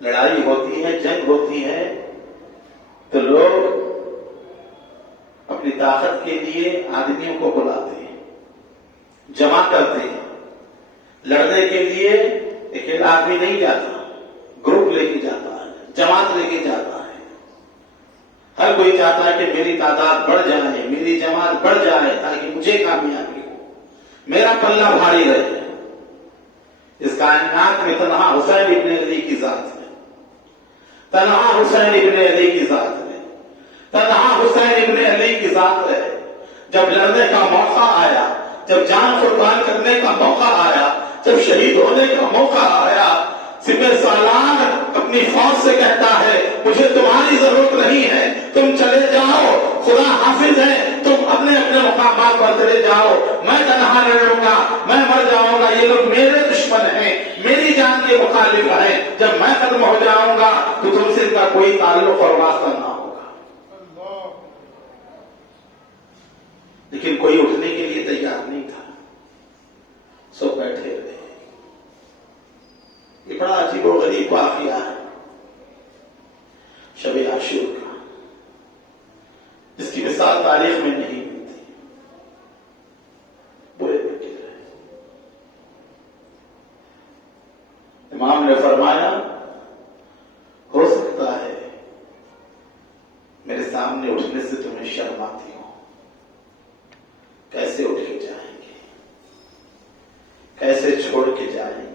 لڑائی ہوتی ہے، جنگ ہوتی ہے، تو لوگ اپنی طاقت کے لیے آدمیوں کو بلاتے ہیں، جمع کرتے ہیں. لڑنے کے لیے اکیلا آدمی نہیں جاتا، گروپ لے کے جاتا ہے، جماعت لے کے جاتا ہے. ہر کوئی چاہتا ہے کہ میری تعداد بڑھ جائے، میری جماعت بڑھ جائے، تاکہ مجھے کامیابی ہو، میرا پلہ بھاری رہے. اس کائنات میں تنہا حسین ابن علی کی ذات ہے، تنہا حسین ابن علی کی ذات ہے، تنہا حسین ابن علی کی ذات ہے. جب لڑنے کا موقع آیا، جب جان قربان کرنے کا موقع آیا، جب شہید ہونے کا موقع آیا، سپہ سالار اپنی فوج سے کہتا ہے مجھے تمہاری ضرورت نہیں ہے، تم چلے جاؤ، خدا حافظ ہے، تم اپنے اپنے مقامات پر چلے جاؤ، میں تنہا لڑوں گا، میں مر جاؤں گا، یہ لوگ میرے دشمن ہیں، میری جان کے مخالف ہیں. جب میں ختم ہو جاؤں گا تو تم سے ان کا کوئی تعلق اور واسطہ نہ ہوگا. لیکن کوئی اٹھنے کے لیے تیار نہیں تھا، سب بیٹھے رہے. یہ بڑا عجیب و غریب واقعہ ہے شب عاشور کا، جس کی مثال تاریخ میں نہیں ملتی. برے بیٹھے رہے. امام نے فرمایا ہو سکتا ہے میرے سامنے اٹھنے سے تمہیں شرم آتی ہو، کیسے اٹھ کے جائیں گے، کیسے چھوڑ کے جائیں گے،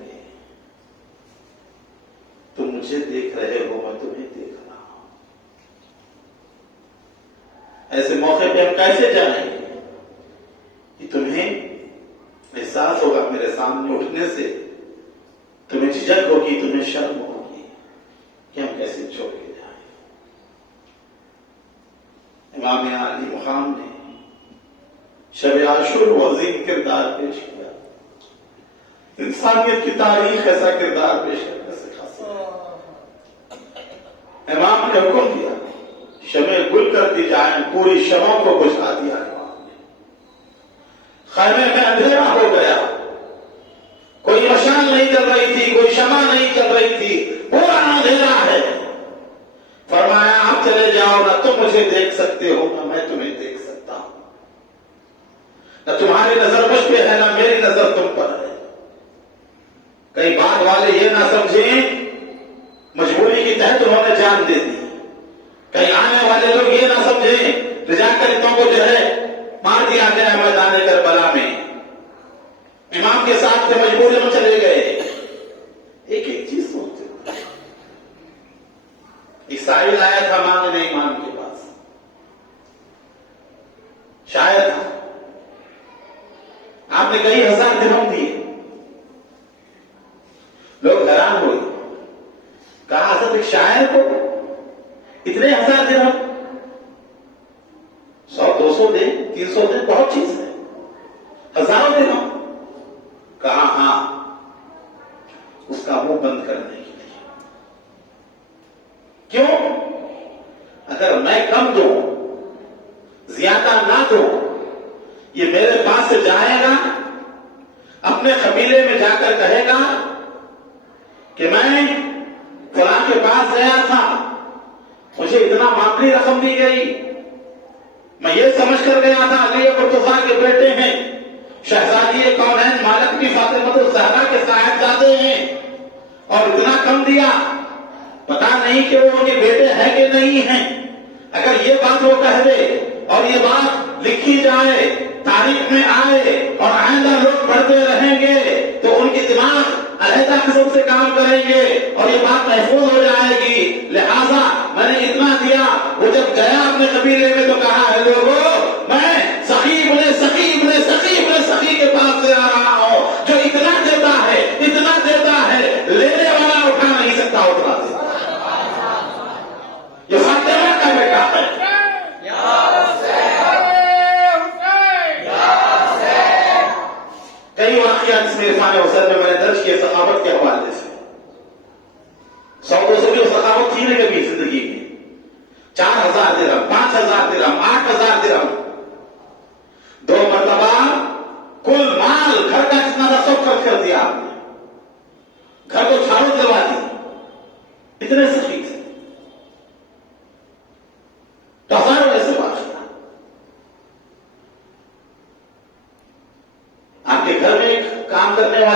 تم مجھے دیکھ رہے ہو، میں تمہیں دیکھ رہا ہوں، ایسے موقع پہ ہم کیسے جائیں گے کہ تمہیں احساس ہوگا میرے سامنے اٹھنے سے، تمہیں جھجک ہوگی، تمہیں شرم ہوگی کہ ہم کیسے چھوڑ کے جائیں. امام علی مقام نے شب عاشور و عظیم کردار پیش کیا. انسانیت کی تاریخ ایسا کردار پیش کرنے سے خاصا. امام نے حکم دیا شمع گل کر دی جائیں، پوری شمعوں کو بجھا دیا. امام نے خیمے میں اندھیرا ہو گیا، کوئی مشال نہیں چل رہی تھی، کوئی شمع نہیں چل رہی تھی، پورا اندھیرا ہے. فرمایا آپ چلے جاؤ، نہ تم مجھے دیکھ سکتے ہو، نہ میں تمہیں دیکھ سکتا ہوں، نہ تمہاری نظر مجھ پہ ہے، نہ میری نظر تم پر ہے. کئی بات والے یہ نہ سمجھیں مجبوری کے تحت انہوں نے جان دے دی. کئی آنے والے لوگ یہ نہ سمجھیں رجاکاروں کو جو ہے مار دیا گیا میدان کربلا میں. امام کے ساتھ تھے، مجبوری میں چلے گئے. ایک ایک چیز سوچتے ہوئے ایک سائل آیا تھا مانگنے امام کے پاس، شاید آپ نے کئی ہزار درہم دیے. لوگ حیران ہوئے، کہا حضرت ایک شاعر کو اتنے ہزار درہم، 100 200 دیں، 300 دیں، بہت چیز ہے، ہزاروں درہم. کہا ہاں، اس کا منہ بند کرنے کے لیے. کیوں؟ اگر میں کم دوں، زیادہ نہ دوں، یہ میرے پاس سے جائے گا، اپنے قبیلے میں جا کر کہے گا کہ میں فلاں کے پاس گیا تھا، مجھے اتنا معمولی رقم دی گئی، میں یہ سمجھ کر گیا تھا علی مرتضیٰ کے بیٹے ہیں، شہزادی کونین مالک کی فاطمہ الزہرا کے صاحبزادے ہیں، اور اتنا کم دیا، پتا نہیں کہ وہ ان کے بیٹے ہیں کہ نہیں ہیں. اگر یہ بات وہ کہہ دے اور یہ بات لکھی جائے، تاریخ میں آئے اور آئندہ لوگ پڑھتے رہیں گے تو ان کی دماغ علیحدہ قسم سے کام کریں گے اور یہ بات محفوظ ہو جائے گی. لہذا میں نے اتنا دیا. وہ جب گیا اپنے قبیلے میں تو کہا ہے لوگوں میں سخی ابن سخی کے پاس سے آ رہا ہوں، جو اتنا دیتا ہے لینے والا اٹھا نہیں سکتا، اتنا دیتا. یہ فاطمہ کا بیٹا ہے. کئی واقعات اس میں عرفان حسین میں نے درج کیے سخاوت کے حوالے سے. 100-200 کی سخاوت تھی نہیں کبھی زندگی میں. 4000 درہم، 5000 درہم، 8000 درہم، 2 مرتبہ کل مال گھر کا جتنا تھا سب خرچ کر دیا آپ نے. گھر کو چھاڑو دلوا دی،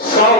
100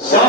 100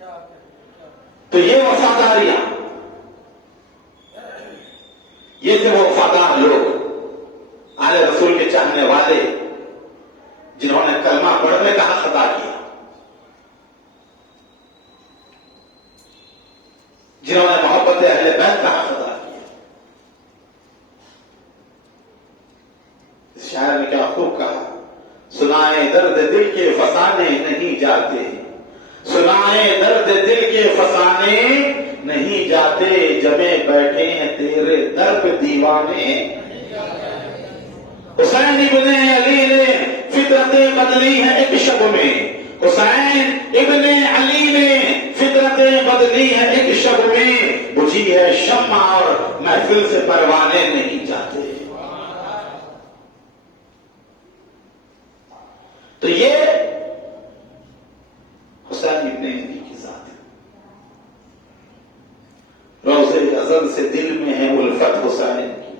تو یہ وفاداریاں، یہ تھے وہ وفادار لوگ، آل رسول کے چاہنے والے، جنہوں نے کلمہ پڑھنے کا حق ادا کیا، جنہوں نے محبت اہل بیت کا حق ادا کیا۔ اس شاعر نے کیا خوب کہا، سنائے درد دل کے فسانے نہیں جاتے، سنائے درد دل کے فسانے نہیں جاتے، جمے بیٹھے ہیں تیرے در پہ دیوانے۔ حسین ابن علی نے فطرتیں بدلی ہیں ایک شب میں، حسین ابن علی نے فطرتیں بدلی ہیں ایک شب میں، بجھی ہے شمع اور محفل سے پروانے نہیں جاتے۔ تو یہ حسین ابن علی کی ذات ہے۔ روضے ازل سے دل میں ہے الفت حسین کی،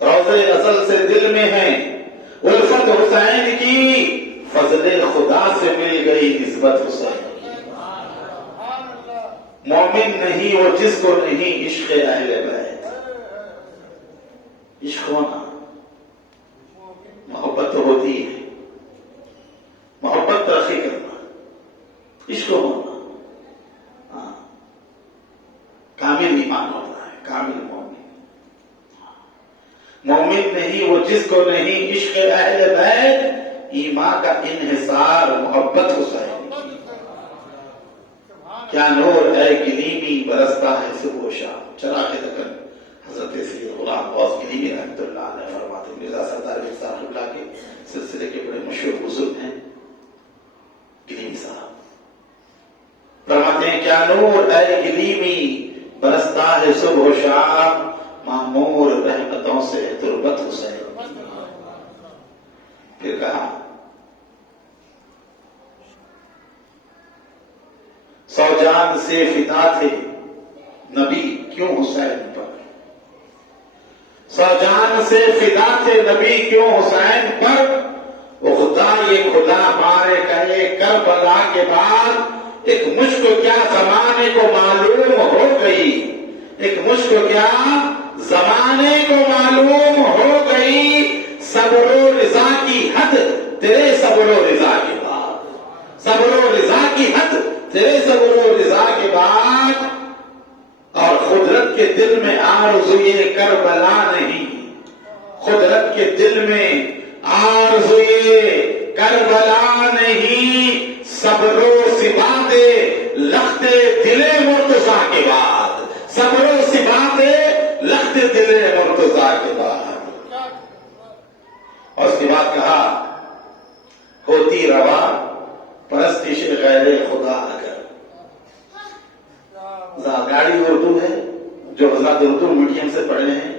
روضے ازل سے دل میں ہے الفت حسین کی، فضل خدا سے مل گئی نسبت حسین کی۔ مومن نہیں وہ جس کو نہیں عشق اہل بیت۔ عشق ہونا، محبت تو ہوتی ہے، محبت ترقی کرنا، عشق ہونا، ہاں، کامل ایمان ہوتا ہے، کامل مومن۔ مومن نہیں وہ جس کو نہیں عشق اہل بیت، ایمان کا انحصار محبت حسین کی۔ کیا نور اے گلیمی برستا ہے صبح و شام، چراغ دکن حضرت سید غلام غوث گلیمی رحمۃ اللہ علیہ فرماتے ہیں، مرزا سردار صاحب اللہ کے سلسلے کے بڑے مشہور بزرگ ہیں گلیمی صاحب، فرماتے ہیں کیا نور اے گلیمی برستا ہے صبح و شام، معمور رحمتوں سے تربت حسین۔ پھر کہا سو جان سے فدا تھے نبی کیوں حسین پر، سو جان سے فدا تھے نبی کیوں حسین پر، وہ خدا یہ خدا مارے کہے کربلا کے بعد، ایک مشک کیا زمانے کو معلوم ہو گئی، ایک مشک کیا زمانے کو معلوم ہو گئی، صبر و رضا کی حد تیرے صبر و رضا کے بعد، صبر و رضا کی حد تیرے صبر و رضا کے بعد، اور قدرت کے دل میں آرزوئے کربلا نہیں، قدرت کے دل میں آرزوئے کربلا نہیں، صبر و ثبات لخت دل مرتضیٰ کے بعد، صبر و ثبات لخت دل مرتضیٰ کے بعد۔ اور اس کے بعد کہا ہوتی روا پرستش غیر خدا اگر، گاڑی اردو ہے، جو حضرات اردو میڈیم سے پڑھے ہیں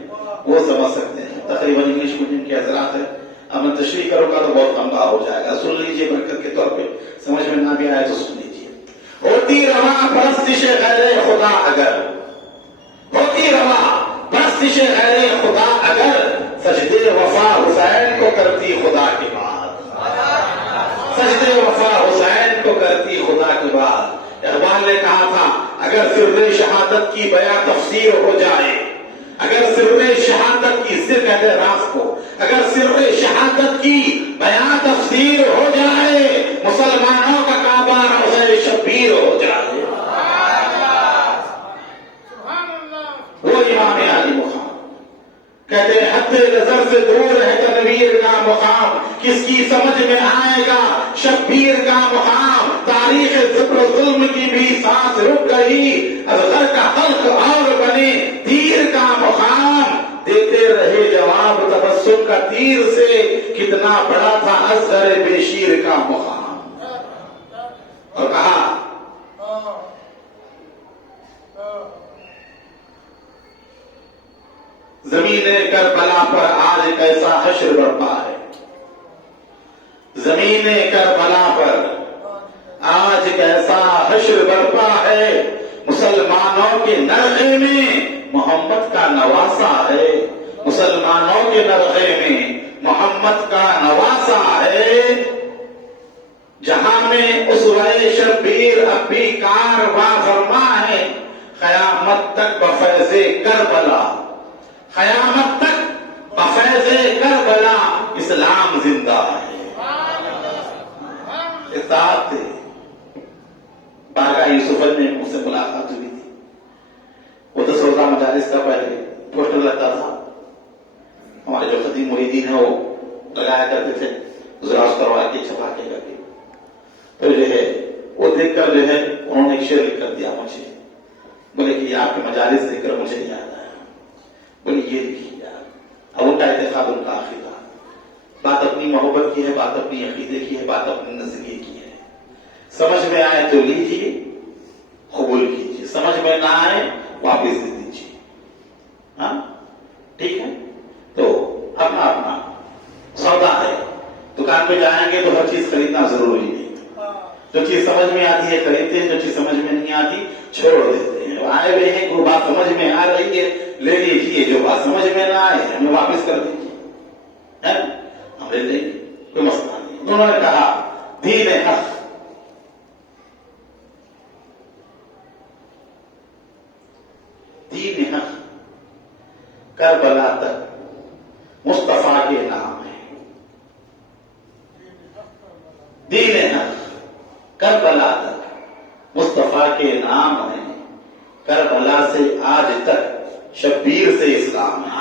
وہ سمجھ سکتے ہیں، تقریباً انگلش میڈیم کے حضرات ہیں، اب میں تشریح کروں گا تو بہت لمبا ہو جائے گا، سن لیجئے برکت کے طور پہ، سمجھ میں نہ بھی آئے تو سن لیجئے۔ ہوتی روا پرستش غیر خدا اگر، ہوتی روا پرستش غیر خدا اگر، سجدے وفا حسین کو کرتی خدا کے بعد، سجدے وفا حسین کو کرتی خدا کے بعد۔ اقبال نے کہا تھا اگر سر شہادت کی بیاں تفسیر ہو جائے، اگر سر شہادت کی سر کہتے راز کو، اگر سر شہادت کی بیاں تفسیر ہو جائے، مسلمانوں کا کعبہ روضہ شبیر ہو جائے۔ وہ امام علی مقام کہتے ہیں حد نظر سے دور ہے تنویر کا مقام، کس کی سمجھ میں آئے گا شبیر کا مقام، تاریخ ظفر و ظلم کی بھی سانس رک گئی، اصغر کا خلق اور بنے تیر کا مقام، دیتے رہے جواب تبسم کا تیر سے، کتنا بڑا تھا اصغر بے شیر کا مقام۔ اور کہا زمین کربلا پر آج کیسا حشر برپا ہے، زمین کربلا پر آج کیسا حشر برپا ہے، مسلمانوں کے نرغے میں محمد کا نواسا ہے، مسلمانوں کے نرغے میں محمد کا نواسا ہے، اسوہ شبیر اب بھی کارواں فرما ہے، قیامت تک بفیض کربلا، قیامت تک بفیض کربلا اسلام زندہ ہے۔ ساتھ تھے بارگاہ یوسف میں مجھ سے ملاقات ہوئی تھی، وہ 10 روزہ مجالس کا پہلے پوسٹر لگتا تھا، ہمارے جو خطیب محی الدین ہیں وہ لگایا کرتے تھے، گزراش کروا کے چھپا کے کر کے، تو جو ہے وہ دیکھ کر جو ہے انہوں نے ایک شعر لکھ کر دیا مجھے، بولے کہ یہ آپ کے مجالس دیکھ کر مجھے یاد آیا، بولے یہ لکھیے آپ۔ اب ان کا اعتقاد ان کا عقیدہ، بات اپنی محبت کی ہے، بات اپنی عقیدے کی ہے، بات اپنے نظریے کی ہے، سمجھ میں آئے تو لیجیے قبول کیجیے، سمجھ میں نہ آئے واپس دے دیجیے، ہاں ٹھیک ہے۔ تو اپنا اپنا سودا ہے، دکان پہ جائیں گے تو ہر چیز خریدنا ضروری نہیں، جو چیز سمجھ میں آتی ہے خریدتے ہیں، جو چیز سمجھ میں نہیں آتی چھوڑ دیتے ہیں۔ آئے ہوئے ہیں کوئی بات سمجھ میں آ رہی ہے لے لیجیے، جو بات سمجھ میں نہ آئے ہمیں واپس کر دیجیے، ہم لے لیں گے، کوئی مسئلہ نہیں۔ انہوں نے کہا دین حق، دین حق کربلا تک مصطفیٰ کے نام ہے، دین حق کربلا تک مصطفیٰ کے نام ہے، کربلا سے آج تک شبیر سے اسلام ہے،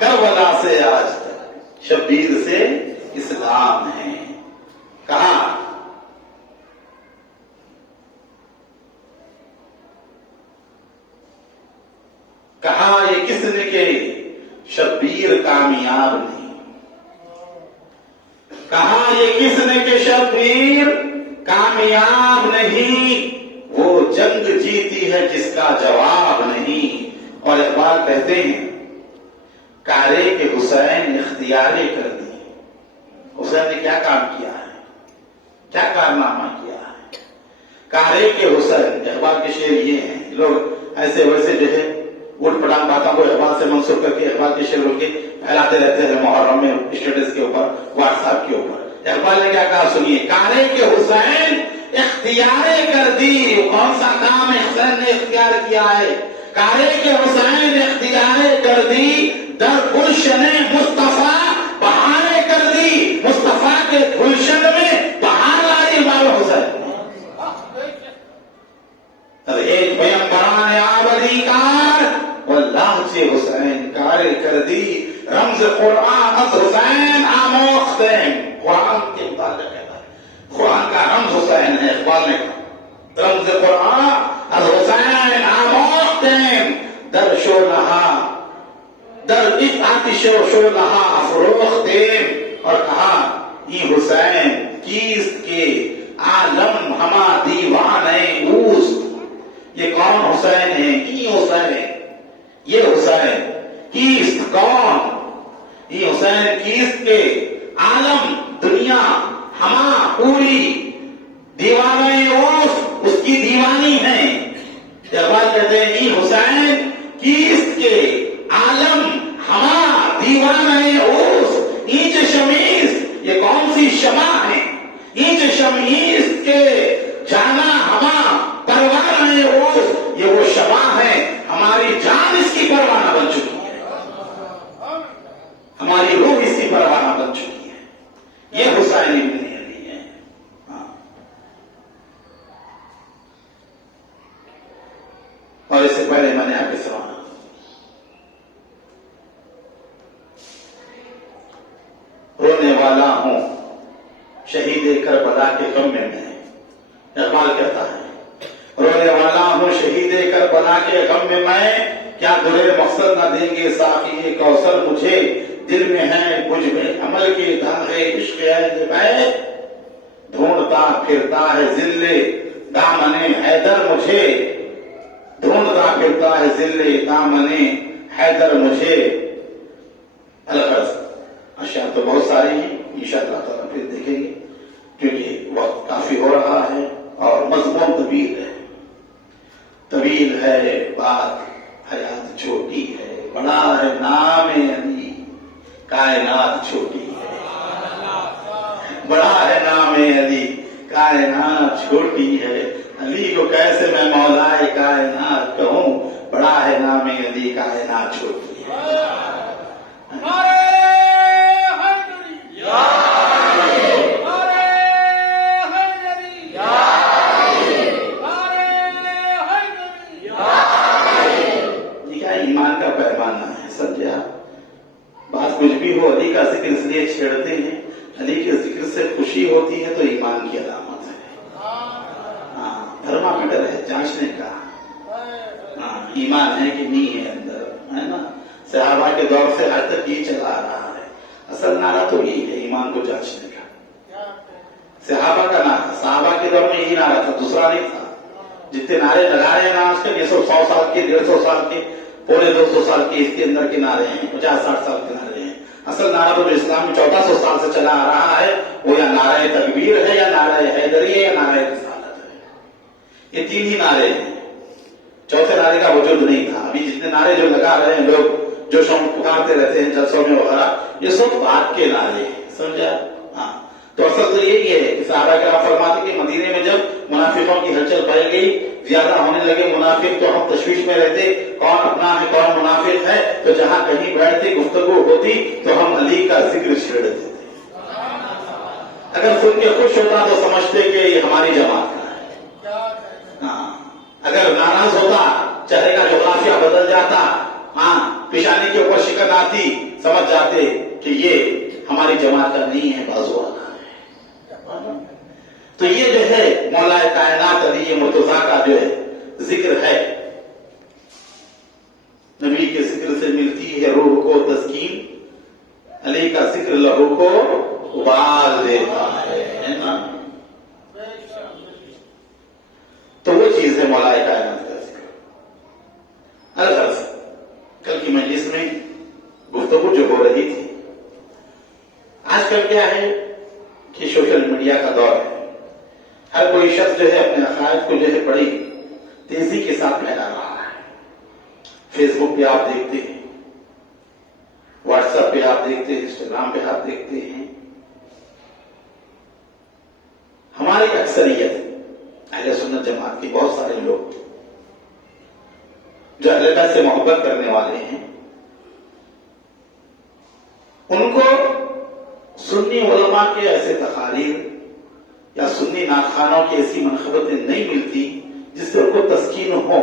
کربلا سے آج تک شبیر سے اسلام ہے۔ کہا یہ کس نے کہ شبیر کامیاب نہیں، کہا یہ کس نے کہ شبیر کامیاب نہیں، وہ جنگ جیتی ہے جس کا جواب نہیں۔ اور اقبال کہتے ہیں کارے کے حسین اختیارے کر دی، حسین نے کیا کام کیا ہے، کیا کارنامہ کیا ہے، کارے کے حسین۔ اقبال کے شعر یہ ہیں، لوگ ایسے ویسے جو ہے ووٹ پٹانگ باتوں کو اقبال سے منسوخ کر کے اقبال کے شعر بول کے پھیلاتے رہتے ہیں محرم میں، اسٹیٹس کے اوپر، واٹس ایپ کے اوپر۔ اقبال نے کیا کہا سنیے، کارے کے حسین اختیارے کر دی۔ کون سا کام حسین نے اختیار کیا ہے؟ کارے کے حسین اختیارے کر دی، در گلشن مصطفیٰ بہارے کر دی، مصطفیٰ کے گلشن میں بہار لائی امام حسین۔ ایک پیغمبران آبادی کار واللہ سے حسین کارے کر دی، رمز قرآن از حسین آموختیں۔ قرآن کے متعلق ہے، قرآن کا رمز حسین ہے۔ اقبال نے کہا رمز قرآن از حسین آموختیں، در شو نہا در اس آتش شو نہا افروختیں۔ اور کہا یہ حسین کیست کے عالم ہما دیوان اوست۔ یہ کون حسین ہے؟ یہ حسین ہے، یہ حسین کیست کون، یہ حسین کیست کے عالم دنیا ہما پوری دیوانے اوست، اس کی دیوانی ہے۔ اقبال کہتے ہیں یہ حسین کیست کے عالم ہما دیوانے اوست، اینچ شمیز یہ کون سی شمع ہے، اینچ شمیز کے جانا ہما پروانہ اوست، یہ وہ شمع ہے، ہماری جان اس کی پروانہ بن چکی ہے، ہماری روح اس کی پروانہ بن چکی ہے۔ یہ حسین ابن علی ہے۔ اور اس سے پہلے میں نے آپ کے سوانا رونے والا ہوں شہید کربلا کے غم میں میں، اقبال کہتا ہے رونے والا ہوں شہید کربلا کے غم میں میں، کیا درے مقصد نہ دیں گے ساقی کوثر مجھے، دل میں ہے مجھ میں عمل کے داغے عشق عہد میں، ڈھونڈتا پھرتا ہے ذل دامن حیدر مجھے، ڈھونڈتا پھرتا ہے ذل دامن حیدر مجھے۔ الغرض اشیاء تو بہت ساری ہیں، انشاءاللہ تعالیٰ پھر دیکھیں گے کیونکہ وقت کافی ہو رہا ہے اور مضمون طویل ہے، طویل ہے بات، حیات چھوٹی ہے، بڑا ہے نام علی، کائنات چھوٹی ہے، بڑا ہے نام کائنات چھوٹی ہے، علی کو کیسے میں مولا کائنات کہوں، بڑا ہے نام علی کائنات چھوٹی ہے۔ ایمان کا پیمانہ ہے، سمجھا؟ بات کچھ بھی ہو، علی کا ذکر اس لیے چھیڑتے ہیں، علی کے ذکر سے خوشی ہوتی ہے تو ایمان کی علامت ہے۔ ہاں، تھرمامیٹر ہے جانچنے کا، ہاں ایمان ہے کہ نہیں ہے اندر، ہے نا؟ صحابہ کے دور سے آج تک یہ چلا آ رہا ہے۔ اصل نعرہ تو یہی ہے، ایمان کو جانچنے کا۔ صحابہ کا نعرہ، صحابہ کے دور میں یہی نعرہ تھا، دوسرا نہیں تھا۔ جتنے نعرے لگا رہے ہیں نا آج کل، یہ سب 100 سال کے، 150 سال کے، پورے 200 سال کے اس کے اندر کے نعرے ہیں، 50-60 سال کے نعرے ہیں۔ اصل نعرہ تو جو اسلام میں 1400 سال سے چلا آ رہا ہے وہ یا نعرہ تکبیر ہے، یا نعرہ حیدری ہے، یا نعرہ رسالت ہے۔ یہ تین ہی نعرے ہیں، چوتھے نعرے کا وجود نہیں تھا۔ ابھی جتنے نعرے جو لگا رہے ہیں لوگ، جو شم پکارتے رہتے ہیں جلسوں میں وغیرہ، یہ سب بات کے نعرے ہیں، سمجھا؟ ہاں، تو اصل تو یہی ہے کہ صحابہ کرام فرماتے کہ مدینے میں جب منافقوں کی ہلچل پھیل گئی، زیادہ ہونے لگے منافق، تو ہم تشویش میں رہتے کون اپنا ہے کون منافق ہے، تو جہاں کہیں بیٹھتے گفتگو ہوتی تو ہم علی کا ذکر چھیڑ دیتے تھے۔ اگر سن کے خوش ہوتا تو سمجھتے کہ یہ ہماری جماعت کا ہے، ہاں اگر ناراض ہوتا، چہرے کا جغرافیہ بدل جاتا، ہاں پیشانی کے اوپر شکن آتی، سمجھ جاتے کہ یہ ہماری جماعت کا نہیں ہے، بازو والا ہے۔ تو یہ جو ہے مولا کائنات علی مرتضیٰ کا جو ہے ذکر ہے، نبی کے ذکر سے ملتی ہے روح کو تسکین، علی کا ذکر لہو کو ابال دیتا ہے نا؟ تو وہ چیز ہے مولا کائنات کا ذکر۔ الغرض کل کی مجلس میں گفتگو جو ہو رہی تھی، آج کل کیا ہے کہ سوشل میڈیا کا دور ہے، ہر کوئی شخص جو ہے اپنے عقائد کو جو ہے بڑی تیزی کے ساتھ پھیلا رہا ہے۔ فیس بک پہ آپ دیکھتے ہیں، واٹس ایپ پہ آپ دیکھتے ہیں، انسٹاگرام پہ آپ دیکھتے ہیں، ہماری اکثریت اہل سنت جماعت کے بہت سارے لوگ جو اہل بیت سے محبت کرنے والے ہیں، ان کو سنی علماء کے ایسے تقاریر یا سنی ناخوانوں کی ایسی منقبتیں نہیں ملتی جس سے ان کو تسکین ہو،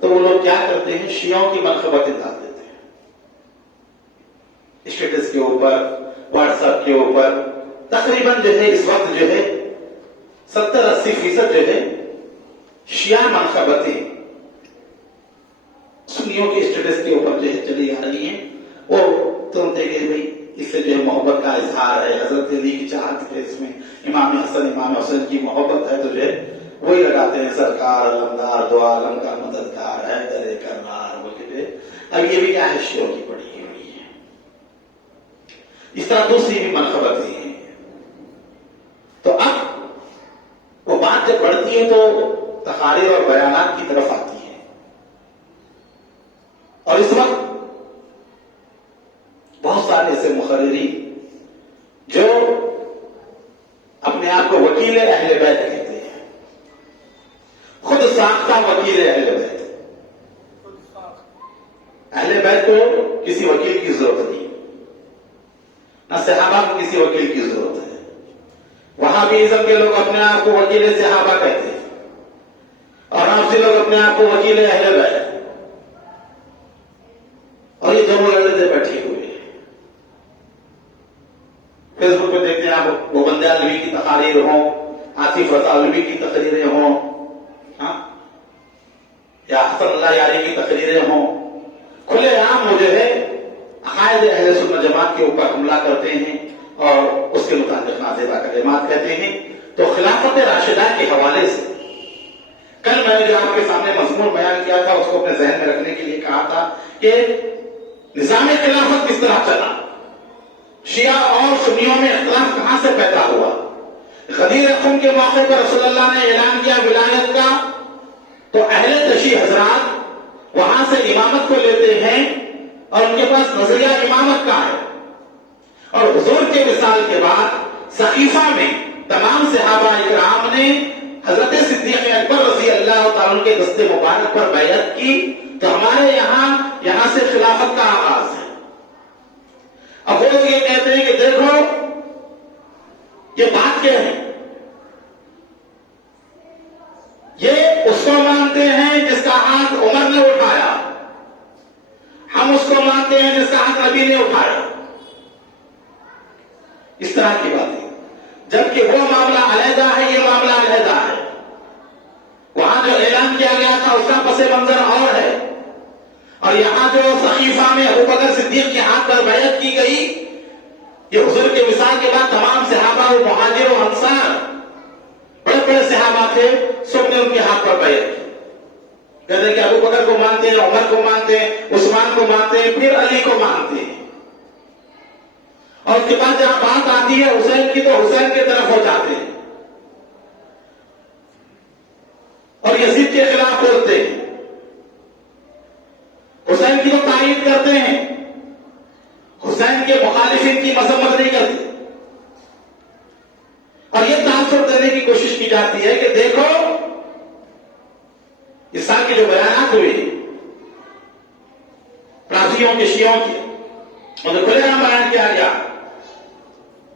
تو وہ لوگ کیا کرتے ہیں، شیعوں کی منقبتیں ڈال دیتے ہیں اسٹیٹس کے اوپر، واٹس ایپ کے اوپر۔ تقریباً جو ہے اس وقت جو ہے 70-80% جو ہے شیعہ منقبتیں سنیوں کے اسٹیٹس کے اوپر جو ہے چلی آ رہی ہیں۔ وہ ترنت کہ بھائی اس سے جو ہے محبت کا اظہار ہے، حضرت علی کی چاہت ہے، اس میں امام حسن امام حسین کی محبت ہے، تو جو ہے وہی لگاتے ہیں، سرکار علمدار دو عالم کا مددگار ہے، در کرار وغیرہ۔ اب یہ بھی کیا ہے، شیعوں کی پڑھی ہوئی ہے۔ اس طرح دوسری بھی منقبتیں ہیں۔ تو اب وہ بات جب بڑھتی ہے تو تقاریر اور بیانات کی طرف آتی ہے، اور اس وقت بہت سارے ایسے مقررین جو اپنے آپ کو وکیل اہل بیت کہتے ہیں، خود ساختہ وکیل اہل بیت۔ اہل بیت کو کسی وکیل کی ضرورت نہیں، نہ صحابہ کو کسی وکیل کی ضرورت ہے۔ وہاں بھی ازم کے لوگ اپنے آپ کو وکیل صحابہ کہتے ہیں، اور نافذی لوگ اپنے آپ کو وکیل اہل بیت، اور یہ دونوں لڑتے بیٹھے ہوئے ہیں۔ فیس بک پہ دیکھتے ہیں آپ، وہ بندے علوی کی تقاریر ہوں، آصف رضا علوی کی تقریریں ہوں، ہاں یا حسن اللہ یاری کی تقریریں ہوں، کھلے عام وہ جو ہے عقائد اہل سنت جماعت کے اوپر حملہ کرتے ہیں اور اس کے متعلق نازیبہ کلمات کہتے ہیں۔ تو خلافت راشدہ کے حوالے سے کل میں نے جو آپ کے سامنے مضمون بیان کیا تھا، اس کو اپنے ذہن میں رکھنے کے لیے کہا تھا کہ نظام خلافت کس طرح چلا، شیعہ اور سنیوں میں اختلاف کہاں سے پیدا ہوا۔ غدیر خم کے موقع پر رسول اللہ نے اعلان کیا ولایت کا، تو اہل تشیع حضرات وہاں سے امامت کو لیتے ہیں اور ان کے پاس نظریہ امامت کا ہے، اور حضور کے وصال کے بعد سقیفہ میں تمام صحابہ کرام نے حضرت صدیق اکبر رضی اللہ تعالیٰ عنہ کے دست مبارک پر بیعت کی، تو ہمارے یہاں سے خلافت کا آغاز ہے۔ اب وہ یہ کہتے ہیں کہ دیکھو یہ بات کیا ہے، یہ اس کو مانتے ہیں جس کا ہاتھ عمر نے اٹھایا، ہم اس کو مانتے ہیں جس کا ہاتھ نبی نے اٹھایا، اس طرح کی باتیں، جبکہ وہ معاملہ علیحدہ ہے، یہ معاملہ علیحدہ ہے۔ وہاں جو اعلان کیا گیا تھا اس کا پس منظر اور ہے، اور یہاں جو صحیفہ میں ابوبکر صدیق کے ہاتھ پر بیعت کی گئی، یہ حضور کے وصال کے بعد تمام صحابہ و مہاجر و انصار، بڑے بڑے صحابہ تھے، سب نے ان کے ہاتھ پر بیعت کی، کہتے ہیں کہ ابوبکر کو مانتے ہیں، عمر کو مانتے ہیں، عثمان کو مانتے ہیں، پھر علی کو مانتے ہیں، اور اس کے بعد جہاں بات آتی ہے حسین کی تو حسین کی طرف ہو جاتے ہیں اور یزید کے خلاف بولتے ہیں، حسین کی تو تعریف کرتے ہیں، حسین کے مخالفین کی مذمت نہیں کرتے، اور یہ تاثر دینے کی کوشش کی جاتی ہے کہ دیکھو اس سال کے جو بیانات ہوئے رافضیوں کے، شیعوں کے، انہیں کھلے عام بیان کیا گیا،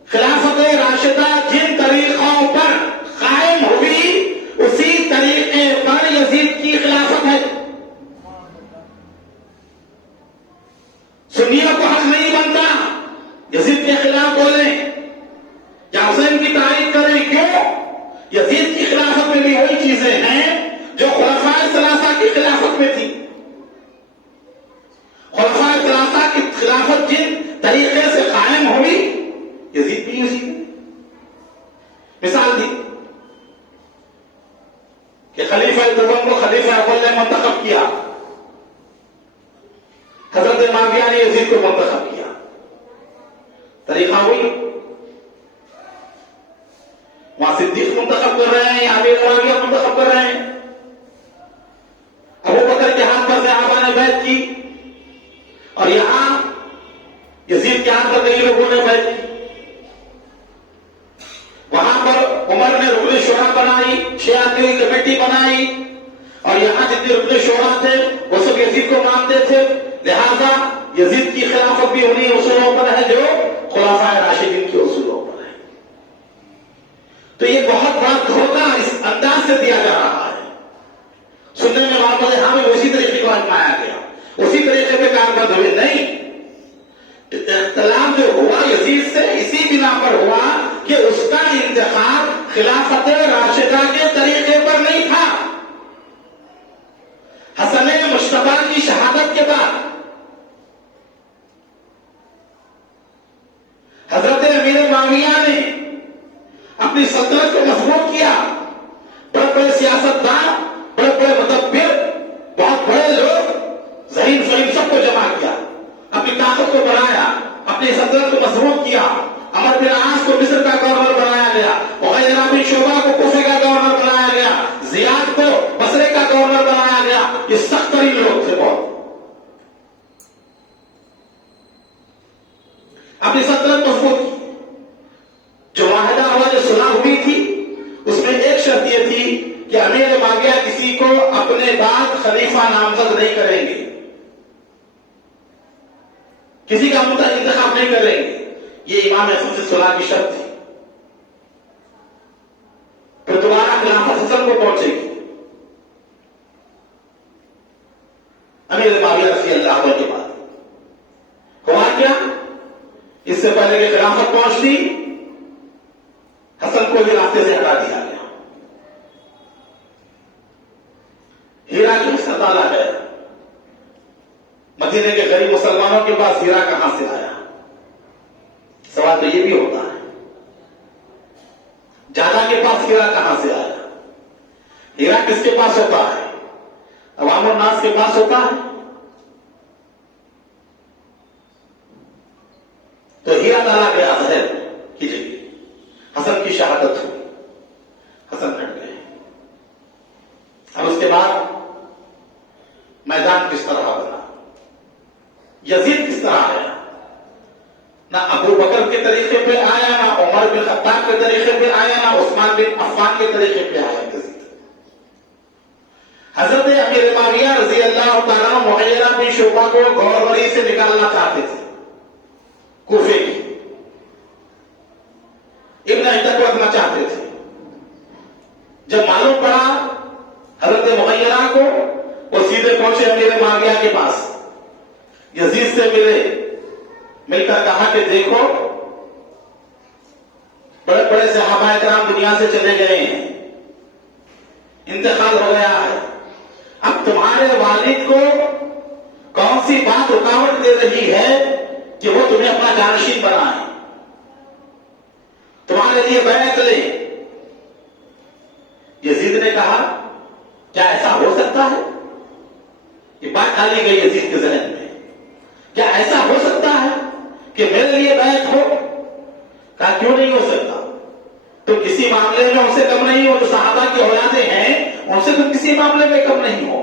خلافت راشدہ جن طریقوں پر قائم ہوئی اسی طریقے پر یزید کی خلافت ہے۔ سنیوں کو حق نہیں بنتا یزید کے خلاف بولیں یا حسین کی تعریف کریں، کیوں؟ یزید کی خلافت میں بھی وہی چیزیں ہیں جو خلفائے ثلاثہ کی خلافت میں تھی۔ خلفائے ثلاثہ کی خلافت جن طریقے سے قائم ہوئی یزید بھی اسی مثال دی کہ خلیفہ دوم کو خلیفہ اول نے منتخب کیا، حضرت معاویہ نے یزید کو منتخب کیا، طریقہ ہوئی، وہاں صدیق منتخب کر رہے ہیں یا امیر معاویہ منتخب کر رہے ہیں، ابوبکر کے ہاتھ پر صحابہ نے بیعت کی، اور یہاں یزید کے ہاتھ پر کئی لوگوں نے بیعت کی، وہاں پر عمر نے رکن شورا بنائی، شیعہ کی کمیٹی بنائی، اور یہاں جتنے رکن شورا تھے وہ سب یزید کو مانتے تھے، لہذا یزید کی خلافت بھی انہی اصولوں پر ہے جو خلفائے راشدین کے اصولوں پر ہے۔ تو یہ بہت بڑا دھوکہ اس انداز سے دیا جا رہا ہے، سننے میں معلوم ہے ہمیں اسی طریقے کو آزمایا گیا، اسی طریقے پہ کاربند ہوئے، نہیں، اختلاف جو ہوا یزید سے اسی بنا پر ہوا کہ اس کا انتخاب خلافت راشدہ کے طریقے پر نہیں تھا۔ حسن مشتبہ کی شہادت کے بعد حضرت امیر معاویہ نے اپنی سلطنت کو مضبوط کیا، بڑے بڑے سیاستدان، بڑے بڑے مدبر، بہت بڑے لوگ، ذہین سب کو جمع کیا، اپنی طاقت کو بڑھایا، اپنی سلطنت کو مضبوط کیا، عمر بن عاص کو مصر کا گورنر بنایا گیا، وغیرہ بن شعبہ کو کوفے کا گورنر بنایا گیا، زیاد کو بصرے کا گورنر بنایا گیا، یہ سخت ترین لوگ تھے بہت، اپنی سلطنت مضبوط کی۔ جو معاہدہ ہوا، جو صلح ہوئی تھی، اس میں ایک شرط یہ تھی کہ امیر معاویہ کسی کو اپنے بعد خلیفہ نامزد نہیں کریں گے، کسی کا انتخاب نہیں کریں گے، یہ امام حسن سے صلح کی شرط تھی۔ پھر دوبارہ خلافت حسن کو پہنچے گی، امیر معاویہ رضی اللہ عنہ کے بعد ہوا کیا؟ اس سے پہلے کہ خلافت پہنچتی، حسن کو بھی راستے سے ہٹا دیا گیا۔ ہیرا کیوں سنبھالا ہے؟ مدینے کے غریب مسلمانوں کے پاس ہیرا کہاں سے آیا؟ سوال تو یہ بھی ہوتا ہے، جادا کے پاس ہیرا کہاں سے آیا؟ ہیرا کس کے پاس ہوتا ہے؟ عوام الناس کے پاس ہوتا ہے؟ تو ہیرا ڈالا گیا زہر کی جگہ، حسن کی شہادت ہوئی، حسن ہٹ گئے۔ اب اس کے بعد میدان کس طرح بنا، یزید کس طرح آیا؟ نہ ابو بکر کے طریقے پہ آیا، نہ عمر بن خطاب کے طریقے پہ آیا، نہ عثمان بن عفان کے طریقے پہ آیا یزید. حضرت امیر معاویہ رضی اللہ تعالیٰ مغیرہ بن شعبہ کو گورنری سے نکالنا چاہتے تھے کوفے کی. ابن عندہ کو رکھنا چاہتے تھے. جب معلوم پڑا حضرت مغیرہ کو، وہ سیدھے پہنچے امیر معاویہ کے پاس، یزید سے مل کر کہا کہ دیکھو بڑے بڑے صحابہ کرام دنیا سے چلے گئے ہیں، انتقال ہو گیا ہے، اب تمہارے والد کو کون سی بات رکاوٹ دے رہی ہے کہ وہ تمہیں اپنا جانشین بنائیں، تمہارے لیے بیعت لے. یزید نے کہا کیا ایسا ہو سکتا ہے؟ یہ بات ڈالی گئی یزید کے ذہن میں، کیا ایسا ہو سکتا ہے کہ میرے لیے بیعت ہو؟ کہا کیوں نہیں ہو سکتا، تو کسی معاملے میں ان سے کم نہیں ہو، جو صحابہ کی اولادیں ہیں ان سے تو کسی معاملے میں کم نہیں ہو.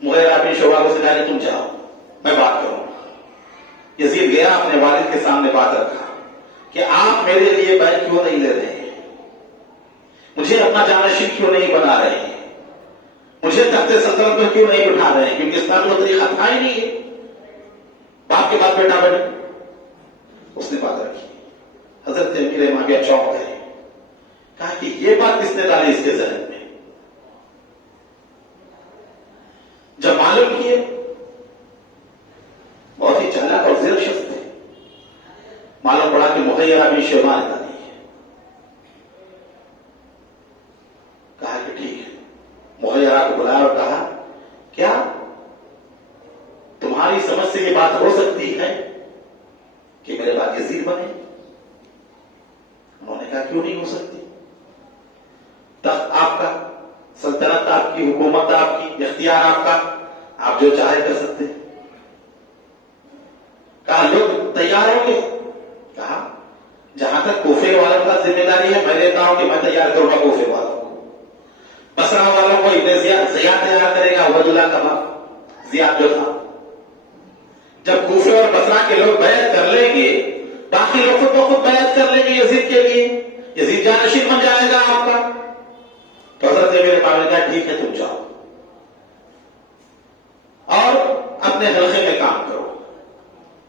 مغیرہ بن شعبہ کو سکھایا کہ تم جاؤ میں بات کروں. یزید گیا، اپنے والد کے سامنے بات رکھا کہ آپ میرے لیے بیعت کیوں نہیں لے رہے ہیں، مجھے اپنا جانشین کیوں نہیں بنا رہے ہیں، مجھے تخت سلطنت میں کیوں نہیں بٹھا رہے ہیں، کیونکہ اس کا تو طریقہ تھا ہی نہیں ہے، باپ کے بعد بیٹا بنے. اس نے بات رکھی. حضرت امیر معاویہ چونک گئے، کہا کہ یہ بات کس نے ڈالی اس کے ذہن میں. جب معلوم کیے، بہت ہی چالاک اور زیر شخص تھے، معلوم پڑا کہ مغیرہ بن شعبہ نے ڈالی ہے. کہا کہ ٹھیک ہے. مغیرہ کو بلایا اور کہا کیا تمہاری سمجھ سے یہ بات ہو سکتی ہے کہ میرے بعد یزید بنے؟ انہوں نے کہا کیوں نہیں ہو سکتی، تخت آپ کا، سلطنت آپ کی، حکومت آپ کی، اختیار آپ کا، آپ جو چاہے کر سکتے. کہا لوگ تیار ہوں گے؟ کہا جہاں تک کوفے والوں کا ذمہ داری ہے میں لیتا ہوں کہ میں تیار کروں گا کوفے والوں کو. بصرہ والوں کو ابن زیاد تیار کرے گا، عبید اللہ کا باپ زیاد جو تھا. جب کوفے اور بصرہ کے لوگ بیعت کر لیں گے، باقی لوگ خود بخود بیعت کر لیں گے یزید کے لیے، یزید جانشین بن جائے گا آپ کا. تو حضرت میرے معاویہ کہا ٹھیک ہے تم جاؤ اور اپنے حلقے میں کام کرو،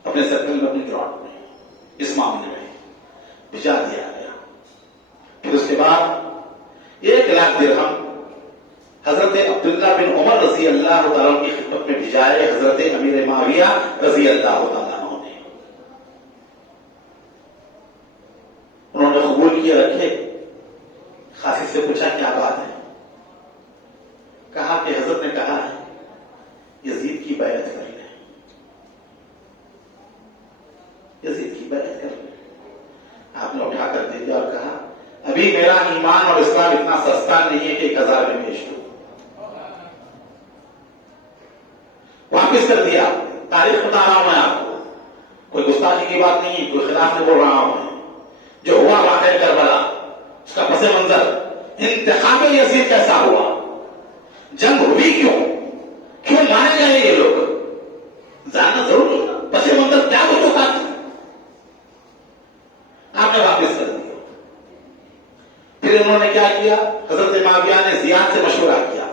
اپنے سرکل میں، اپنے گراؤنڈ میں. اس معاملے میں بھیجا دیا گیا. پھر اس کے بعد 1,00,000 درہم حضرت عبداللہ بن عمر رضی اللہ تعالیٰ کی خدمت میں بھیجائے حضرت امیر معاویہ رضی اللہ تعالیٰ نے. انہوں نے قبول کیے، رکھے. خاصی سے پوچھا کیا بات ہے؟ کہا کہ حضرت نے کہا ہے یزید کی بیعت کر لیں، یزید کی بیعت کر لیں. آپ نے اٹھا کر دے دیا اور کہا ابھی میرا ایمان اور اسلام اتنا سستا نہیں ہے کہ 1,000 میں بیچ دوں. واپس کر دیا. تاریخ بتا رہا ہوں میں آپ کو، کوئی گستاخی کی بات نہیں ہے، کوئی خلاف نہیں بول رہا ہوں میں. جو ہوا واقعہ کربلا، اس کا پس منظر، انتخاب یزید کیسا ہوا، جنگ ہوئی کیوں مارے گئے یہ لوگ، جاننا ضروری ہے پس منظر کیا ہو چکا تھا. آپ نے واپس کر دیا. پھر انہوں نے کیا کیا؟ حضرت معاویہ نے زیاد سے مشورہ کیا.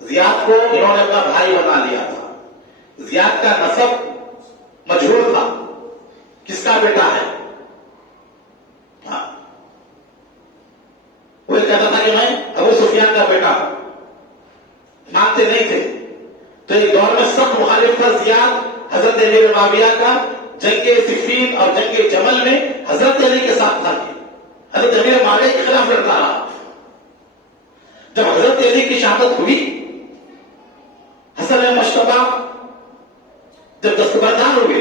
زیاد کو انہوں نے اپنا بھائی بنا لیا تھا. زیاد کا نسب مجہول تھا، کس کا بیٹا ہے. ہاں، وہ کہتا تھا کہ میں ابو سفیان کا بیٹا ہوں، مانتے نہیں تھے. تو ایک دور میں سخت مخالف تھا زیاد حضرت امیر معاویہ کا. جنگ صفین اور جنگ جمل میں حضرت علی کے ساتھ تھا، حضرت امیر معاویہ کے خلاف لڑتا رہا. جب حضرت علی کی شہادت ہوئی، حسن مشتبہ جب دستبردار ہوئے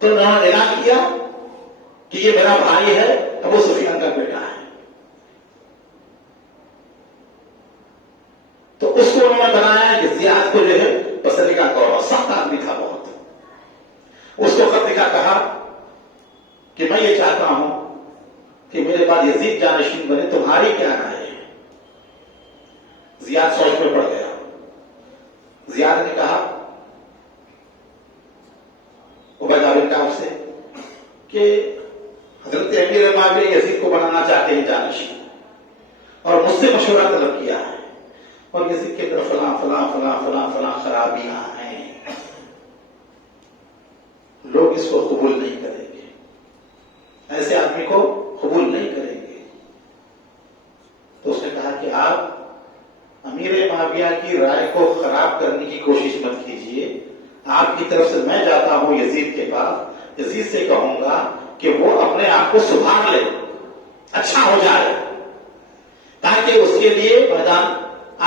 تو انہوں نے اعلان کیا کہ یہ میرا بھائی ہے، ابو سفیان کا بیٹا ہے. تو اس کو انہوں نے بنایا کہ زیاد کو جو ہے بصری کا گورو، سخت آدمی تھا بہت. اس کو خط لکھا، کہا کہ میں یہ چاہتا ہوں کہ میرے بعد یزید جانشین بنے، تمہاری کیا رائے ہے؟ زیاد سوچ میں پڑ گیا. زیاد نے کہا کہ حضرت امیر معاویہ یزید کو بنانا چاہتے ہیں جانشین، اور مجھ سے مشورہ طلب کیا ہے، اور یزید کے طرف فلاں فلاں فلاں فلاں فلاں خرابیاں ہیں، لوگ اس کو قبول نہیں کریں گے، ایسے آدمی کو قبول نہیں کریں گے۔ تو اس نے کہا کہ آپ امیر معاویہ کی رائے کو خراب کرنے کی کوشش مت کیجیے، آپ کی طرف سے میں جاتا ہوں یزید کے پاس، یزید سے کہوں گا کہ وہ اپنے آپ کو سدھار لے، اچھا ہو جائے، تاکہ اس کے لیے میدان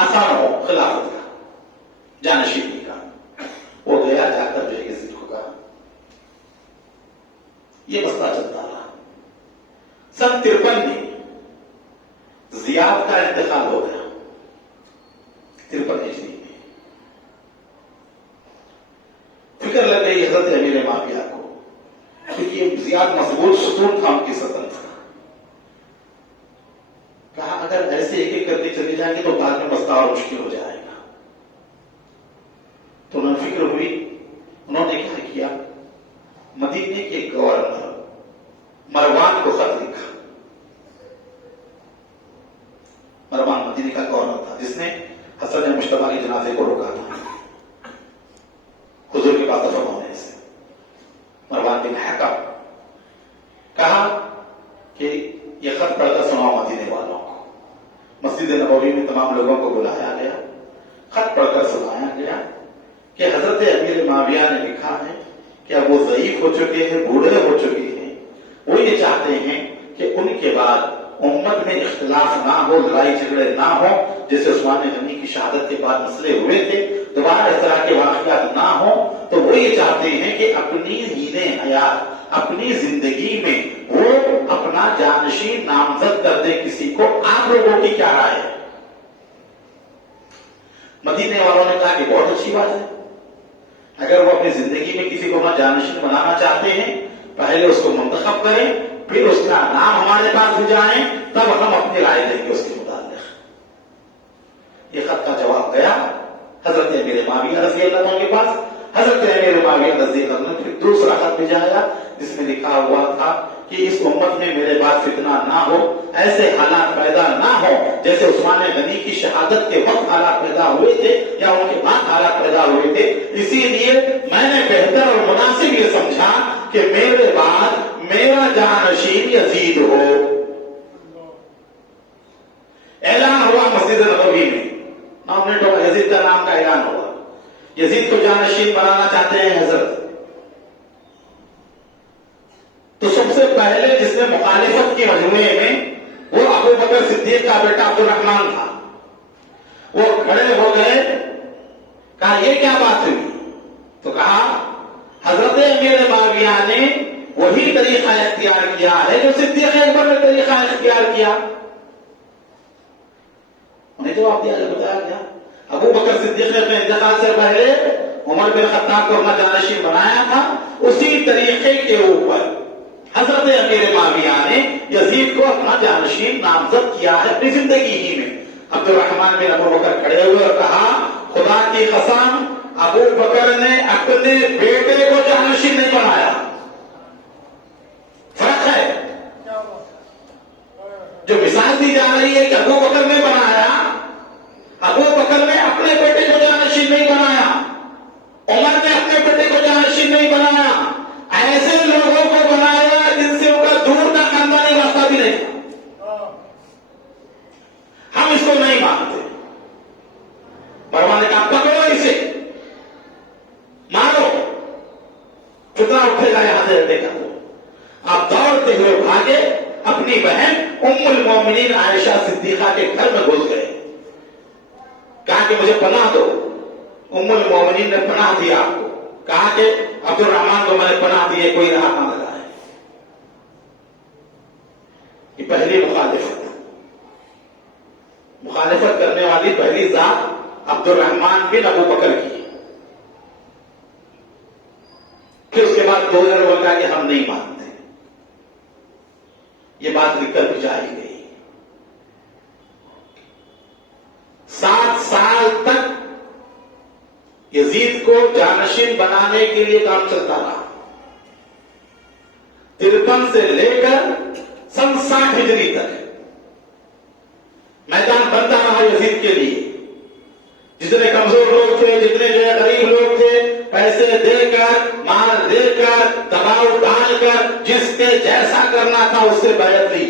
آسان ہو خلافت کا، جانشینی کا۔ وہ گیا، جا کر جو یزید کو کہا، یہ مسئلہ چلتا رہا۔ سن 53 میں زیاد کا انتقال ہو گیا، 53 ہجری میں۔ فکر لگ گئی حضرت امیر معاویہ کو، کیونکہ زیاد مضبوط ستون تھا ان کی سلطنت کا۔ کہا اگر ایسے ایک ایک کرتے چلے جائیں گے تو بعد میں مسئلہ اور مشکل ہو جائے گا۔ تو انہیں فکر ہوئی، انہوں نے کیا کیا، مدینے کے گورنر مروان کو خط لکھا۔ مروان مدینے کا گورنر تھا جس نے حسن مشتبہ کے جنازے کو روکا تھا حضور کے پاس دفن ہونے سے۔ مروان بن حکم کہا کہ یہ خط پڑھ کر سناؤ مدینے والوں کو۔ مسجد نبوی میں تمام لوگوں کو بلایا گیا، خط پڑھ کر سنایا گیا کہ حضرت امیر معاویہ نے لکھا ہے کہ اب وہ ضعیف ہو چکے ہیں، بوڑھے ہو چکے ہیں، وہ یہ چاہتے ہیں کہ ان کے بعد امت میں اختلاف نہ ہو، لڑائی جھگڑے نہ ہو، جیسے عثمان غنی کی شہادت کے بعد مسئلے ہوئے تھے، دوبارہ اس طرح کے واقعات نہ ہو۔ تو وہ یہ چاہتے ہیں کہ اپنی ہین حیات، اپنی زندگی میں وہ اپنا جانشین نامزد کر دے کسی کو۔ آپ لوگوں کی کیا رائے ہے؟ مدینے والوں نے کہا کہ بہت اچھی بات ہے، اگر وہ اپنی زندگی میں کسی کو اپنا جانشین بنانا چاہتے ہیں، پہلے اس کو منتخب کریں، پھر اس کا نام ہمارے پاس بھیجائیں، تب ہم اپنی رائے دیں گے اس کے متعلق۔ یہ خط کا جواب گیا حضرت امیر معاویہ رضی اللہ عنہ کے پاس۔ حضرت امیر معاویہ رضی اللہ عنہ نے پھر دوسرا خط بھیجایا جس میں لکھا ہوا تھا کہ اس امت میں میرے بعد فتنہ نہ ہو، ایسے حالات پیدا نہ ہو جیسے عثمان غنی کی شہادت کے وقت حالات پیدا ہوئے تھے یا ان کے بعد حالات پیدا ہوئے تھے۔ اسی لیے میں نے بہتر اور مناسب یہ سمجھا کہ میرے بعد میرا جانشین یزید ہو۔ اعلان ہوا مسجد نبوی میں، نامنیٹ ہوا، یزید کا نام کا اعلان ہوا، یزید کو جانشین بنانا چاہتے ہیں حضرت۔ تو سب سے پہلے جس نے مخالفت کی مجموعے میں وہ ابو بکر صدیق کا بیٹا عبد الرحمن تھا۔ وہ کھڑے ہو گئے، کہا یہ کیا بات ہوئی؟ تو کہا حضرت امیر معاویہ نے وہی طریقہ اختیار کیا ہے جو صدیق اکبر نے طریقہ اختیار کیا۔ انہیں جواب دیا، بتایا گیا ابو بکر صدیق نے اپنے انتقال سے پہلے عمر بن خطاب کو اپنا جانشین بنایا تھا، اسی طریقے کے اوپر حضرت امیر معاویہ نے یزید کو اپنا جانشین نامزد کیا ہے اپنی زندگی ہی میں۔ عبد الرحمن بن ابو بکر کھڑے ہوئے اور کہا خدا کی قسم ابو بکر نے اپنے بیٹے کو جانشین نہیں بنایا۔ فرق ہے، جو مثال دی جا رہی ہے کہ ابو بکر نے بنایا، ابو بکر نے اپنے بیٹے کو جانشین نہیں بنایا، عمر نے اپنے بیٹے کو جانشین نہیں بنایا، ایسے لوگوں کو بنایا جن سے ان کا دور کا خاندانی راستہ بھی نہیں تھا۔ ہم اس کو نہیں مانتے۔ مروان نے کہا پکڑو اسے، مارو، کتنا اٹھے گا یہاں سے ہٹے گا۔ آپ دوڑتے ہوئے بھاگے، اپنی بہن ام المومنین عائشہ صدیقہ کے گھر میں گھس گئے، کہا کہ مجھے پناہ دو۔ ام المومنین نے پناہ دیا آپ کو، کہا کہ عبد الرحمن کو میں نے پناہ دی ہے، کوئی راہ نہ لگائے۔ یہ پہلی مخالفت کرنے والی پہلی ذات عبد الرحمن بن ابو بکر کی۔ پھر اس کے بعد 2000 کہا کہ ہم نہیں مانتے۔ یہ بات لکھ کر بھجائی گئی۔ 7 سال تک یزید کو جانشین بنانے کے لیے کام چلتا رہا۔ 53 55 سے لے کر سن 60 ہجری تک میدان بنتا رہا یزید کے لیے. جتنے کمزور لوگ تھے, جتنے جو ہے غریب لوگ تھے, پیسے دے کر, مال دے کر, دباؤ ڈال کر جس کے جیسا کرنا تھا اس سے بیعت لی.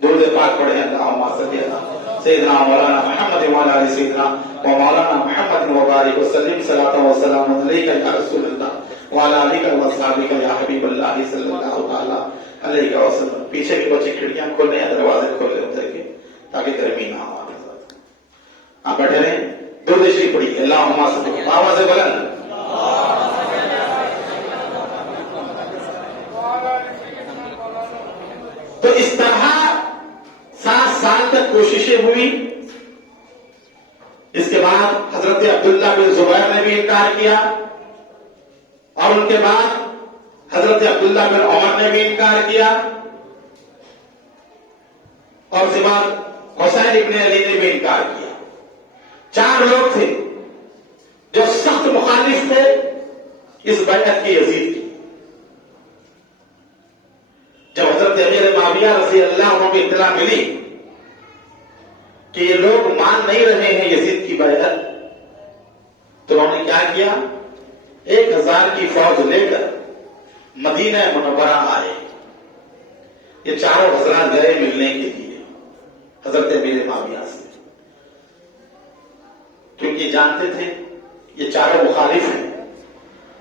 درود پاک پڑھیں اللہم صلی علی سیدنا مولانا محمد وعلی آل سیدنا و مولانا محمد وبارک وسلم صلاۃ و سلام علیک یا رسول اللہ وعلی آلک و اصحابک یا حبیب اللہ صلی اللہ تعالی علیہ وسلم. پیچھے کی بچے کھڑکیاں کھول لیں, دروازے کھول لیں ادھر کے, تاکہ گرمی نہ ہو. آپ بیٹھے رہیں, درود شریف پڑھیے اللہم صلی علی آواز بلند. تو اس طرح 7 سال تک کوششیں ہوئی. اس کے بعد حضرت عبداللہ بن زبیر نے بھی انکار کیا, اور ان کے بعد حضرت عبداللہ بن عمر نے بھی انکار کیا, اور اس کے بعد حسین ابن علی نے بھی انکار کیا. 4 لوگ تھے جو سخت مخالف تھے اس بیعت کی یزید کی. جب حضرت امیر معاویہ رضی اللہ عنہ کی اطلاع ملی کہ یہ لوگ مان نہیں رہے ہیں یزید کی بیعت, تو انہوں نے کیا کیا, 1000 کی فوج لے کر مدینہ منورہ آئے. یہ چاروں حضرات گئے ملنے کے لیے حضرت امیر معاویہ سے, کیونکہ جانتے تھے یہ چاروں مخالف ہیں,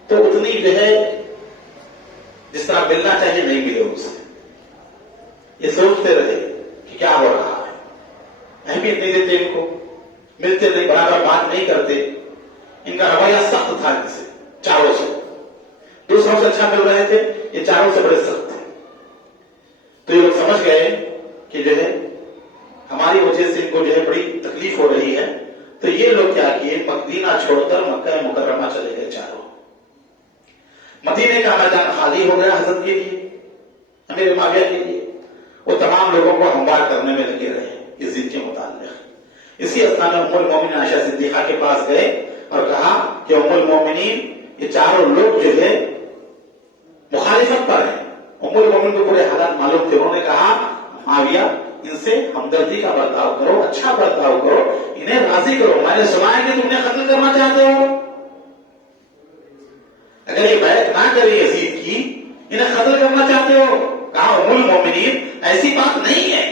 تو اتنی جو ہے جس طرح ملنا چاہیے نہیں ملے ان سے. یہ سوچتے رہے کہ کیا ہو رہا ہے, اہمیت نہیں دیتے ان کو, ملتے نہیں, برابر بات نہیں کرتے. ان کا رویہ سخت تھا ان سے, چاروں سے. دوسروں سے اچھا مل رہے تھے, یہ چاروں سے بڑے سخت تھے. تو یہ لوگ سمجھ گئے کہ جو ہے ہماری وجہ سے ان کو جو ہے بڑی تکلیف ہو رہی ہے. تو یہ لوگ کیا کیے, مدینہ چھوڑ کر مکہ مکرمہ چلے گئے چاروں. مدینے کا میدان خالی ہو گیا حضرت کے لیے, امیر معاویہ کے لیے. وہ تمام لوگوں کو ہموار کرنے میں لگے رہے یزید کے متعلق. اسی اثنا میں ام المومنین عائشہ صدیقہ کے پاس گئے اور کہا کہ ام المومنین, یہ چاروں لوگ جو ہے مخالفت پر ہیں. ام المومنین کو پورے حالات معلوم تھے. انہوں نے کہا معاویہ ان سے ہمدردی کا برتاؤ کرو, اچھا برتاؤ کرو, انہیں راضی کرو. میں نے سنا ہے کہ تم نے قتل کرنا چاہتے ہو. اگر یہ بیعت نہ کرے یزید کی, انہیں قتل کرنا چاہتے ہو. کہا ام المومنین ایسی بات نہیں ہے,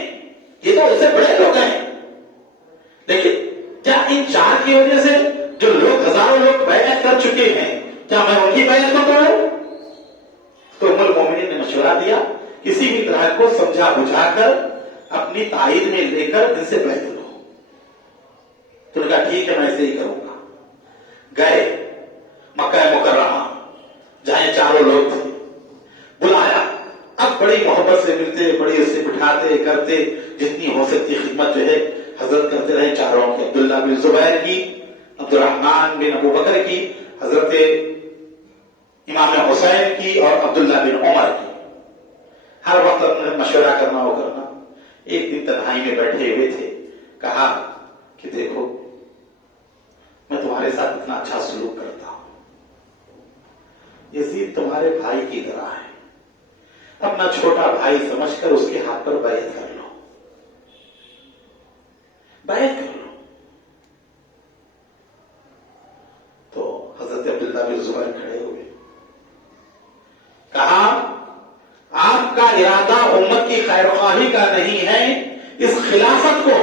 یہ تو اس سے بڑے لوگ ہیں. لیکن کیا ان 4 کی وجہ سے جو لوگ, ہزاروں لوگ بیعت کر چکے ہیں, کیا میں ان کی بیعت کو کروں؟ تو ام المومنین نے مشورہ دیا, کسی بھی طرح کو سمجھا بجھا کر اپنی تائید میں لے کر ان سے بیعت لو. تو نے کہا ٹھیک ہے, میں ایسے ہی کروں گا. گئے مکہ مکرمہ جہاں یہ چاروں لوگ تھے, بلایا. اب بڑی محبت سے ملتے, بڑی اس سے بٹھاتے کرتے, جتنی ہو سکتی خدمت جو ہے حضرت کرتے رہے چاروں کی. عبداللہ بن زبیر کی, عبد الرحمن بن ابو بکر کی, حضرت امام حسین کی, اور عبداللہ بن عمر کی. ہر وقت اپنے مشورہ کرنا ہو کرنا. ایک دن تنہائی میں بیٹھے ہوئے تھے, کہا کہ دیکھو میں تمہارے ساتھ اتنا اچھا سلوک کرتا ہوں, یزید تمہارے بھائی کی طرح ہے, اپنا چھوٹا بھائی سمجھ کر اس کے ہاتھ پر بیعت کر لو, بیعت کر لو. تو حضرت عبداللہ بن زبیر کھڑے ہوئے, کہا آپ کا ارادہ امت کی خیر خواہی کا نہیں ہے. اس خلافت کو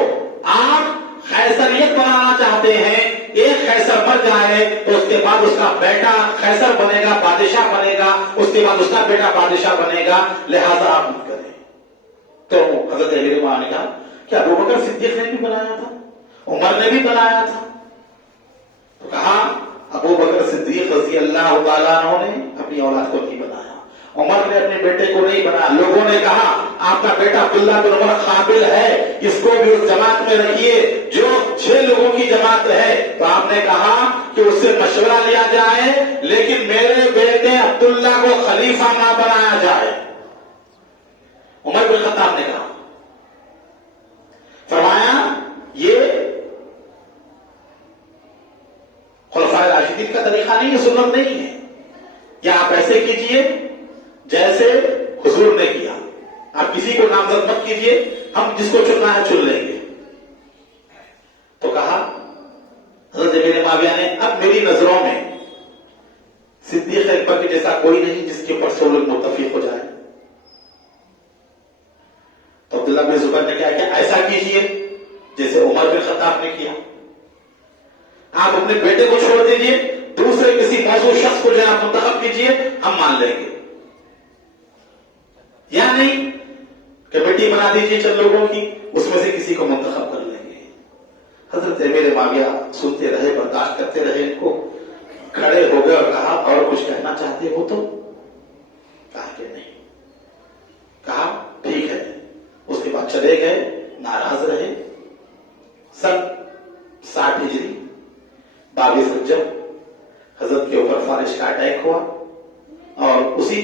آپ خیسریت بنانا چاہتے ہیں. ایک خیسر مر جائے تو اس کے بعد اس کا بیٹا خیسر بنے گا, بادشاہ بنے گا, اس کے بعد اس کا بیٹا بادشاہ بنے گا, لہذا آپ مت کریں. تو حضرت امیر معاویہ نے کہا کہ ابو بکر صدیق نے بھی بنایا تھا, عمر نے بھی بنایا تھا. تو کہا ابو بکر صدیق رضی اللہ تعالیٰ عنہ نے اپنی اولاد کو نہیں بنایا, عمر نے اپنے بیٹے کو نہیں بنایا. لوگوں نے کہا آپ کا بیٹا عبداللہ بن عمر قابل ہے, اس کو بھی اس جماعت میں رکھیے جو 6 لوگوں کی جماعت ہے. تو آپ نے کہا کہ اس سے مشورہ لیا جائے, لیکن میرے بیٹے عبداللہ کو خلیفہ نہ بنایا جائے. عمر بن خطاب نے کہا, فرمایا یہ خلفائے راشدین کا طریقہ نہیں ہے, سنت نہیں ہے. یا آپ ایسے کیجئے حضرت مت کیجیے، ہم جس کو چننا ہے چن لیں گے. تو کہا حضرت میرے معاویہ نے اب میری نظروں میں صدیق اکبر کے جیسا کوئی نہیں جس کے اوپر سب لوگ متفق ہو جائے. تو عبداللہ بن زبیر نے کیا کیا؟ ایسا کیجیے جیسے عمر بن خطاب نے کیا. آپ اپنے بیٹے کو چھوڑ دیجیے، دوسرے کسی موضوع شخص کو جو آپ منتخب کیجیے، ہم مان لیں گے. یا نہیں کہ بیٹی بنا دیجیے چند لوگوں کی، اس میں سے کسی کو منتخب کر لیں گے. حضرت میرے معاویہ سنتے رہے، برداشت کرتے رہے. ان کو کھڑے ہو گئے اور کہا اور کچھ کہنا چاہتے ہو تو؟ کہا کہ نہیں. کہا ٹھیک ہے. اس کے بعد چلے گئے، ناراض رہے. سن 60 ہجری 22 رجب حضرت کے اوپر فالج کا اٹیک ہوا اور اسی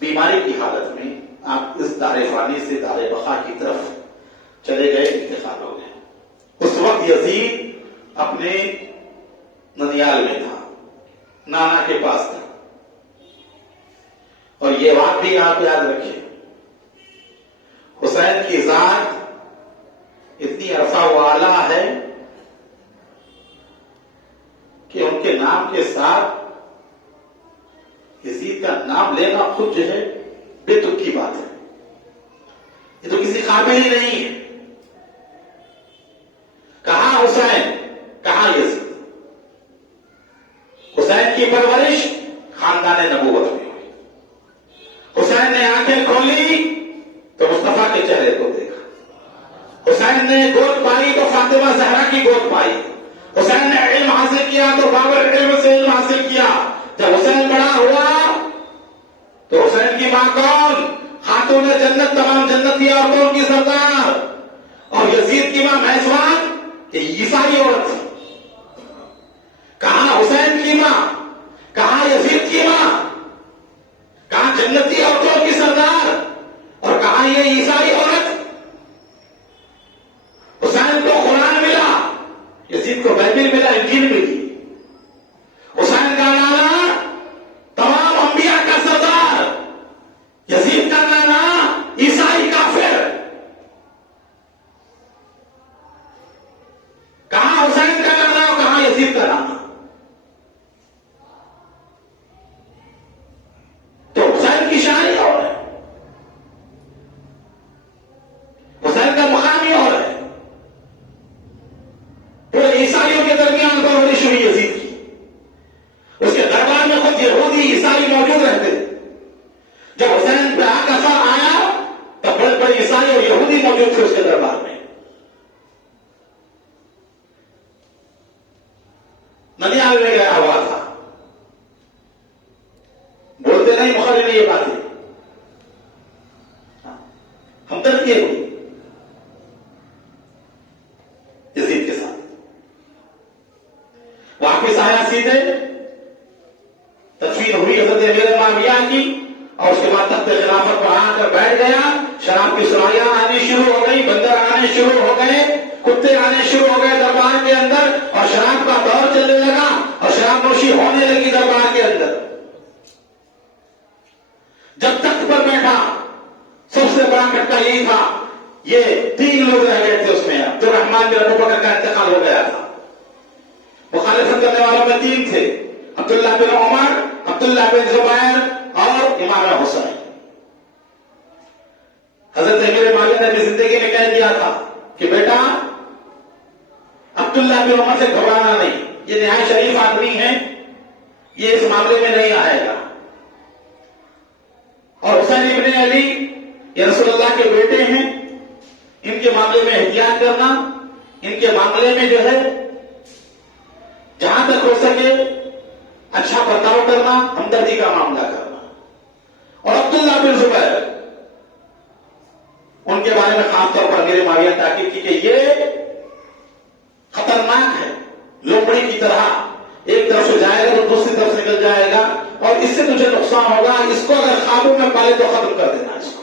بیماری کی حالت میں آپ اس دار فانی سے دار بقا کی طرف چلے گئے، انتقال ہو گئے. اس وقت یزید اپنے ننیال میں تھا، نانا کے پاس تھا. اور یہ بات بھی آپ یاد رکھیں، حسین کی ذات اتنی رفع و اعلیٰ ہے کہ ان کے نام کے ساتھ یزید کا نام لینا خود جو ہے بے تک کی بات ہے. یہ تو کسی قابل ہی نہیں ہے. کہاں حسین، کہاں یزید. حسین کی پرورش خاندان نبوت میں ہوئی. حسین نے آنکھیں کھولی تو مصطفیٰ کے چہرے کو دیکھا. حسین نے گود پائی تو فاطمہ زہرا کی گود پائی. حسین نے علم حاصل کیا تو بابر علم سے علم حاصل کیا. جب حسین بڑا ہوا تو حسین کی ماں کون؟ خاتون جنت، تمام جنتی عورتوں کی سردار. اور یزید کی ماں میسوان عیسائی عورت تھی. کہاں حسین کی ماں، کہاں یزید کی ماں، کہاں جنتی عورتوں کی سردار اور کہاں یہ عیسائی عورت. حسین کو قرآن ملا، یزید کو بائبل ملا، انجیل ملی. حسین کا نانا تمام انبیاء کا سردار، یزید کا نانا عیسائی کافر. کہاں حسین کا نانا اور کہاں یزید کا نانا. تو حسین کی شاعری اور ہے، حسین کا مقام ہی اور ہے. پورے عیسائیوں کے درمیان پرورش ہوئی یزید کی. اس کے دربار میں خود یہودی عیسائی موجود رہتے. جب حسین پہ آگ اثر آیا تب بڑے بڑے عیسائی اور یہودی موجود تھے اس کے دربار میں. ننیال میں گیا ہوا تھا، بولتے نہیں مخرج نے یہ باتیں. ہم درد یہ ہوئی یزید کے ساتھ. واپس آیا سیدھے، تدفین ہوئی حضرت امیر معاویہ کی اور اس کے بعد تخت خلافت پر آ کر بیٹھ گیا. شراب کی سرائیاں آنی شروع ہو گئی، بندر آنے شروع ہو گئے، کتے آنے شروع ہو گئے دربار کے اندر اور شراب کا دور چلنے لگا اور شراب نوشی ہونے لگی دربار کے اندر. جب تخت پر بیٹھا سب سے بڑا کھٹکا یہی تھا، یہ 3 لوگ رہ گئے تھے اس میں. عبد الرحمان بن ابو بکر کا انتقال ہو گیا تھا. مخالفت کرنے والوں میں 3 تھے، عبداللہ بن عمر، عبداللہ بن زبیر اور امام حسین. حضرت امیر معاویہ نے اپنی زندگی میں کہہ دیا تھا کہ بیٹا عبداللہ بن عمر سے گھبرانا نہیں، یہ نہایت شریف آدمی ہے، یہ اس معاملے میں نہیں آئے گا. اور حسین ابن علی یہ رسول اللہ کے بیٹے ہیں، ان کے معاملے میں احتیاط کرنا، ان کے معاملے میں جو ہے جہاں تک ہو سکے اچھا برتاؤ کرنا، ہمدردی کا معاملہ کرنا. اور عبداللہ بن زبیر ان کے بارے میں خاص طور پر میرے معاویہ تاکید کی کہ یہ خطرناک ہے، لومڑی کی طرح ایک طرف سے جائے گا تو دوسری طرف سے نکل جائے گا اور اس سے تجھے نقصان ہوگا. اس کو اگر قابو میں پالے تو ختم کر دینا. اس کو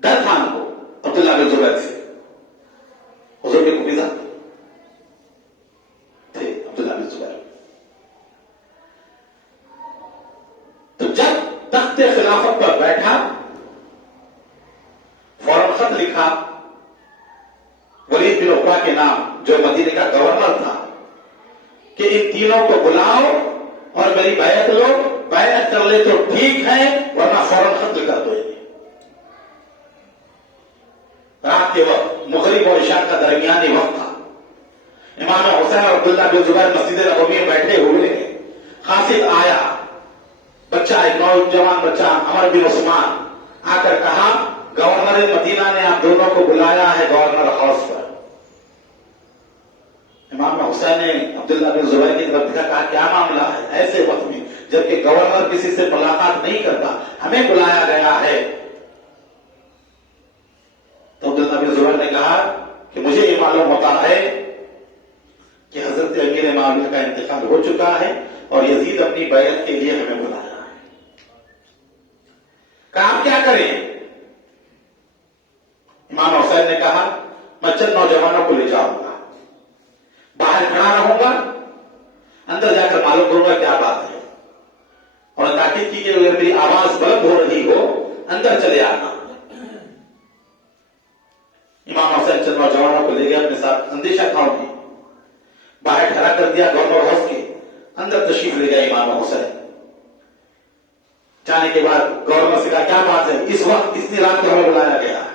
ڈر تھا ان کو عبداللہ بن زبیر سے. حضور کے کبیزہ تھے عبداللہ بن زبیر. تو جب تخت خلافت پر بیٹھا کہ ان تینوں کو بلاؤ اور میری بیعت لو، بیعت کر لے تو ٹھیک ہے ورنہ فوراً قتل کر دو۔ رات کے وقت مغرب اور عشاء کا درمیانی وقت تھا۔ امام حسین اور عبداللہ بن زبیر مسجد نبوی میں بیٹھے ہوئے ہیں۔ قاصد آیا، بچہ، ایک نوجوان بچہ عمر بن عثمان، آ کر کہا گورنر مدینہ نے آپ دونوں کو بلایا ہے گورنر ہاؤس پر۔ امام حسین نے عبداللہ بن زبیر کی طرف دیکھا، کہا کیا معاملہ ہے ایسے وقت میں جبکہ گورنر کسی سے ملاقات نہیں کرتا، ہمیں بلایا گیا ہے؟ تو عبداللہ بن زبیر نے کہا کہ مجھے یہ معلوم ہوتا ہے کہ حضرت امیر معاویہ کا انتقال ہو چکا ہے اور یزید اپنی بیعت کے لیے ہمیں بلایا ہے، کہا آپ کیا کریں؟ امام حسین نے کہا میں چند نوجوانوں کو لے جاؤں گا، باہر کھڑا رہوں گا، اندر جا کر معلوم کروں گا کیا بات ہے، اور تاکید کی کہ اگر میری آواز بلند ہو رہی ہو اندر چلے آنا۔ امام حسین چند نوجوانوں کو لے گئے اپنے ساتھ، اندیشہ کھاؤں گی، باہر کھڑا کر دیا گورنر ہاؤس کے اندر، تشریف لے گئے امام حسین۔ جانے کے بعد گورنر سے کہا کیا بات ہے، اس وقت اتنی رات کو ہمیں بلایا گیا ہے؟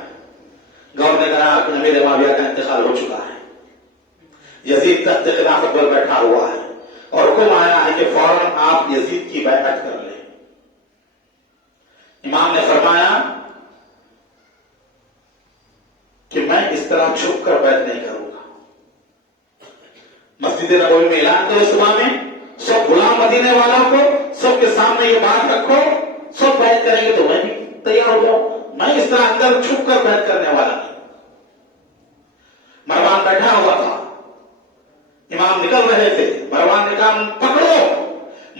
گورنر نے کہا کہ امیر معاویہ کا انتقال ہو چکا ہے، یزید تخت خلافت پر بیٹھا ہوا ہے اور حکم آیا ہے کہ فوراً آپ یزید کی بیعت کر لیں۔ امام نے فرمایا کہ میں اس طرح چھپ کر بیعت نہیں کروں گا۔ مسجد نبوی میں اعلان کرو صبح میں، سب غلام مدینے والوں کو، سب کے سامنے یہ بات رکھو، سب بیعت کریں گے تو میں بھی تیار ہو جاؤں، میں اس طرح اندر چھپ کر بیعت کرنے والا نہیں۔ مروان بیٹھا ہوا تھا، امام نکل رہے تھے، مروان نے کہا پکڑو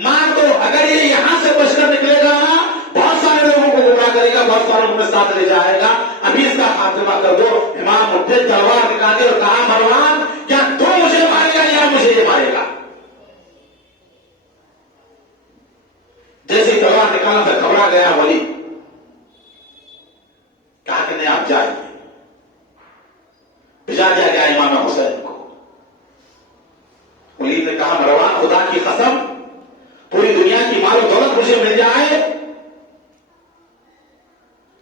مار دو، اگر یہ یہاں سے بچ کر نکلے گا نا بہت سارے لوگوں کو گمراہ کرے گا، بہت سارے لوگوں کو ساتھ لے جائے گا، ابھی اس کا خاتمہ کر دو۔ امام اٹھے، تلوار نکالے اور کہا مروان کیا تو مجھے مارے گا یا مجھے یہ مارے گا؟ جیسے تلوار نکالا تھا گھبرا گیا ولی، کہا کہ نہیں آپ جائیں، بھجا دیا گیا امام حسین کو۔ ولی نے کہا مروان خدا کی قسم پوری دنیا کی مال و دولت مجھے مل جائے،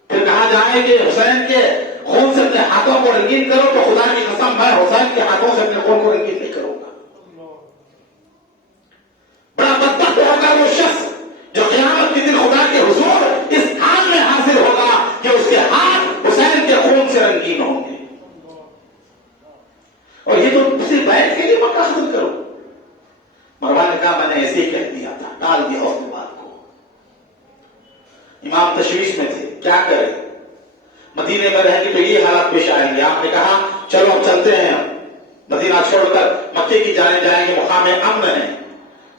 پھر کہا جائے کہ حسین کے خون سے اپنے ہاتھوں کو رنگین کرو، تو خدا کی قسم میں حسین کے ہاتھوں سے اپنے خون کو رنگین نہیں کروں گا۔ بڑا بدبخت ہوگا وہ شخص جو قیامت کے دن خدا کے حضور اس حال میں حاضر ہوگا کہ اس کے ہاتھ حسین کے خون سے رنگین ہوں گے۔ اور یہ تو صرف بیعت کے لیے مکہ ختم کرو۔ مروان نے کہا میں نے ایسے ہی کہہ دیا تھا، ٹال دیا اس بات کو۔ امام تشویش میں تھے، کیا کریں، مدینے میں رہیں گے تو یہ حالات پیش آئیں گے۔ آپ نے کہا چلو اب چلتے ہیں، مدینہ چھوڑ کر مکے کی جانب جائیں گے، مقام امن ہے۔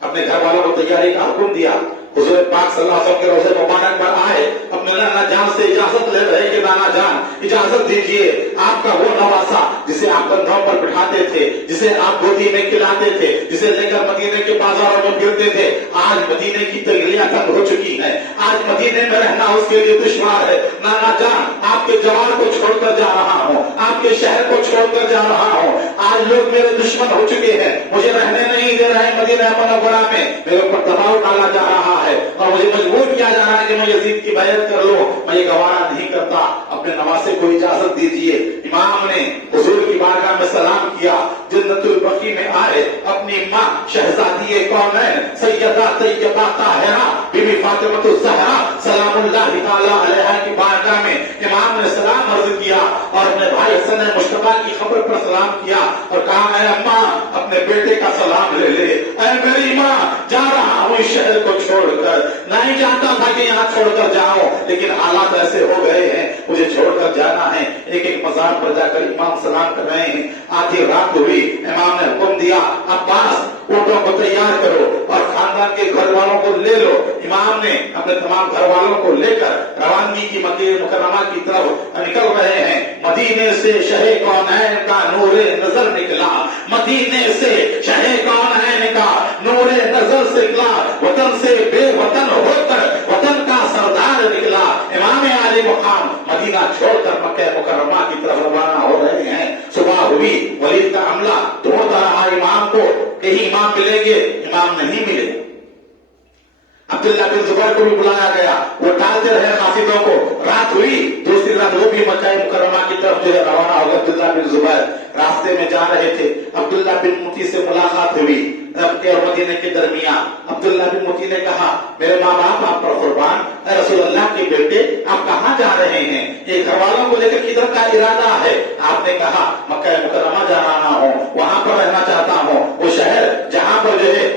اپنے گھر والوں کو تیاری کا حکم دیا، حضور پاک صلی اللہ علیہ وسلم کے روضے مبارک پر آئے، اپنے نانا جان سے اجازت لے رہے کہ نانا جان اجازت دیجئے، آپ کا وہ نواسا جسے آپ کندھوں پر بٹھاتے تھے، جسے آپ گودی میں کھلاتے تھے، جسے لے کر مدینے کے بازاروں میں پھرتے تھے، آج مدینے کی تنگلیاں تنگ ہو چکی ہیں، آج مدینے میں رہنا اس کے لیے دشوار ہے۔ نانا جان آپ کے جوار کو چھوڑ کر جا رہا ہوں، آپ کے شہر کو چھوڑ کر جا رہا ہوں، آج لوگ میرے دشمن ہو چکے ہیں، مجھے رہنے نہیں دے رہے مدینہ منورہ میں، میرے اوپر دباؤ ڈالا جا رہا ہے اور مجھے مجبور کیا جا رہا ہے کہ میں یزید کی بیعت کر لوں، میں یہ گوارا نہیں کرتا، اپنے نواسے کو اجازت دیجیے۔ امام نے حضور کی بارگاہ میں سلام کیا، جنت البقیع میں آئے، اپنی ماں شہزادی کونین سیدہ طیبہ طاہرہ بی بی فاطمہ الزہرا سلام اللہ تعالی علیہا کی بارگاہ میں امام نے سلام عرض کیا اور اپنے بھائی حسن مصطفیٰ کی خبر پر سلام کیا اور کہا اے اماں اپنے بیٹے کا سلام لے لے، اے میری ماں جا رہا ہوں اس شہر کو چھوڑ کر، نہیں چاہتا تھا کہ یہاں چھوڑ کر جاؤں لیکن حالات ایسے ہو گئے ہیں مجھے چھوڑ کر جانا ہے۔ ایک ایک مزار پر جا کر امام سلام کر رہے ہیں، آدھی رات ہوئی، امام نے حکم دیا عباس اونٹوں کو تیار کرو اور خاندان کے گھر والوں کو لے لو۔ امام نے اپنے تمام گھر والوں کو لے کر روانگی کی مکہ مکرمہ کی طرف نکل رہے ہیں۔ مدینے سے شہ کونین کا نور نظر نکلا، مدینے سے شہ کونین کا نور نظر سے نکلا، وطن سے بے وطن ہو کر وطن کا سردار نکلا۔ امام عالی مقام مدینہ چھوڑ کر مکہ مکرمہ کی طرف روانہ ہو رہے ہیں۔ صبح ہوئی، ولید کا عملہ ڈھونڈتا رہا امام کو، کہیں امام امام ملیں گے، امام نہیں ملے۔ عبداللہ بن زبیر کو بھی بلایا گیا، وہ ٹالتے رہے قاصدوں کو۔ رات ہوئی، دوسری رات وہ بھی مکہ مکرمہ کی طرف جو ہے روانہ ہو گئے۔ عبداللہ بن زبیر راستے میں جا رہے تھے، عبداللہ بن متی سے ملاقات ہوئی مکہ اور مدینے کے درمیان۔ عبداللہ بن متی نے کہا میرے ماں باپ آپ پر قربان، اے رسول اللہ کے بیٹے آپ کہاں جا رہے ہیں؟ یہ گھر والوں کو لے کر کدھر کا ارادہ ہے؟ آپ نے کہا مکہ مکرمہ جا رہا ہوں، وہاں پر رہنا چاہتا ہوں، وہ شہر جہاں پر جو ہے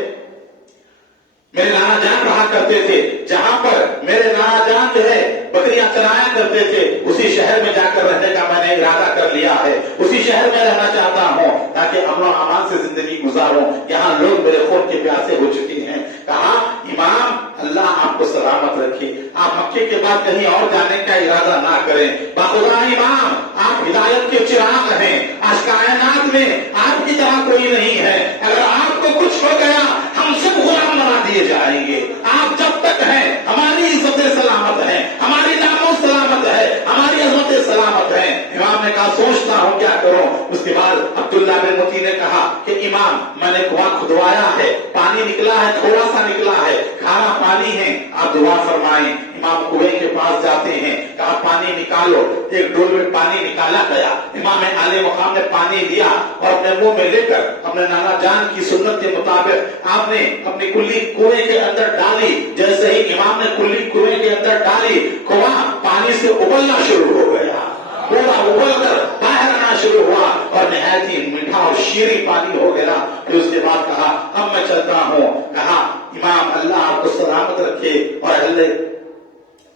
میرے نانا جان رہا کرتے تھے، جہاں پر میرے نانا جان جو ہے بکریاں چرایا کرتے تھے، اسی شہر میں جا کر رہنے کا میں نے ارادہ کر لیا ہے، اسی شہر میں رہنا چاہتا ہوں تاکہ امن و امان سے زندگی گزاروں، یہاں لوگ میرے خون کے پیاسے ہو چکے ہیں۔ کہا امام اللہ آپ کو سلامت رکھے، آپ مکے کے بعد کہیں اور جانے کا ارادہ نہ کریں، باخدا امام آپ ہدایت کے چراغ ہیں، آج کائنات میں آپ کی طرح کوئی نہیں ہے، اگر آپ کو کچھ ہو گیا ہم سب غلام بنا دیے جائیں گے، آپ جب تک ہیں ہماری عزت سلامت ہے، ہماری ناموں سلامت ہے، ہماری عظمت سلامت ہے۔ امام نے کہا سوچتا ہوں کیا کروں۔ اس کے بعد عبداللہ بن متی نے کہا کہ امام میں نے کنواں کھدوایا ہے، پانی نکلا ہے، تھوڑا سا نکلا ہے، کھارا پانی ہے، آپ دعا فرمائیں۔ امام کنویں کے پاس جاتے ہیں، کہا پانی نکالو، ایک ڈول میں پانی نکالا گیا، امام عالی مقام نے پانی دیا اور اپنے منہ میں لے کر اپنے نانا جان کی سنت کے مطابق آپ نے اپنی کلی کنویں کے اندر ڈالی۔ جیسے ہی امام نے کلی کنویں کے اندر ڈالی، کنواں پانی سے ابلنا شروع ہو گیا، پورا ابل کر باہر آنا شروع ہوا اور نہایت ہی میٹھا اور شیریں پانی ہو گیا۔ پھر اس کے بعد کہا اب میں چلتا ہوں۔ کہا امام اللہ آپ کو سلامت رکھے اور اللہ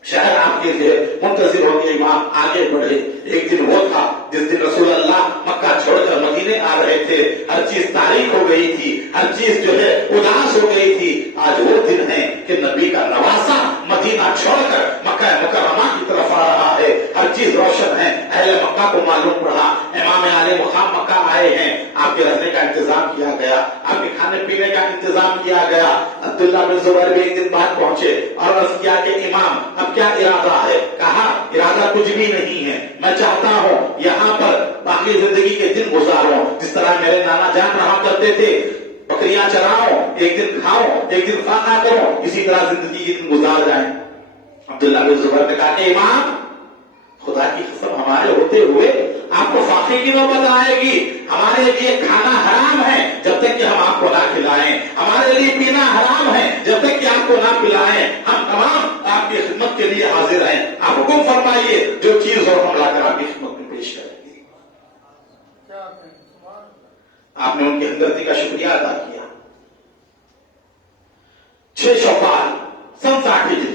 شہر آپ کے لیے منتظر ہو گئے۔ امام آگے بڑھے۔ ایک دن وہ تھا جس دن رسول اللہ مکہ چھوڑ کر مدینے آ رہے تھے، ہر چیز تاریخ ہو گئی تھی، ہر چیز جو ہے اداس ہو گئی تھی۔ آج وہ دن ہے کہ نبی کا نواسا مدینہ چھوڑ کر مکہ مکرمہ کی طرف آ رہا ہے، ہر چیز روشن ہے۔ اہل مکہ کو معلوم پڑا امام عالی مقام مکہ آئے ہیں، آپ کے رہنے کا انتظام کیا گیا، آپ کے کھانے پینے کا انتظام کیا گیا۔ عبداللہ بن زبیر بھی ایک دن بعد پہنچے اور عرض کیا کہ امام اب کیا ارادہ ہے؟ کہا ارادہ کچھ بھی نہیں ہے، میں چاہتا ہوں یہاں پر باقی زندگی کے دن گزاروں جس طرح میرے نانا جان رہا کرتے تھے، بکریاں چراؤں، ایک دن کھاؤں، ایک دن فاقہ کروں، اسی طرح زندگی کے دن گزار جائیں۔ عبداللہ بن زبیر نے کہا کہ امام خدا کی قسم ہمارے ہوتے ہوئے آپ کو فاقے کی نوبت آئے گی، ہمارے لیے کھانا حرام ہے جب تک کہ ہم آپ کو نہ کھلائیں، ہمارے لیے پینا حرام ہے جب تک کہ آپ کو نہ پلائیں، ہم تمام آپ کی خدمت کے لیے حاضر ہیں، آپ حکم فرمائیے جو چیز ہو ہم لا کر آپ کی خدمت میں پیش کریں گے۔ آپ نے ان کی ہمدردی کا شکریہ ادا کیا۔ 6 شوال سن 60 ہجری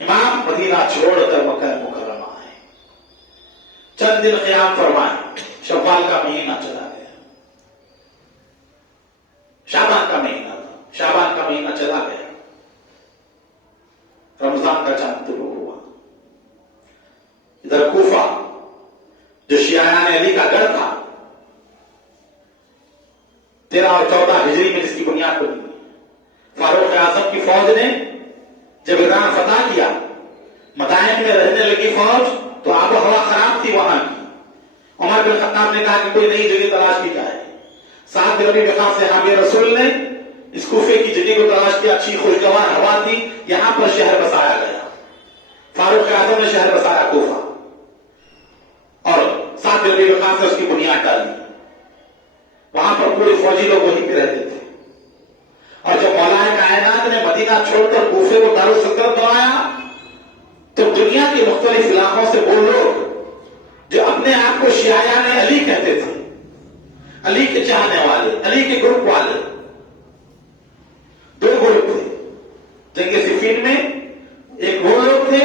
امام مدینہ چھوڑ کر مکہ مکرمہ آئے، چند دن قیام فرمائے، شوال کا مہینہ چلا گیا، شعبان کا مہینہ تھا، شعبان کا مہینہ چلا گیا، رمضان کا چاند طلوع ہوا۔ ادھر کوفہ جو شیعیان علی کا گڑھ تھا، 13 اور 14 ہجری میں جس کی بنیاد بنی، فاروق اعظم کی فوج نے جب ایران فتح کیا، مدائن میں رہنے لگی فوج تو آب و ہوا خراب تھی وہاں کی۔ عمر بن خطاب نے کہا کہ کوئی نئی جگہ تلاش کی جائے۔ سعد بن ربیع وقاص صحابی رسول نے اس کوفے کی جگہ کو تلاش کیا، اچھی خوشگوار ہوا تھی، یہاں پر شہر بسایا گیا۔ فاروق اعظم نے شہر بسایا کوفہ اور سعد بن ربیع وقاص نے اس کی بنیاد ڈالی۔ وہاں پر پورے فوجی لوگ وہیں پہ رہتے تھے، اور جب مولا کائنات نے مدینہ چھوڑ کر کوفے کو دارالسلطنت بنایا تو دنیا کے مختلف علاقوں سے وہ لوگ جو اپنے آپ کو شیعیان علی کہتے تھے، علی کے چاہنے والے، علی کے گروپ والے، 2 گروپ تھے۔ جنگ صفین میں ایک وہ لوگ تھے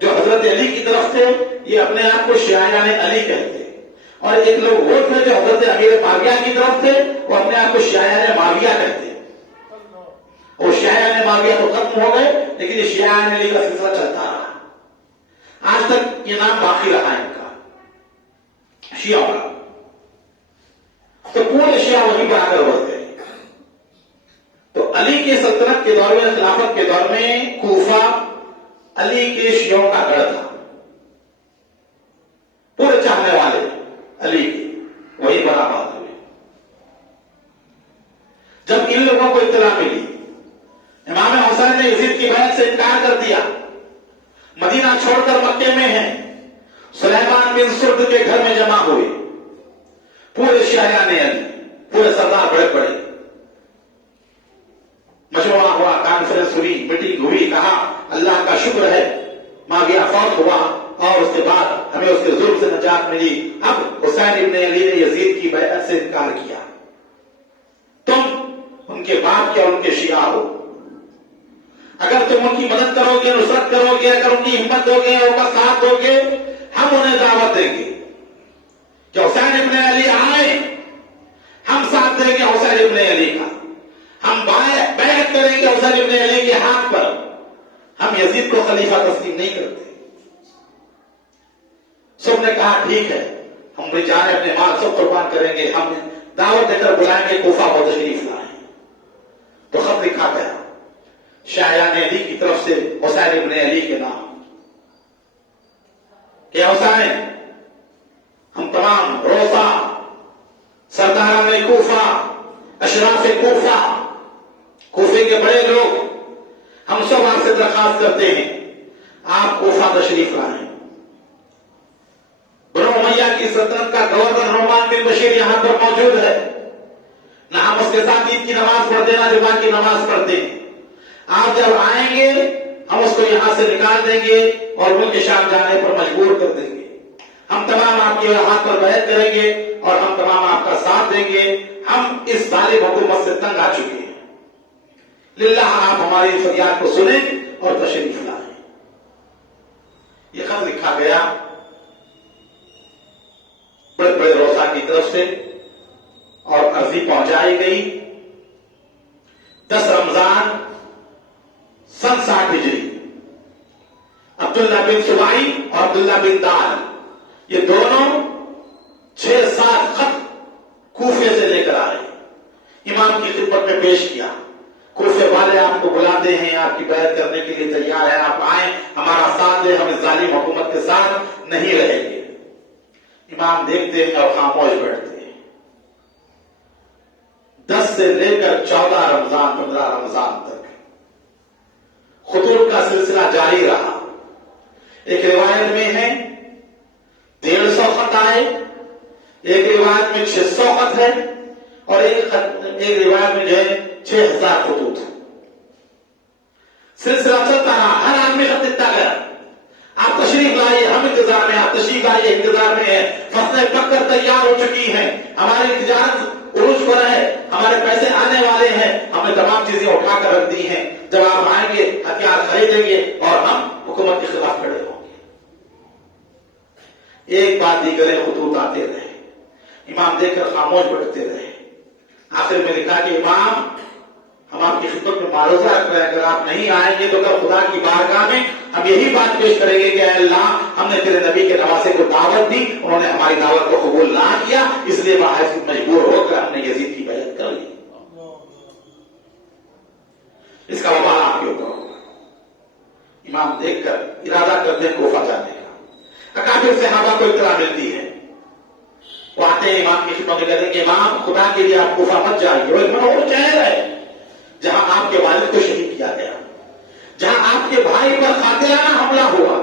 جو حضرت علی کی طرف تھے، یہ اپنے آپ کو شیعیان علی کہتے، اور ایک لوگ وہ تھے جو حضرت امیر معاویہ کی طرف تھے، وہ اپنے آپ کو شیعیان معاویہ کہتے۔ اور شیعیان معاویہ تو ختم ہو گئے، لیکن یہ شیعیان علی کا سلسلہ چلتا رہا، آج تک یہ نام باقی رہا ان کا، شیعہ کا۔ تو پورے شیعہ وہیں پر آ کر بڑھ گئے۔ تو علی کے سلطنت کے دور میں، خلافت کے دور میں کوفہ علی کے شیعوں کا گڑھ تھا، پورے چاہنے والے علی کے وہی پر آباد ہوئے۔ جب ان لوگوں کو اطلاع ملی امام حسین نے یزید کی بیعت سے انکار کر دیا، مدینہ چھوڑ کر مکے میں ہیں، سلیمان بن سرد کے گھر میں جمع ہوئے پورے شاہیان علی، پورے سردار بڑے بڑے، مجموعہ ہوا، کانفرنس ہوئی، میٹنگ ہوئی، کہا اللہ کا شکر ہے معاویہ فوت ہوا اور اس کے بعد ہمیں اس کے ظلم سے نجات ملی، اب حسین ابن علی نے یزید کی بیعت سے انکار کیا، تم ان کے باپ کے اور ان کے شیعہ ہو، اگر تم ان کی مدد کرو گے، نصرت کرو گے، اگر ان کی ہمت دو گے، ان کا ساتھ دو گے، ہم انہیں دعوت دیں گے کہ حسین ابن علی آئے، ہم ساتھ دیں گے حسین ابن علی کا، ہم بیعت کریں گے حسین ابن علی کے ہاتھ پر، ہم یزید کو خلیفہ تسلیم نہیں کرتے۔ سب نے کہا ٹھیک ہے، ہم بھی جانے اپنے مال سب قربان کریں گے، ہم دعوت دے کر بلائیں گے، کوفہ کو تشریف لائیں۔ تو خط لکھا گیا شاہیان علی کی طرف سے حسین ابن علی کے نام کہ حسین، ہم تمام روسا سرداران کوفہ، اشراف کوفہ، کوفے کے بڑے لوگ، ہم سب آپ سے درخواست کرتے ہیں آپ کوفہ تشریف لائیں۔ بنو امیہ کی سلطنت کا گورنر نعمان بن بشیر یہاں پر موجود ہے، نہ ہم اس کے ساتھ عید کی نماز پڑھتے نہ جمعہ کی نماز پڑھتے، آپ جب آئیں گے ہم اس کو یہاں سے نکال دیں گے اور ملک شام جانے پر مجبور کر دیں گے، ہم تمام آپ کے ہاتھ پر بیعت کریں گے اور ہم تمام آپ کا ساتھ دیں گے، ہم اس ظالم حکومت سے تنگ آ چکے ہیں، للہ آپ ہماری فریاد کو سنیں اور تشریف لائیں۔ یہ خط لکھا گیا بڑے بڑے روسا کی طرف سے اور عرضی پہنچائی گئی 10 رمضان سن 60 ہجری۔ عبداللہ بن سبائی اور عبداللہ بن دال یہ دونوں 6-7 خط کوفے سے لے کر آئے، امام کی خدمت میں پیش کیا، کوفے والے آپ کو بلاتے ہیں، آپ کی بیعت کرنے کے لیے تیار ہیں، آپ آئیں، ہمارا ساتھ دیں، ہم اس ظالم حکومت کے ساتھ نہیں رہیں گے۔ امام دیکھتے ہیں اور خاموش بیٹھتے ہیں۔ 10 سے لے کر 14 رمضان 15 رمضان تک خطوط کا سلسلہ جاری رہا۔ ایک روایت میں ہے 150 خط آئے، ایک روایت میں 600 خط ہے اور ایک روایت میں جو ہے 6000 خطوط ہے۔ سلسلہ چلتا رہا، ہر آدمی خط دیتا گیا، آپ تشریف لائیے، ہم انتظار میں، آپ تشریف لائیے، انتظار میں ہیں، فصلیں پک کر تیار ہو چکی ہیں، ہماری تجارت عروج پر ہے، ہمارے پیسے آنے والے ہیں، ہمیں تمام چیزیں اٹھا کر رکھ دی ہیں، جب آپ آئیں گے ہتھیار خریدیں گے اور ہم حکومت کے خلاف کھڑے ہوں گے۔ ایک بات دیگر خطوط آتے رہے، امام دیکھ کر خاموش بیٹھتے رہے۔ آخر میں لکھا کہ امام، ہم آپ کی خدمت میں معروضہ رکھ رہے ہیں، اگر آپ نہیں آئیں گے تو کل خدا کی بارگاہ میں ہم یہی بات پیش کریں گے کہ اے اللہ، ہم نے تیرے نبی کے نواسے کو دعوت دی، انہوں نے ہماری دعوت کو قبول نہ کیا، اس لیے باہر مجبور ہو کر ہم نے یزید کی بیعت کر لی، اس کا وبال آپ کے اوپر ہوگا۔ امام دیکھ کر ارادہ کرتے ہیں کوفہ جانے کا۔ اکابر صحابہ کو اطلاع ملتی ہے، وہ آتے ہیں امام کی خدمت میں، کہتے ہیں کہ امام خدا کے لیے آپ کوفہ مت جائیے، وہ ایک منور شہر ہے جہاں آپ کے والد کو شہید کیا گیا، جہاں آپ کے بھائی پر قاتلانہ حملہ ہوا،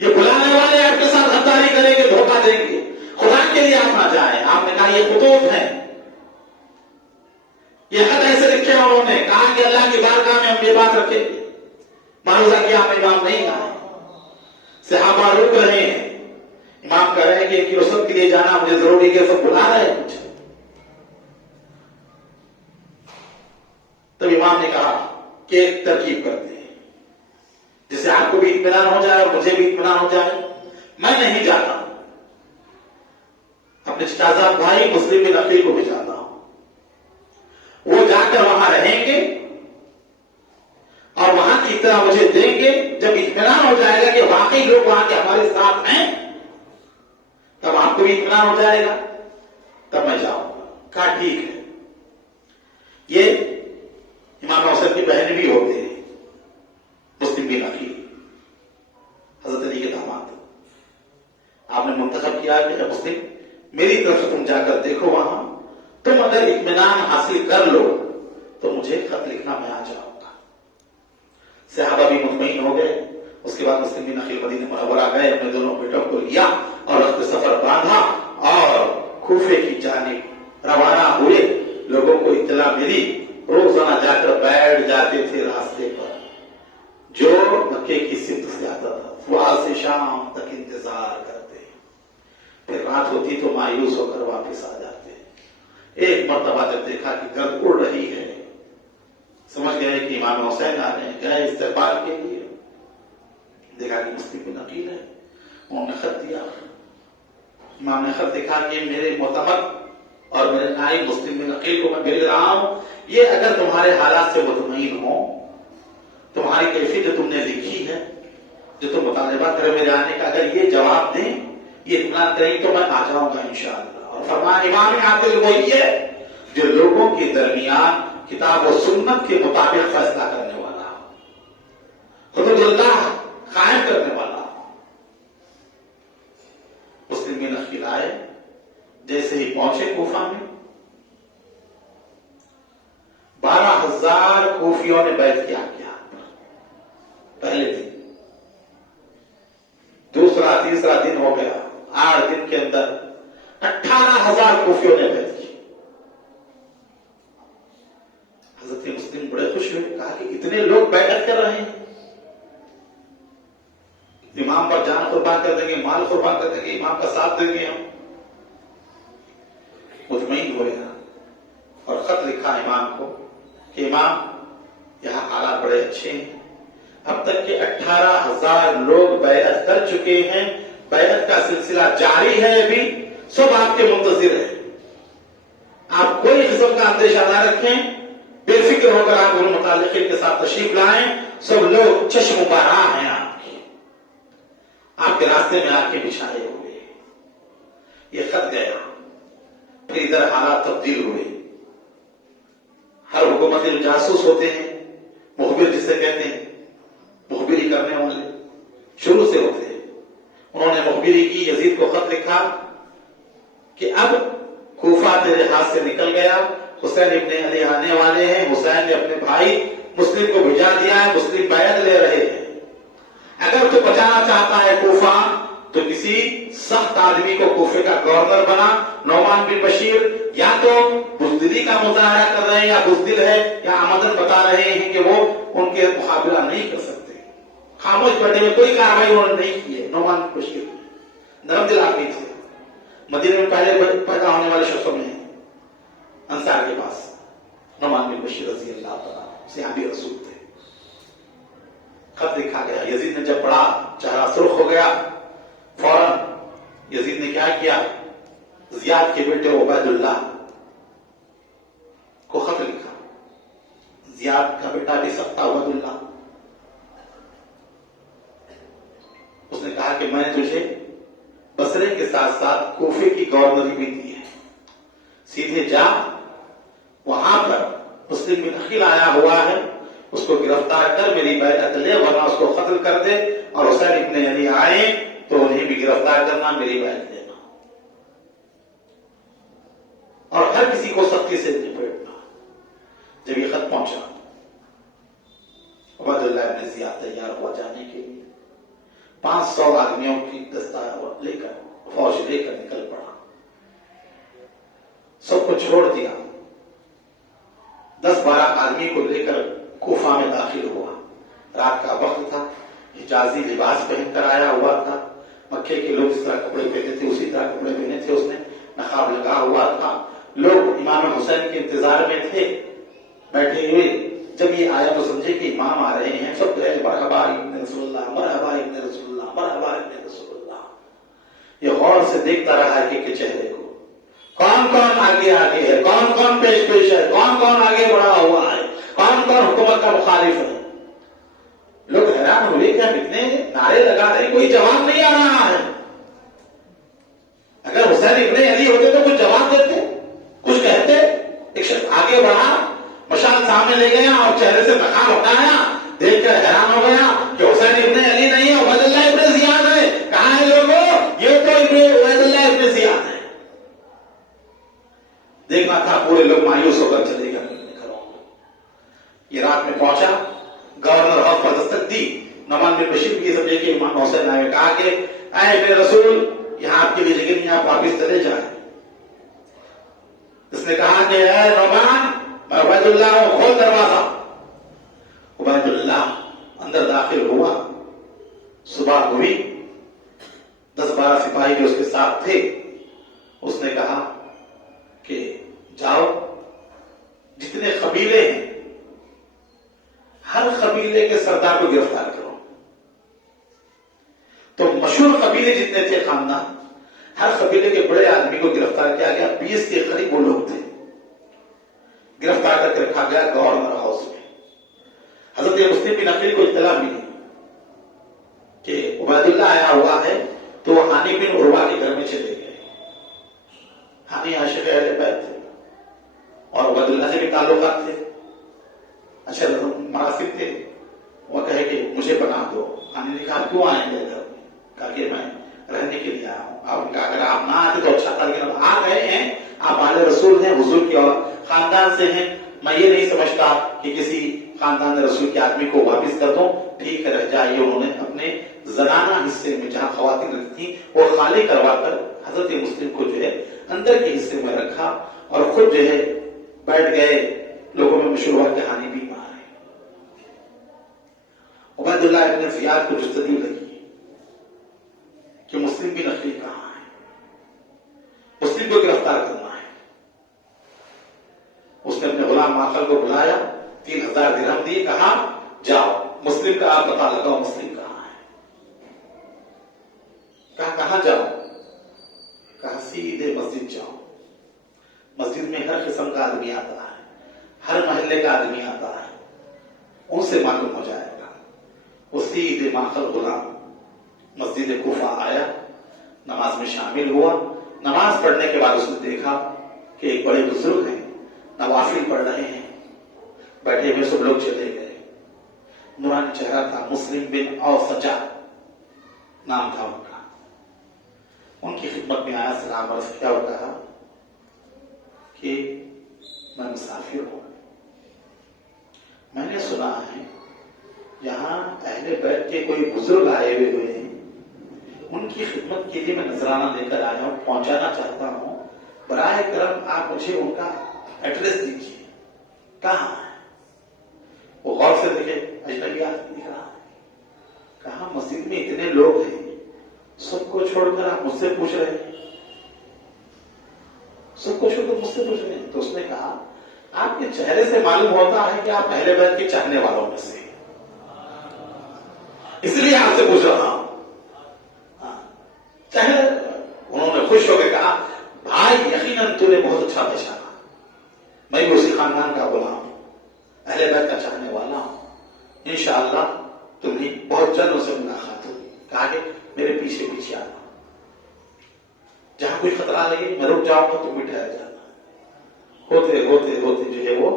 یہ بلانے والے آپ کے ساتھ غداری کریں گے، دھوکہ دیں گے، خدا کے لیے آپ نہ جائیں۔ آپ نے کہا یہ خطوط ہیں، یہ خط ایسے لکھے انہوں نے، کہا کہ اللہ کی بارگاہ میں ہم یہ بات رکھیں گے، معروضہ کیا ہم امام نہیں آئے، صحابہ رک رہے ہیں، امام کہہ رہے ہیں کہ ان کی رسد کے لیے جانا مجھے ضروری ہے، سب بلا رہے ہیں مجھے۔ تب امام نے کہا کہ ایک ترکیب کرتے ہیں جس سے آپ کو بھی اطمینان ہو جائے اور مجھے بھی اطمینان ہو جائے، میں نہیں جاتا ہوں، اپنے چچا بھائی مسلم بن عقیل کو بھی جاتا ہوں، وہ جا کر وہاں رہیں گے اور وہاں کی اطلاع مجھے دیں گے، جب اطمینان ہو جائے گا کہ واقعی لوگ وہاں کے ہمارے ساتھ ہیں، تب آپ کو بھی اطمینان ہو جائے گا، تب میں جاؤں گا۔ کہا ٹھیک ہے۔ یہ امام حسین کی بہن بھی ہوتے ہیں، مسلم بن عقیل، حضرت علی کے داماد، آپ نے منتخب کیا کہ مسلم میری طرف سے تم جا کر دیکھو وہاں تم اگر اطمینان حاصل کر لو تو مجھے خط لکھنا، میں آ جاؤں گا۔ صحابہ بھی مطمئن ہو گئے۔ اس کے بعد مسلم بن عقیل مدینہ منورہ گئے، اپنے دونوں بیٹوں کو لیا اور رخت سفر باندھا اور کوفے کی جانب روانہ ہوئے۔ لوگوں کو اطلاع ملی، روزانہ جا کر بیٹھ جاتے تھے راستے پر، جو مکے کی سمت سے آتا تھا، صبح سے شام تک انتظار کرتے، پھر رات ہوتی تو مایوس ہو کر واپس آ جاتے۔ ایک مرتبہ جب دیکھا کہ گرد اڑ رہی ہے، سمجھ گئے کہ امام حسین آ رہے ہیں، گئے استقبال کے لیے، دیکھا کہ مسلم بن عقیل ہے، انہوں نے خط دیا۔ امام نے خط دکھا کہ میرے معتمد اور میرے نائب مسلم بن عقیل کو میں بھیج رہا ہوں، یہ اگر تمہارے حالات سے مطمئن ہو، تمہاری کیفیت جو تم نے لکھی ہے، جو تم مطالبہ کرے میرے آنے کا، اگر یہ جواب دیں، یہ اطمینان کریں تو میں آ جاؤں گا انشاءاللہ۔ اور فرمایا امام عادل وہی ہے جو لوگوں کے درمیان کتاب و سنت کے مطابق فیصلہ کرنے والا، حدود اللہ قائم کرنے والا۔ مسلم بن عقیل آئے، جیسے ہی پہنچے کوفہ میں، 12,000 کوفیوں نے بیعت کیا پہلے دن، دوسرا تیسرا دن ہو گیا، 8 دن کے اندر 18,000 کوفیوں نے بیعت کی۔ حضرت مسلم بڑے خوش ہوئے، کہا کہ اتنے لوگ بیعت کر رہے ہیں، امام پر جان قربان کر دیں گے، مال قربان کر دیں گے، امام کا ساتھ دیں گے ہم۔ مطمئن ہوئے اور خط لکھا امام کو کہ امام یہاں حالات بڑے اچھے ہیں، اب تک کے 18,000 لوگ بیعت کر چکے ہیں، بیعت کا سلسلہ جاری ہے، ابھی سب آپ کے منتظر ہیں، آپ کوئی قسم کا اندیشہ نہ رکھیں، بے فکر ہو کر آپ ان متعلقین کے ساتھ تشریف لائیں، سب لوگ چشم بہرا ہیں آپ کے راستے میں آ کے بچھائے ہوئے۔ یہ خط گیا، پھر ادھر حالات تبدیل ہوئے۔ ہر حکومت میں جاسوس ہوتے ہیں، مخبر جسے کہتے ہیں، مخبری کرنے والے شروع سے ہوتے ہیں۔ انہوں نے مخبری کی، یزید کو خط لکھا کہ اب کوفہ تیرے ہاتھ سے نکل گیا، حسین ابن علی آنے والے ہیں، حسین نے اپنے بھائی مسلم کو بھیجا دیا ہے، مسلم بیعت لے رہے ہیں، اگر تو بچانا چاہتا ہے کوفہ تو کسی سخت آدمی کو کوفے کا گورنر بنا، نعمان بن بشیر یا تو بزدلی کا مظاہرہ کر رہے ہیں یا بزدل ہے، یا آمدن بتا رہے ہیں کہ وہ ان کے مقابلہ نہیں کر سکتے، خاموش بیٹھے ہوئے، کوئی کاروائی انہوں نے نہیں کی ہے۔ نعمان بن بشیر نرم دل آدمی تھے، مدینے میں پہلے پیدا ہونے والے شخصوں میں انصار کے پاس نعمان بن بشیر رضی اللہ تعالیٰ صحابی رسول تھے۔ خط لکھا گیا، یزید نے جب پڑھا چہرہ سرخ ہو گیا، فوراً یزید نے کیا زیاد کے بیٹے عبید اللہ کو خط لکھا، زیاد کا بیٹا بھی سخت تھا عبید اللہ، اس نے کہا کہ میں نے تجھے بصرے کے ساتھ ساتھ کوفے کی گورنری بھی دی ہے، سیدھے جا، وہاں پر مسلم بن عقیل آیا ہوا ہے، اس کو گرفتار کر میری بیعت لے، ورنہ اس کو قتل کر دے، اور حسین ابن علی آئے تو انہیں بھی گرفتار کرنا، میری بیعت لینا، اور ہر کسی کو سختی سے نپٹنا۔ جب یہ خط پہنچا، عبید اللہ ابن زیاد تیار ہوا جانے کے لیے، 500 آدمیوں کی دستہ لے کر، فوج لے کر نکل پڑا، سب کو چھوڑ دیا، 10-12 آدمی کو لے کر کوفہ میں داخل ہوا۔ رات کا وقت تھا، حجازی لباس پہن کر آیا ہوا تھا، مکے کے لوگ جس طرح کپڑے پہنتے تھے اسی طرح کپڑے پہنے تھے، اس نے نقاب لگا ہوا تھا، لوگ امام حسین کے انتظار میں تھے بیٹھے ہوئے۔ جب یہ آیا تو سمجھے کہ امام آ رہے ہیں، سب کہے مرحبا ابن رسول اللہ، مرحبا ابن رسول اللہ، مرحبا ابن رسول اللہ۔ یہ غور سے دیکھتا رہا کہ چہرے کو، کون کون آگے ہے، کون کون پیش ہے، کون کون آگے بڑھا ہوا ہے، کون کون حکومت کا مخالف ہے۔ لوگ حیران ہوئے کہ ہم اتنے نعرے لگا رہے ہیں، کوئی جواب نہیں آ رہا ہے۔ اگر حسین ابن علی ہوتے تو کچھ جواب دیتے، کچھ کہتے۔ ایک شخص آگے بڑھا، مشال سامنے لے گیا اور چہرے سے نقاب ہٹایا، دیکھ کر حیران ہو گیا کہ حسین ابن علی نہیں ہے، عبید اللہ ابن زیاد ہے۔ کہاں ہے لوگوں؟ یہ تو عبید اللہ ابن زیاد ہے۔ دیکھنا تھا لوگ مایوس ہو کر چلے گئے اپنے گھروں کو. یہ رات میں پہنچا, گورنر ہاؤس پر دستک دی, نعمان بن بشیر بھی یہ سمجھے کہ امام حسین آئے, کہا کہ اے میرے رسول, یہاں آپ کے لیے جگہ نہیں, آپ واپس چلے جائیں. اس نے کہا کہ اے نعمان, میں عبید اللہ ہوں, کھول دروازہ. عبید اللہ اندر داخل ہوا. صبح ہوئی, 10-12 سپاہی جو اس کے ساتھ تھے, اس نے کہا کہ جاؤ, جتنے قبیلے ہیں ہر قبیلے کے سردار کو گرفتار کرو. تو مشہور قبیلے جتنے تھے خاندان, ہر قبیلے کے بڑے آدمی کو گرفتار کیا گیا. 20 کے قریب وہ لوگ تھے, گرفتار کر کے رکھا گیا گورنر ہاؤس میں. حضرت مسلم بن عقیل کو اطلاع ملی کہ عبید اللہ آیا ہوا ہے, تو وہ ہانی بن عروہ کے گھر میں چلے گئے. ہانی عاشق اہل بیت تھے اور عبید اللہ سے بھی تعلقات تھے, اچھا مناسب تھے. وہ کہے کہ مجھے بنا دو. ہانی نے کہا کیوں آئیں گے گھر میں؟ کہا کہ میں رہنے کے لیے آیا ہوں. آپ نے کہا اگر آپ نہ آتے تو اچھا تھا, لیکن اب آ گئے ہیں, آپ آل رسول ہیں, حضور کے خاندان سے ہیں, میں یہ نہیں سمجھتا کہ کسی خاندان رسول کے آدمی کو واپس کر دوں. ٹھیک ہے, رہ جائیے. انہوں نے اپنے زنانہ حصے میں جہاں خواتین رہتی تھیں وہ خالی کروا کر حضرت مسلم کو جو ہے اندر کے حصے میں رکھا اور خود جو ہے بیٹھ گئے. لوگوں میں مشہور ہوا کہ ہانی بھی مار ہے. عبید اللہ ابن زیاد کو جستجو لگی کہ مسلم بن عقیل کہاں ہے, مسلم کو گرفتار کرنا ہے. اس نے اپنے غلام ماخل کو بلایا, 3000 درہم دیے, کہا جاؤ مسلم کا آپ پتہ لگاؤ, مسلم کہاں ہے. کہا کہاں جاؤ؟ کہا سیدھے مسجد جاؤ. مسجد میں ہر قسم کا آدمی آتا ہے, ہر محلے کا آدمی آتا ہے, ان سے معلوم ہو جائے گا. وہ سیدھے ماخل غلام مسجد کوفہ آیا, نماز میں شامل ہوا. نماز پڑھنے کے بعد اس نے دیکھا کہ ایک بڑے بزرگ ہیں, نوافل پڑھ رہے ہیں, بیٹھے ہوئے سب لوگ چلے گئے. نورانی چہرہ تھا, مسلم بن اوسجا نام تھا ان کا. ان کی خدمت میں آیا, سلام عرض کیا, اور کہا کہ میں مسافر ہوں, میں نے سنا ہے یہاں اہل بیت کے کوئی بزرگ آئے ہوئے ہیں, ان کی خدمت کے لیے میں نذرانہ لے کر آیا ہوں, پہنچانا چاہتا ہوں. براہ کرم آپ مجھے ان کا ایڈریس دیجیے, کہاں ہے؟ وہ غور سے دیکھے, اجنبی آدمی دکھ رہا ہے. کہا مسجد میں اتنے لوگ ہیں, سب کو چھوڑ کر آپ مجھ سے پوچھ رہے ہیں, سب کو چھوڑ کر مجھ سے پوچھ رہے ہیں. تو اس نے کہا آپ کے چہرے سے معلوم ہوتا ہے کہ آپ اہل بیت کے چاہنے والوں میں سے, اس لیے آپ سے پوچھ رہا ہوں. چاہے انہوں نے خوش ہو کے کہا بھائی یقیناً تو نے بہت اچھا پہچانا, میں بھی اسی خاندان کا غلام ہوں, اہل بیت کا چاہنے والا ہوں, انشاءاللہ تمہیں بہت جلد ان سے ملاقات ہوگی. کہا کہ میرے پیچھے پیچھے آنا, جہاں کوئی خطرہ لگے میں رک جاؤں گا, تم بھی ٹھہر جانا. ہوتے ہوتے ہوتے جو ہے وہ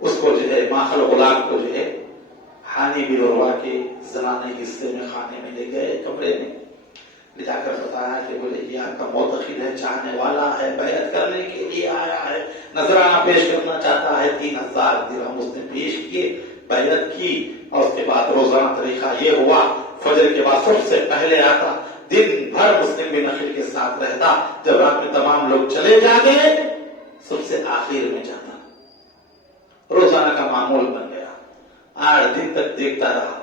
اس کو جو ہے ماخل غلام کو جو ہے ہانی بن عروہ کے زنانے حصے میں خانے میں لے گئے, کمرے میں لے جا کر بتایا کہ بولے یہ آپ کا معتقد ہے, چاہنے والا ہے, بیعت کرنے کے لیے آیا ہے, نذرانہ پیش کرنا چاہتا ہے. 3000 درہم اس نے پیش کیے, بیعت کی, اور اس کے بعد روزانہ طریقہ یہ ہوا فجر کے بعد سب سے پہلے آتا, دن بھر مسلم بن عقیل کے ساتھ رہتا, جب رات میں تمام لوگ چلے جاتے سب سے آخر میں جاتا. روزانہ کا معمول بن گیا. 8 دن تک دیکھتا رہا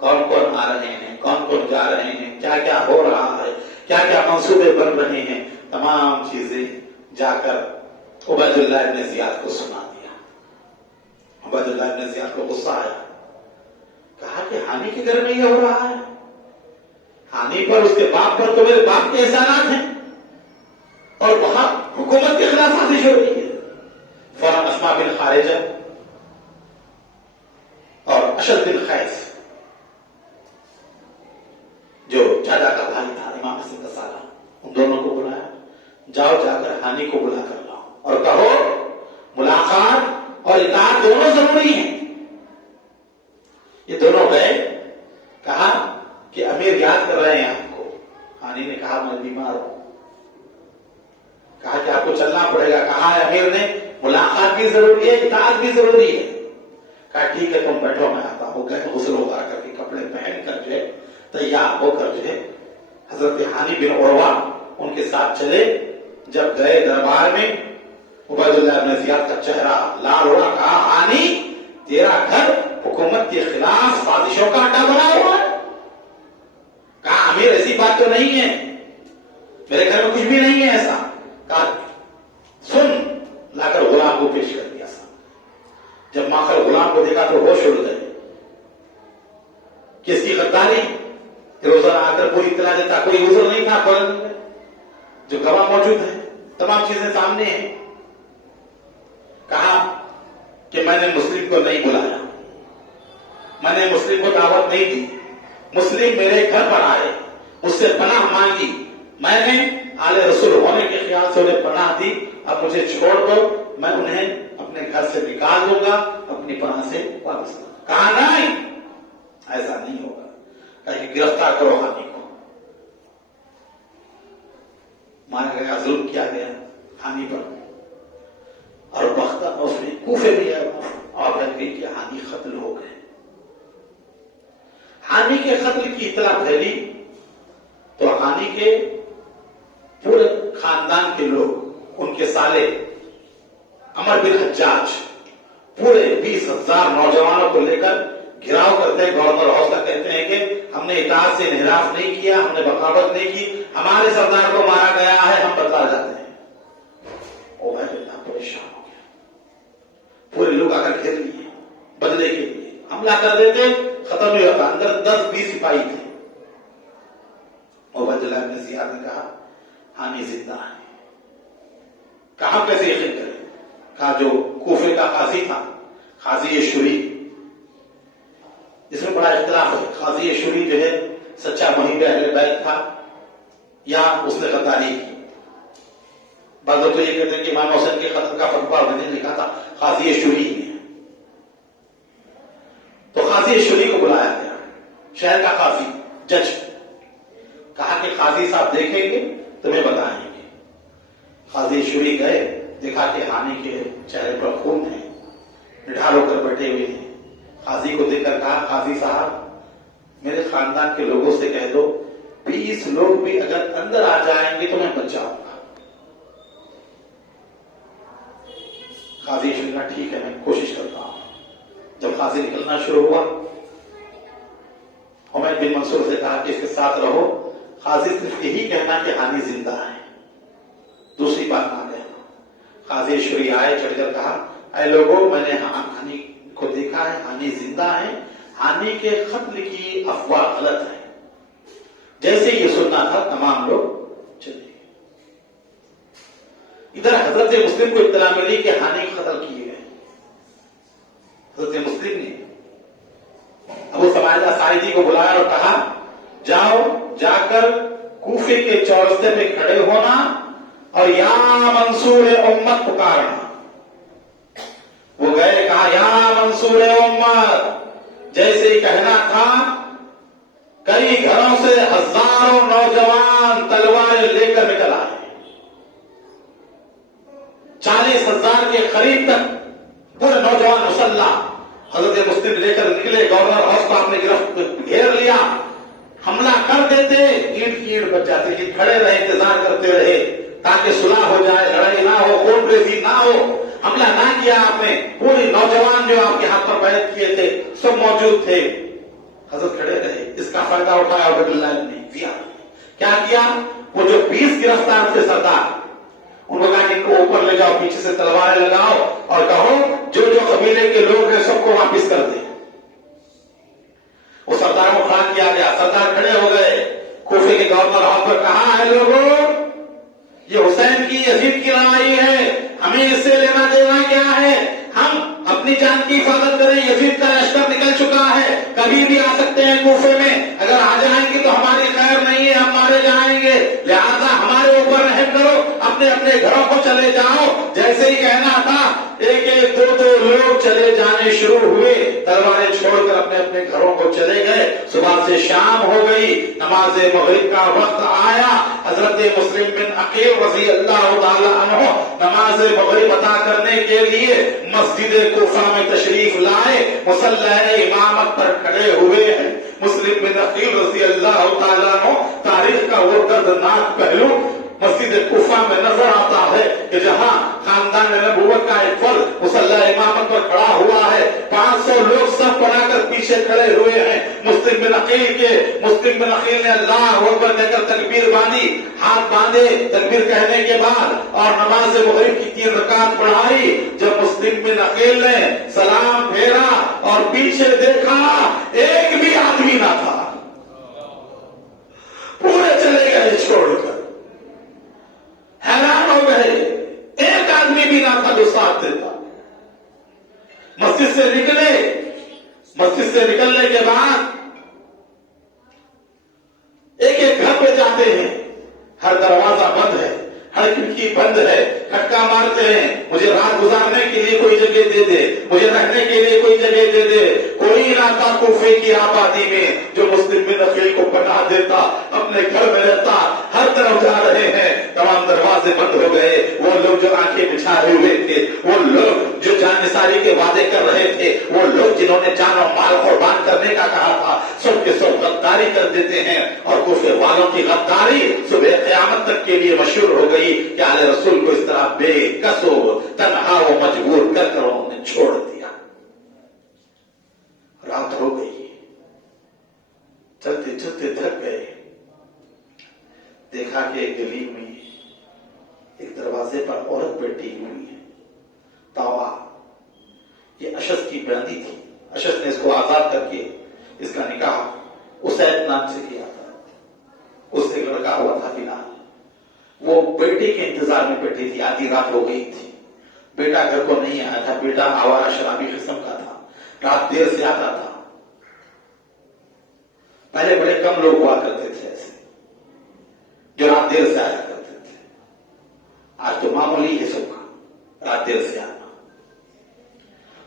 کون کون آ رہے ہیں, کون کون جا رہے ہیں, کیا کیا ہو رہا ہے, کیا کیا منصوبے بن رہے ہیں. تمام چیزیں جا کر عبید اللہ ابن زیاد کو سنا دیا. عبید اللہ ابن زیاد کو غصہ آیا, کہا کہ ہانی کے گھر میں یہ ہو رہا ہے, ہانی پر, اس کے باپ پر تو میرے باپ کے احسانات ہیں, اور وہاں حکومت کے خلاف سازش ہو رہی ہے. فوراً اسما بن خارجہ اور اشد بن قیس جو چاچا کا بھائی تھا, امام حسن کا سالہ, ان دونوں کو بلایا, جاؤ جا کر ہانی کو بلا کر لاؤ اور کہو ملاقات اور اطاعت دونوں ضروری ہیں. یہ دونوں گئے, کہا کہ امیر یاد کر رہے ہیں آپ کو. ہانی نے کہا میں بیمار ہوں. کہا کہ آپ کو چلنا پڑے گا. کہا ہے امیر نے ملاقات بھی ضروری ہے، اطاعت بھی ضروری ہے. کہا ٹھیک ہے تم بیٹھو میں آتا ہوں. گئے غسل وغیرہ کر کے کپڑے پہن کر جو ہے تیار ہو کر جو ہے حضرت ہانی بن عروہ ان کے ساتھ چلے. جب گئے دربار میں عبید اللہ بن زیاد کا چہرہ لال ہو رہا. کہا ہانی تیرا گھر حکومت کے خلاف سازشوں کا اڈا بنا ہوا ہے. کہا امیر ایسی بات تو نہیں ہے، میرے گھر میں کچھ بھی نہیں ہے ایسا. کہا سن، لا کر غلام کو پیش کر دیا. جب ماخر غلام کو دیکھا تو ہوش اڑ گئے. کس کی غداری؟ روزانہ آ کر کوئی اطلاع دیتا، کوئی عذر نہیں تھا. جو گواہ موجود ہے، تمام چیزیں سامنے ہیں. کہا کہ میں نے مسلم کو نہیں بلایا، میں نے مسلم کو دعوت نہیں دی. مسلم میرے گھر پر آئے، مجھ سے پناہ مانگی، میں نے آل رسول ہونے کے خیال سے انہیں پناہ دی. اب مجھے چھوڑ دو، میں انہیں اپنے گھر سے نکال دوں گا، اپنی پناہ سے واپس. کہا نہیں، ایسا نہیں ہوگا. کہا کہ گرفتار کرو ہانی کو. مانا گیا، ظلم کیا گیا ہانی پر. اور وقت اس میں کوفے بھی ہے اور کہ ہانی قتل ہو گئے. ہانی کے قتل کی اطلاع پھیلی تو ہانی کے پورے خاندان کے لوگ، ان کے سالے عمر بن حجاج پورے 20,000 نوجوانوں کو لے کر گھراؤ کرتے ہیں گورنر ہاؤس کا. کہتے ہیں کہ ہم نے اطاعت سے انحراف نہیں کیا، ہم نے بغاوت نہیں کی، ہمارے سردار کو مارا گیا ہے، ہم بدلا جاتے ہیں. عبید اللہ پریشان ہو گیا. پورے لوگ آ کر گھیر لیے بدلے کے لیے حملہ کر دیتے، ختم نہیں ہوتا. اندر 10-20 سپاہی تھے. عبید اللہ بن زیاد نے کہا ہانی زندہ ہے. کہاں کیسے یقین کرے؟ کہا جو کوفے کا قاضی تھا، قاضی شوری، اس میں بڑا اختلاف ہے. قاضی شوری جو ہے سچا محب اہل بیت تھا یا اس نے غداری کی. بعض لوگ تو یہ کہتے ہیں کہ امام حسین کے قتل کا فتویٰ نے لکھا تھا قاضی شوری نے. تو قاضی شوری کو بلایا گیا، شہر کا قاضی جج. کہا کہ قاضی صاحب دیکھیں گے تمہیں بتائیں گے. قاضی شوری گئے، دیکھا کہ ہانی کے چہرے پر خون ہے، نڈھال ہو کر بیٹھے ہوئے ہیں. قاضی کو دیکھ کر کہا قاضی صاحب میرے خاندان کے لوگوں سے کہہ دو 20 لوگ بھی اگر اندر آ جائیں گے تو میں بچ جاؤں گا. قاضی شوری کہا ٹھیک ہے میں کوشش کرتا ہوں. جب قاضی نکلنا شروع ہوا، حمید بن منصور سے کہا کہ اس کے ساتھ رہو، قاضی صرف یہی کہنا کہ ہانی زندہ ہے، دوسری بات نہ کہنا. قاضی شوری آئے، چڑھ کر کہا اے لوگوں میں نے ہانی کو دیکھا ہے، ہانی زندہ ہے، ہانی کے قتل کی افواہ غلط ہے. جیسے یہ سننا تھا تمام لوگ چلے گئے. ادھر حضرت مسلم کو اطلاع ملی کہ ہانی قتل کیے گئے. حضرت مسلم نے ابو سماعلہ ساعدی کو بلایا اور کہا جاؤ جا کر کوفے کے چورستے پہ کھڑے ہونا اور یا منصور امت پکارنا. وہ گئے، کہا یا منصور امت. جیسے ہی کہنا تھا کئی گھروں سے ہزاروں نوجوان تلواریں لے کر نکل آئے. 40,000 کے قریب تک پورے نوجوان مسلح حضرت مسلم لے کر نکلے. گورنر ہاؤس کو آپ نے گرفت گھیر لیا. حملہ کر دیتے، اینٹ کی اینٹ بچ جاتے، کہ کھڑے رہے انتظار کرتے رہے تاکہ صلح ہو جائے، لڑائی نہ ہو، خون ریزی نہ ہو. حملہ نہ کیا آپ نے. پوری نوجوان جو آپ کے ہاتھ پر بیعت کیے تھے سب موجود تھے. حضرت کھڑے رہے. اس کا فائدہ اٹھایا عبید اللہ نے کیا کیا؟ وہ جو 20 گرفتار تھے سردار، ان کو کہا کہ ان کو اوپر لے جاؤ، پیچھے سے تلواریں لگاؤ اور کہو جو جو قبیلے کے لوگ ہیں سب کو واپس کر دیں. وہ سردار کو کھڑا کیا گیا. سردار کھڑے ہو گئے. کوفے کے گورنر ہاؤس پر کہا ہے لوگوں یہ حسین کی یزید کی لڑائی ہے، ہمیں اس سے لینا دینا کیا ہے؟ ہم اپنی جان کی حفاظت کریں. یزید کا لشکر نکل چکا ہے، کبھی بھی آ سکتے ہیں کوفے میں. اگر آ جائیں گے تو ہماری خیر نہیں ہے، ہم مارے جائیں گے. لہذا ہمارے اوپر رحم کرو، اپنے اپنے گھروں کو چلے جاؤ. جیسے ہی کہنا تھا ایک ایک دو دو لوگ چلے جانے شروع ہوئے، تلواریں چھوڑ کر اپنے اپنے گھروں کو چلے گئے. صبح سے شام ہو گئی، نماز مغرب کا وقت آیا. حضرت مسلم بن عقیل رضی اللہ تعالی عنہ نماز مغرب ادا کرنے کے لیے مسجد کوفہ میں تشریف لائے، مصلی امامت پر کھڑے ہوئے ہیں. مسلم بن عقیل رضی اللہ تعالی عنہ تاریخ کا وہ دردناک پہلو مسجد کوفہ میں نظر آتا ہے کہ جہاں خاندان نبوت کا ایک فرد مصلی امامت پر کھڑا ہوا ہے، 500 لوگ سب بنا کر پیچھے کھڑے ہوئے ہیں. مسلم بن عقیل نے اللہ اکبر کہہ کر تکبیر باندھی، ہاتھ باندھے تکبیر کہنے کے بعد اور نماز مغرب کی 3 رکعت پڑھائی. جب مسلم بن عقیل نے سلام پھیرا اور پیچھے دیکھا، ایک بھی آدمی نہ تھا، پورے چلے گئے چھوڑ کر. حیران ہو گئے، ایک آدمی بھی نہ تھا جو ساتھ دیتا. مسجد سے نکلنے کے بعد ایک ایک گھر پہ جاتے ہیں، ہر دروازہ بند ہے، ہر کھڑکی بند ہے، کھٹکا مارتے ہیں، مجھے رات گزارنے کے لیے کوئی جگہ دے دے، مجھے رہنے کے لیے کوئی جگہ دے دے. کوئی نہ تھا کوفے کی آبادی میں جو مسلم بن عقیل کو پناہ دیتا، اپنے گھر میں رہتا. ہر طرف جا رہے ہیں، تمام دروازے بند ہو گئے. وہ لوگ جو آنکھیں بچھائے ہوئے تھے، وہ لوگ جو جان نثاری کے وعدے کر رہے تھے، وہ لوگ جنہوں نے جان و مال قربان کرنے کا کہا تھا، سب کے سب غداری کر دیتے ہیں. اور کوفے والوں کی غداری صبح قیامت تک کے لیے مشہور ہو گئی کہ آل رسول کو اس طرح بے کس و تنہا و مجبور کر کر انہوں نے چھوڑ دیا. رات ہو گئی، چلتے چلتے تھک گئے. دیکھا کہ ایک گلی میں ایک دروازے پر عورت بیٹھی ہوئی ہے، تاوا. یہ اشس کی بیٹی تھی. اشس نے اس کو آزاد کر کے اس کا نکاح اسید نام سے کیا تھا. اس سے لڑکا ہوا تھا فلحال. وہ بیٹے کے انتظار میں بیٹھی تھی. آدھی رات ہو گئی تھی، بیٹا گھر کو نہیں آیا تھا. بیٹا آوارہ شرابی قسم کا تھا، رات دیر سے آتا تھا. پہلے بڑے کم لوگ ہوا کرتے تھے ایسے جو رات دیر سے آیا کرتے تھے. آج تو معمولی ہے سب کا رات دیر سے آنا.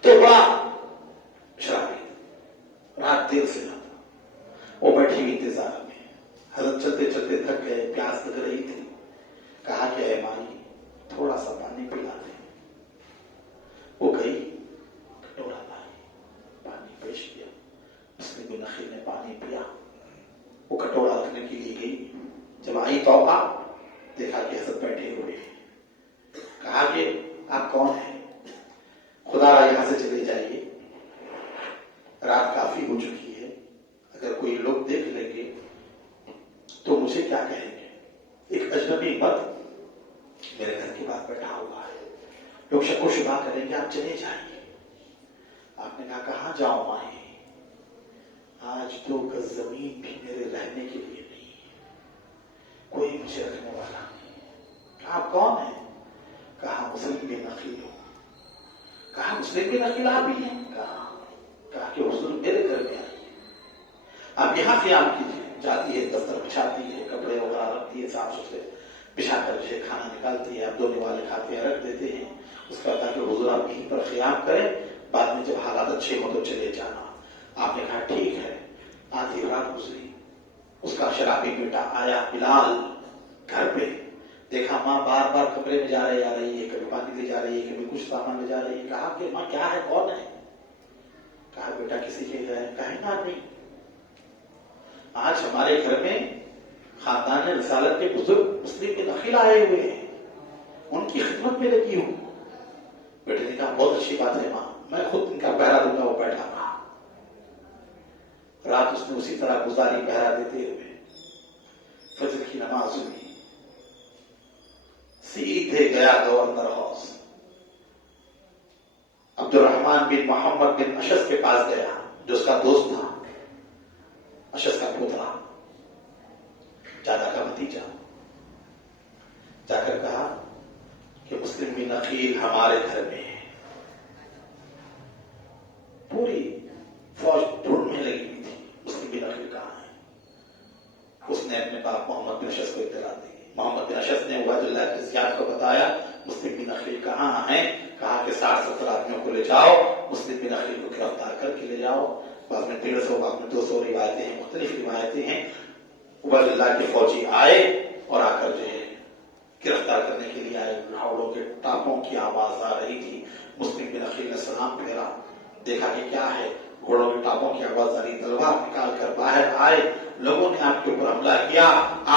تو بڑا شرابی رات دیر سے آتا، وہ بیٹھی ہوئی انتظار میں. حضرت چلتے چلتے تھک گئے، پیاس لگ رہی تھی. کہا کہ اے مائی تھوڑا سا پانی پلا دیں. وہ گئی، کٹورا لائی، پانی پیش کیا. مسلم بن عقیل نے پانی پیا. وہ کٹورا رکھنے کے لیے گئی. جب آئی توقع دیکھا کہ حضرت بیٹھے ہوئے. کہا کہ آپ کون ہیں؟ خدا را یہاں سے چلے جائیے، رات کافی ہو چکی ہے. اگر کوئی لوگ دیکھ لیں گے تو مجھے کیا کہیں گے؟ ایک اجنبی مرد میرے گھر کے بعد بیٹھا ہوا ہے، لوگ شک و شبہ کریں گے، آپ چلے جائیے. آپ نے کہا کہاں جاؤں مائی؟ آج 2 گز زمین بھی میرے رہنے کے لیے نہیں، کوئی مجھے رکھنے والا نہیں. آپ کون ہیں؟ کہا مسلم بن عقیل ہوں. کہا مسلم بن عقیل آپ ہی ہیں؟ کہا کہ حضور میرے گھر میں آئیے، آپ یہاں قیام کیجیے. جاتی ہے، دفتر بچھاتی ہے، کپڑے وغیرہ رکھتی ہے، صاف ستھرے بچھا کر مجھے کھانا نکالتی ہے. اب دھونے والے کھاتے ہیں، رکھ دیتے ہیں. اس کا کہا کہ حضور آپ یہیں پر قیام کریں، بعد میں جب حالات اچھے ہوں تو چلے جانا. آپ نے کہا ٹھیک ہے. آدھی رات گزری. اس کا شرابی بیٹا آیا بلال گھر پہ. دیکھا ماں بار بار کمرے میں جا رہی ہے، کبھی پانی لے جا رہی ہے، کبھی کچھ سامان لے جا رہی ہے. کہا کہ ماں کیا ہے، کون ہے؟ کہا بیٹا کسی کے گھر ہے. کہیں نہ نہیں، آج ہمارے گھر میں خاندان رسالت کے بزرگ مسلم بن عقیل آئے ہوئے ہیں، ان کی خدمت میں لگی ہوں. بیٹے نے کہا بہت اچھی بات ہے ماں، میں خود ان کا پہرا دوں گا. وہ بیٹھا رہا. رات اس نے اسی طرح گزاری پہرا دیتے ہوئے. فجر کی نماز ہوئی، سیدھے گیا گورنر ہاؤس. عبد الرحمن بن محمد بن اشس کے پاس گیا جو اس کا دوست تھا، اشس کا پوترا، دادا کا بھتیجا. جا کر کہا کہ مسلم بن عقیل ہمارے گھر میں ہے. پوری فوج ڈھونڈنے لگی ہوئی تھی مسلم بن عقیل کہاں ہے. اس نے اپنے باپ محمد بن اشس کو اطلاع دی. محمد بن اشس نے عبید اللہ کے زیاد کو بتایا مسلم بن عقیل کہاں ہیں. کہا آپ کے 60-70 آدمیوں کو لے جاؤ، مسلم بن عقیل کو گرفتار کر کے لے جاؤ. بعد میں 150 بعد میں 200 روایتیں ہیں، مختلف روایتیں ہیں. عبید اللہ کے فوجی آئے اور آ کر جو ہے گرفتار کرنے کے لیے آئے. گھوڑوں کے ٹاپوں کی آواز آ رہی تھی. مسلم بن عقیل نے سلام پھیرا، دیکھا کہ کیا ہے، گھوڑوں کے ٹاپوں کی آواز آ رہی. تلوار نکال کر باہر آئے. لوگوں نے آپ کے اوپر حملہ کیا،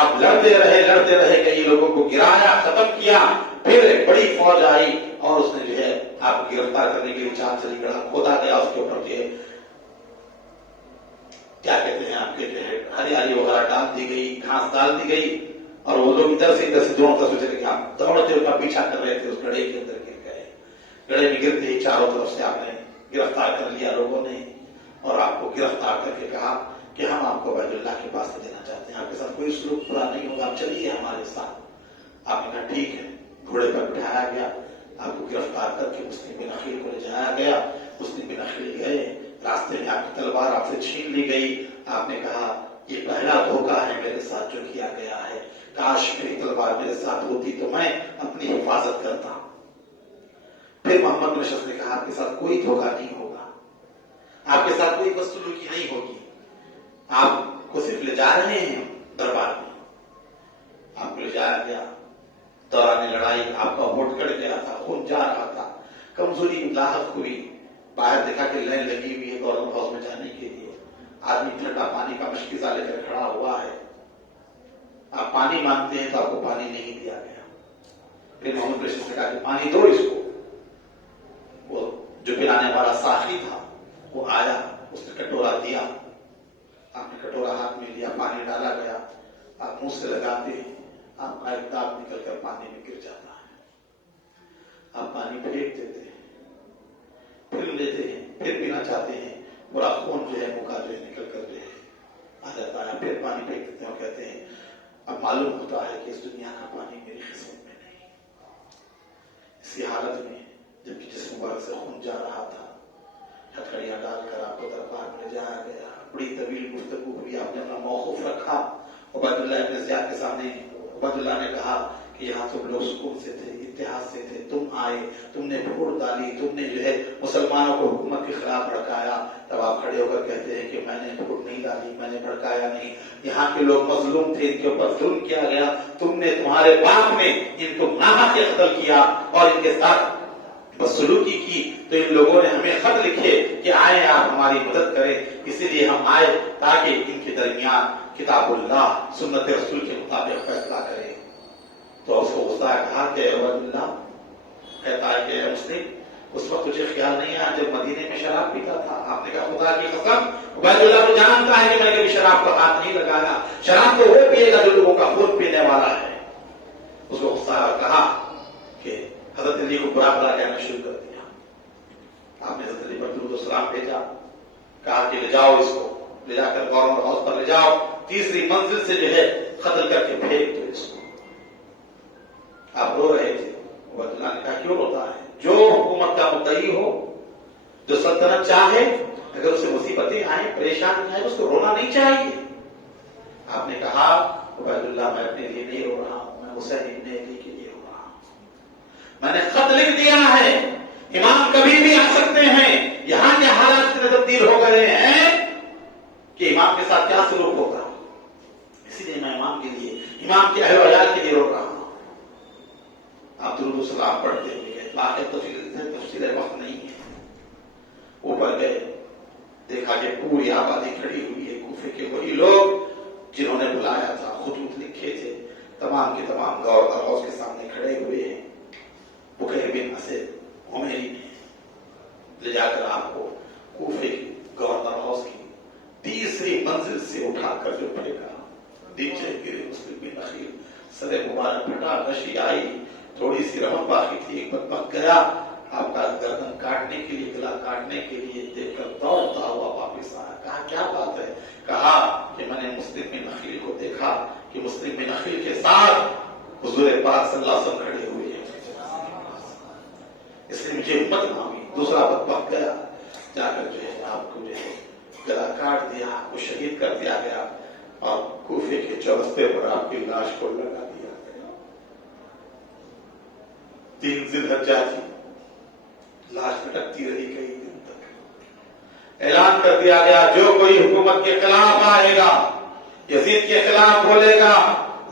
آپ لڑتے رہے، کئی لوگوں کو گرایا، ختم کیا. پھر ایک بڑی فوج آئی اور اس نے جو ہے آپ کو گرفتار کرنے کے لیے چال چلی. گڑھا کھودا گیا، اس کے اوپر جو ہے کیا کہتے ہیں آپ کے جو ہے ہریالی وغیرہ ڈال دی گئی، گھاس ڈال دی گئی. اور وہ لوگ ادھر سے دونوں طرف سے آپ دوڑتے ان کا پیچھا کر رہے تھے. اس گڑھے کے اندر گر گئے. گڑھے میں گرتے ہی چاروں طرف سے آپ نے گرفتار کر لیا لوگوں نے، اور آپ کو گرفتار کر کے کہا کہ ہم آپ کو عبید اللہ کے پاس دینا چاہتے ہیں، آپ کے ساتھ کوئی سلوک برا نہیں ہوگا، آپ چلیے ہمارے ساتھ. آپ نے کہا ٹھیک ہے. گھوڑے پر بٹھایا گیا، آپ کو گرفتار کر کے مسلم بن عقیل کو لے جایا گیا. مسلم بن عقیل گئے، راستے میں آپ کی تلوار آپ سے چھین لی گئی. آپ نے کہا یہ پہلا دھوکہ ہے میرے ساتھ جو کیا گیا ہے، کاش میری تلوار میرے ساتھ ہوتی تو میں اپنی حفاظت کرتا. پھر محمد بن اشرف نے کہا آپ کے ساتھ کوئی دھوکہ نہیں ہوگا، آپ کے ساتھ کوئی بدسلوکی نہیں ہوگی، آپ کو صرف لے جا رہے ہیں دربار میں. آپ کو لے جایا گیا. دوران لڑائی آپ کا ہوٹ کڑ گیا تھا، خون جا رہا تھا، کمزوری لاحق ہوئی. باہر دیکھا کہ لائن لگی ہوئی ہے گورنر ہاؤس میں جانے کے لیے. آدمی ٹھنڈا پانی کا مشکیزہ لے کر کھڑا ہوا ہے. آپ پانی مانگتے ہیں تو آپ کو پانی نہیں دیا گیا. پھر محمد بشیر نے کہا کہ پانی دو اس کو. وہ جو پلانے والا ساقی تھا وہ آیا، اس نے کٹورا دیا. آپ نے کٹورا ہاتھ میں لیا، پانی ڈالا گیا. آپ منہ سے لگاتے ہیں، آپ کا ایک دانت نکل کر پانی میں گر جاتا ہے. آپ پانی پھینک دیتے ہیں، پھر لیتے ہیں، پھر پینا چاہتے ہیں، پورا خون جو ہے منہ کا جو ہے نکل کر جو ہے آ جاتا ہے. پھر پانی پھینک دیتے ہیں اور کہتے ہیں اب معلوم ہوتا ہے کہ اس دنیا کا پانی میری قسمت میں نہیں. اسی حالت میں جبکہ جس مبارک سے خون جا رہا تھا، ہتھکڑیاں ڈال کر آپ کو دربار میں لے جایا گیا. بڑی طویل گفتگو ہوئی. آپ نے اپنا موقف رکھا. عبید اللہ ابن زیاد کے سامنے عبید اللہ نے کہا کہ یہاں تم لوگ سکون سے تھے، اتحاد سے تھے، تم آئے، تم نے پھوڑ ڈالی، تم نے جو ہے مسلمانوں کو حکومت کے خلاف بھڑکایا. تب آپ کھڑے ہو کر کہتے ہیں کہ میں نے پھوڑ نہیں ڈالی، میں نے بھڑکایا نہیں. یہاں کے لوگ مظلوم تھے، ان کے اوپر ظلم کیا گیا. تم نے، تمہارے باپ نے ان کو ناحق قتل کیا اور ان کے ساتھ بدسلوکی کی. تو ان لوگوں نے ہمیں خط لکھے کہ آئے آپ ہماری مدد کریں. اسی لیے ہم آئے تاکہ ان کے درمیان کتاب اللہ سنت رسول کے مطابق فیصلہ کریں. تو اس کو غصہ کہا کہ عبید اللہ کہتا ہے کہ مسلم اس وقت تجھے خیال نہیں آیا جب مدینے میں شراب پیتا تھا؟ آپ نے کہا خدا کی قسم عبید اللہ کو جانتا ہے کہ میں نے کبھی شراب پر ہاتھ نہیں لگایا. شراب تو وہ پیے گا جو لوگوں کا خون پینے والا ہے. اس کو غصہ کہا کہ حضرت علی کو برا بھلا کہنا شروع کر دیا. آپ نے حضرت علی پر درود و سلام بھیجا، کہا کہ لے جاؤ اس کو، لے جا کر گورنر ہاؤس پر لے جاؤ، تیسری منزل سے جو ہے قتل کر کے پھینک دو اس کو. آپ رو رہے تھے. عبید اللہ نے کہا کیوں روتا ہے؟ جو حکومت کا مدعی ہو، جو سلطنت چاہے، اگر اسے مصیبتیں آئیں، پریشانی آئے، اس کو رونا نہیں چاہیے. آپ نے کہا عبید اللہ میں اپنے لیے نہیں رو رہا ہوں، میں حسین ابن علی کے لیے رو رہا ہوں. میں نے خط لکھ دیا ہے، امام کبھی بھی آ سکتے ہیں. یہاں کے حالات اتنے تبدیل ہو گئے ہیں کہ امام کے ساتھ کیا سلوک ہوگا. اسی لیے میں امام کے لیے، امام کے اہل و عیال کے لیے رو رہا ہوں. آپ درود و سلام پڑھتے ہوئے باقی تفصیل وقت نہیں ہے. اوپر گئے، دیکھا کہ پوری آبادی کھڑی ہوئی ہے. کوفے کے وہی لوگ جنہوں نے بلایا تھا، خطوط لکھے تھے، تمام کے تمام گورنر ہاؤس کے سامنے کھڑے ہوئے ہیں. بکیر بن اسد عمیری نے لے جا کر آپ کو کوفے کی گورنر ہاؤس کی تیسری منزل سے اٹھا کر جو پھینکا، نیچے گرے مسلم بن عقیل. سر مبارک پھٹا، نشی آئی، تھوڑی سی رحم باقی تھی. ایک بدبخت گیا آپ کا گردن کاٹنے کے لیے، گلا کاٹنے کے لیے، دیکھ کر دوڑتا ہوا واپس آیا. کہا کیا بات ہے؟ کہا کہ میں نے مسلم بن عقیل کو دیکھا کہ مسلم بن عقیل کے ساتھ حضور پاک صلی اللہ علیہ وسلم کھڑے ہوئے ہیں، اس لیے مجھے ہمت نہ ہوئی. دوسرا بدبخت گیا، جا کر جو ہے آپ کو جو ہے گلا کاٹ دیا، آپ کو شہید کر دیا گیا اور کوفے کے چورستے پر آپ کی لاش کو لگا دیا گیا. 3 ذی الحجہ تھی. لاش لٹکتی رہی کئی دن تک. اعلان کر دیا گیا جو کوئی حکومت کے خلاف آئے گا، یزید کے خلاف بولے گا،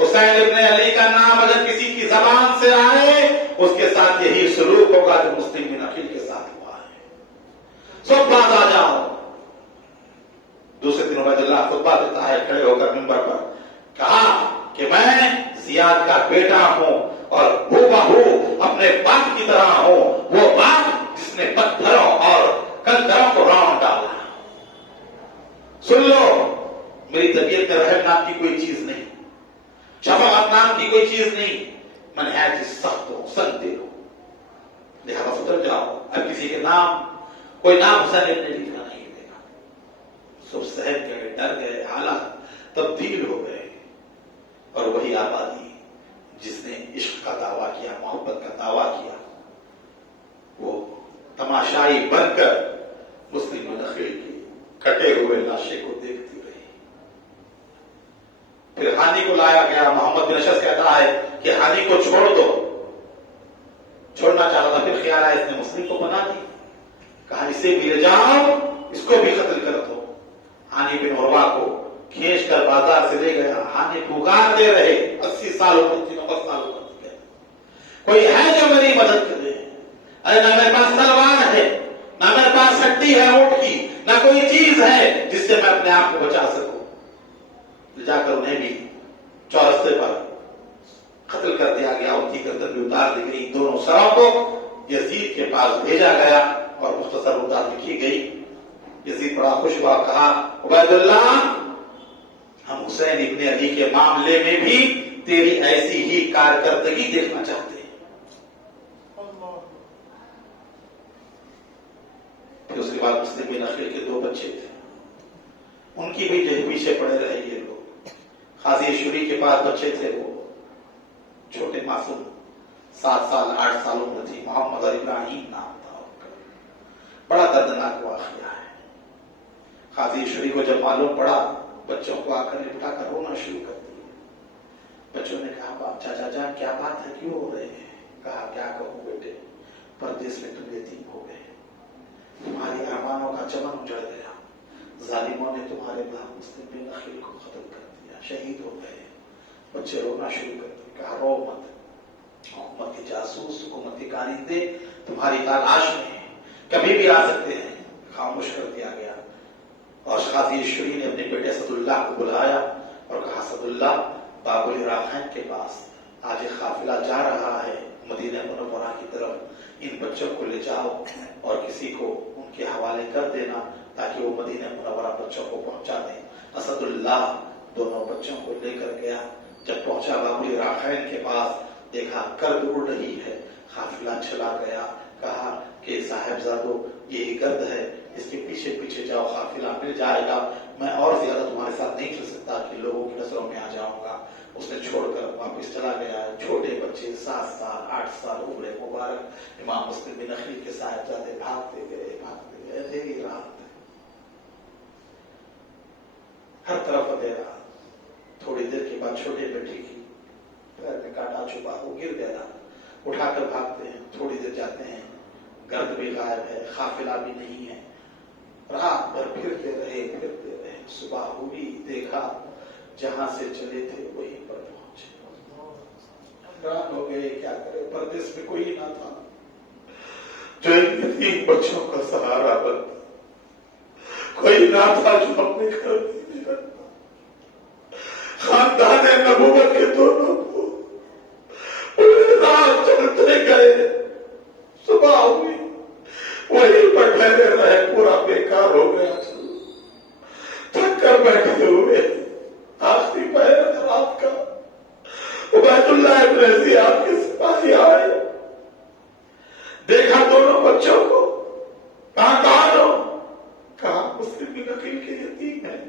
حسین ابن علی کا نام اگر کسی کی زبان سے آئے اس کے ساتھ یہی سلوک ہوگا جو مسلم بن عقیل کے ساتھ ہوا ہے. سب باز آ جاؤ. دوسرے دن عبید اللہ خطبہ دیتا ہے کھڑے ہو کر منبر پر، کہا کہ میں زیاد کا بیٹا ہوں اور ہو بہو اپنے باپ کی طرح ہوں، وہ باپ جس نے پتھروں اور کنکروں کو راؤنڈ ڈالا. سن لو، میری طبیعت میں رحم نام کی کوئی چیز نہیں، شفقت نام کی کوئی چیز نہیں، منہج سخت ہو، سنتے ہو، لہذا سدھر جاؤ. اب کسی کے نام کوئی نام حسین ابن علی کا نہیں دینا. سب سہم گئے، ڈر گئے، حالات تبدیل ہو گئے. اور وہی آبادی جس نے عشق کا دعویٰ کیا، محبت کا دعویٰ کیا، وہ تماشائی بن کر مسلم نخیل کی کٹے ہوئے لاشے کو دیکھتی رہی. پھر ہانی کو لایا گیا. محمد بن اشعث کہتا ہے کہ ہانی کو چھوڑ دو. چھوڑنا چاہتا تھا، پھر خیال آیا اس نے مسلم کو بنا دی. کہا اسے بھی لے جاؤ، اس کو بھی قتل کر دو. ہانی بن عروہ کو کھینچ کر بازار سے لے گیا. ہانی پکارتے رہے، 80 سال عمر تھی، 90 سال عمر تھی. کوئی ہے جو میری مدد کرے؟ ارے نہ میرے پاس تلوار ہے، نہ میرے پاس ہڈی ہے اونٹ کی، نہ کوئی چیز ہے جس سے میں اپنے آپ کو بچا سکوں. لے جا کر انہیں بھی چورستے پر قتل کر دیا گیا. ان کی گردن بھی اتار دی گئی. دونوں سروں کو یزید کے پاس بھیجا گیا اور مختصر اتار لکھی گئی. یزید بڑا خوش ہوا، کہا عبید اللہ ہم حسین ابن علی کے معاملے میں بھی تیری ایسی ہی کارکردگی دیکھنا چاہتے ہیں. پھر اس کے بعد مسلم بن عقیل کے 2 بچے تھے، ان کی بھی جہ پیچھے پڑے رہے یہ لوگ. قاضی شوری کے پاس بچے تھے، وہ چھوٹے معصوم 7 سال 8 سال عمر تھی. محمد اور ابراہیم نام تھا ان کا. بڑا دردناک واقعہ ہے. قاضی شوری کو جب معلوم پڑا، بچوں کو آ کر اٹھا کر رونا شروع کر دیا. بچوں نے کہا باپ چاچا جان کیا بات ہے، کیوں ہو رہے ہیں؟ کہا کیا کہوں بیٹے، پردیس میں تم یتیم ہو گئے، تمہاری ارمانوں کا چمن اجڑ گیا، ظالموں نے تمہارے باپ مسلم بن عقیل کو قتل کر دیا، شہید ہو گئے. بچے رونا شروع کر دیا. کہا رو مت، حکومت کے جاسوس، حکومت کے کارندے تمہاری تلاش میں ہیں، کبھی بھی آ سکتے ہیں. خاموش کر دیا گیا. اور قاضی شوری نے اپنے بیٹے اسد اللہ کو بلایا اور کہا اسد اللہ، باب العراقین کے پاس آج ایک قافلہ جا رہا ہے مدینہ منورہ کی طرف، ان بچوں کو لے جاؤ اور کسی کو ان کے حوالے کر دینا تاکہ وہ مدینہ منورہ بچوں کو پہنچا دیں. اسد اللہ دونوں بچوں کو لے کر گیا. جب پہنچا باب العراقین کے پاس، دیکھا گرد اڑ رہی ہے. قافلہ چلا گیا. کہا کہ صاحبزادو یہی گرد ہے، اس کے پیچھے پیچھے جاؤ، قافلہ مل جائے گا. میں اور زیادہ تمہارے ساتھ نہیں چل سکتا کہ لوگوں کی نظروں میں آ جاؤں گا. اس نے چھوڑ کر واپس چلا گیا. چھوٹے بچے 7 سال 8 سال عمر مبارک امام مسلم بن عقیل کے صاحبزادے بھاگتے گئے. اندھیری رات، ہر طرف اندھیرا. تھوڑی دیر کے بعد چھوٹے بیٹے کی پیر میں کانٹا چھپا، وہ گر گیا. اٹھا کر بھاگتے ہیں. تھوڑی دیر جاتے ہیں، گرد بھی غائب ہے، قافلہ بھی نہیں ہے. رات بھر پھرتے رہے. صبح ہوئی، دیکھا جہاں سے چلے تھے وہیں پر پہنچے. حیران ہو گئے، کیا کرے، پردیس میں کوئی نہ تھا جو ان یتیم بچوں کا سہارا بنتا، کوئی نہ تھا جو اپنے گھر میں رکھتا. خاندان نبوت کے دونوں کو رات چلتے گئے. صبح ہوئی، وہیں پر ٹھہرے رہے. پورا بیکار ہو گیا. تھک کر بیٹھے ہوئے، آخری پہر رات کا. عبید اللہ ابن زیاد کے سپاہی آئے، دیکھا دونوں بچوں کو. کہاں ہو؟ کہا مسلم بن عقیل کے یتیم ہیں.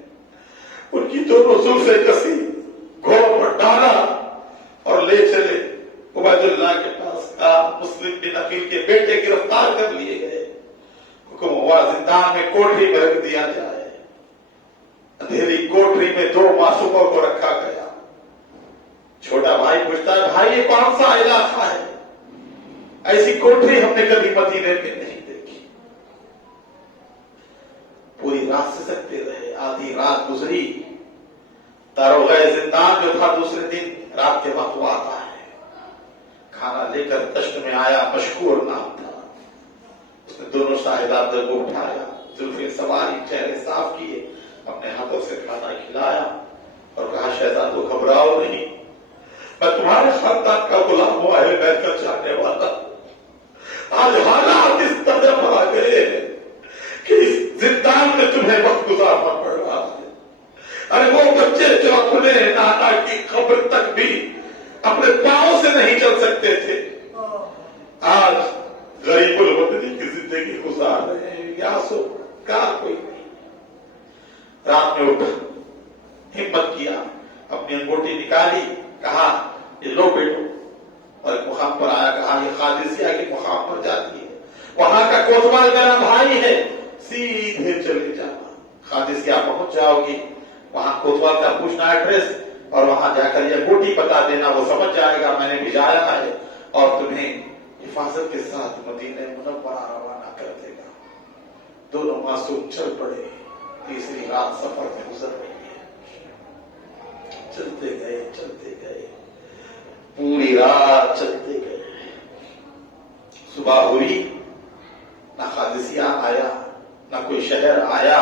ان کی دونوں زلفیں کسی، گھوڑوں پر ڈالا اور لے چلے عبید اللہ کے پاس. کہا مسلم بن عقیل کے بیٹے گرفتار کر لیے گئے. حکم ہوا زندان میں کوٹری میں رکھ دیا جائے. اندھیری کوٹری میں 2 معصوموں کو رکھا گیا. چھوٹا بھائی پوچھتا ہے بھائی یہ کون سا علاقہ ہے؟ ایسی کوٹری ہم نے کبھی مدینے میں نہیں دیکھی. رات سے سکتے رہے. آدھی رات گزری. داروغہ زندان جو تھا دوسرے دن رات کے وقت وہ آتا ہے, کھانا لے کر دشت میں آیا. مشکور نام تھا. اس نے دونوں شاہزادوں کو اٹھایا, زلفیں سواری, چہرے صاف کیے, اپنے ہاتھوں سے کھانا کھلایا اور کہا شہزادو گھبراؤ نہیں, میں تمہارے خاندان کا غلام ہوا ہے بیٹھ کر چاہنے والا. آج حالات اس طرح آ گئے کہ اس زندان میں تمہیں وقت گزارنا پڑ رہا ہے. ارے وہ بچے جو اپنے نانا کی قبر تک بھی اپنے پاؤں سے نہیں چل سکتے تھے, آج غریب الوطنی کی زندگی گزار رہے ہیں. یا سو کہا کوئی نہیں. رات میں اٹھا, ہمت کیا, اپنی انگوٹھی نکالی, کہا یہ لو بیٹو, اور ایک مقام پر آیا, کہا یہ قادسیہ کے مقام پر جاتی ہے, وہاں کا کوتوال میرا بھائی ہے, سیدھے چلے جانا. قادسیہ پہنچ جاؤ گی, وہاں کوتوال کا پوچھنا ایڈریس, اور وہاں جا کر یہ انگوٹھی بتا دینا, وہ سمجھ جائے گا میں نے بھیجایا ہے اور تمہیں حفاظت کے ساتھ مدینہ منورہ روانہ کر دے گا. دونوں معصوم چل پڑے. تیسری رات سفر میں گزر رہی ہے. چلتے گئے پوری رات چلتے گئے. صبح ہوئی, نہ قادسیہ آیا نہ کوئی شہر آیا.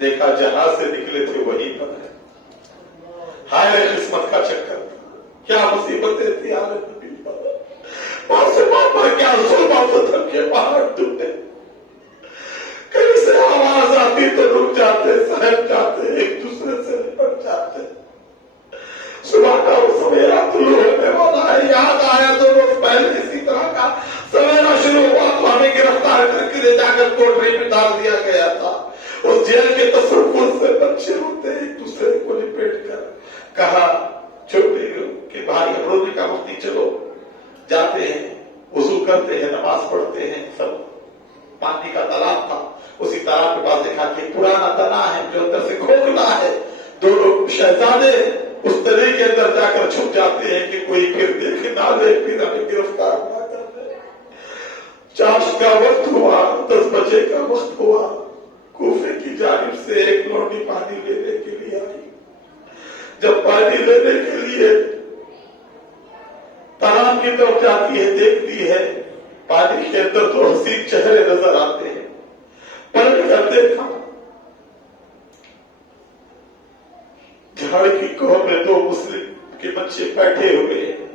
دیکھا جہاز سے نکلے تھے وہیں پر ہے. ہائے قسمت کا چکر, کیا مصیبتیں تھی عالم نبی پر. پر کیا ظلم و ستم کے پہاڑ ٹوٹے. کہیں سے آواز آتی تو رک جاتے, سہم جاتے, ایک دوسرے سے نپٹ جاتے. صبح کا وہ سویرا طلوع ہونے والا ہے. یاد آیا تو روز پہلے اسی طرح کا سویرا شروع ہوا تو ہمیں گرفتار کر کے لے جا کر کوٹری میں ڈال دیا گیا تھا. اس جیل کے تصور سے بچے ہوتے ایک دوسرے کو لپیٹ کر کہا چھوٹے کہ بھائی ہم رونے کا وقت نہیں, چلو جاتے ہیں, وضو کرتے ہیں, نماز پڑھتے ہیں. سب پانی کا تالاب تھا, اسی تالاب کے پاس دیکھا کہ پرانا تنا ہے جو اندر سے کھوکھلا ہے. دونوں شہزادے اس تنے کے اندر جا کر چھپ جاتے ہیں کہ کوئی پھر دیکھ نہ لے, پھر ہمیں گرفتار نہ کر لے. چاش کا وقت ہوا, 10 بجے کا وقت ہوا. کوفے کی جانب سے ایک لوٹی پانی لینے کے لیے آئی. جب پانی لینے کے لیے تالاب کی طرف جاتی ہے, دیکھتی ہے پانی کے اندر 2 حسین چہرے نظر آتے ہیں. پلٹ کر دیکھا, جھاڑ کی کوہ میں 2 مسلم کے بچے بیٹھے ہوئے ہیں.